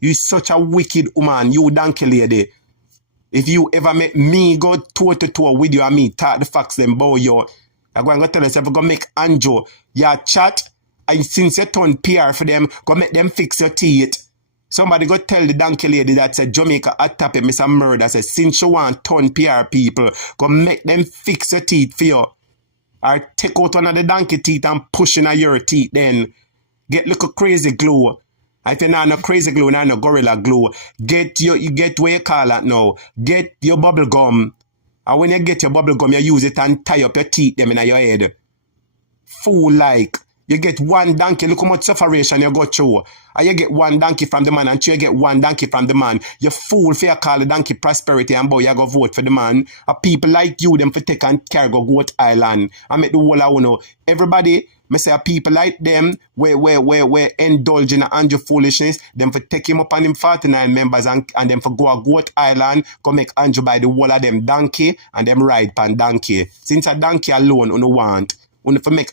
You such a wicked woman, you donkey lady. If you ever make me go toe to toe with you and me talk the facts them bow you, I'm going to tell yourself, go make Anjo your chat, and since you turn PR for them, go make them fix your teeth. Somebody go tell the donkey lady that said Jamaica attack him, Mr. Murder, say since you want turn PR people, go make them fix your teeth for you. Or take out one of the donkey teeth and push in your teeth then. Get little crazy glue. If you're not no crazy glue, not no gorilla glue, you get what you call that now. Get your bubble gum. And when you get your bubble gum, you use it and tie up your teeth them in your head. Fool like. You get one donkey, look how much separation you go through. And you get one donkey from the man, and you get one donkey from the man. You fool for you call the donkey prosperity, and boy, you go vote for the man. People like you, them for take and carry go Goat Island. I make the whole of know. Everybody, me say people like them, where indulge in Andrew foolishness, them for take him up on him 49 members and them for go a Goat Island, go make Andrew buy the whole of them donkey, and them ride pan donkey. Since a donkey alone, you want, for make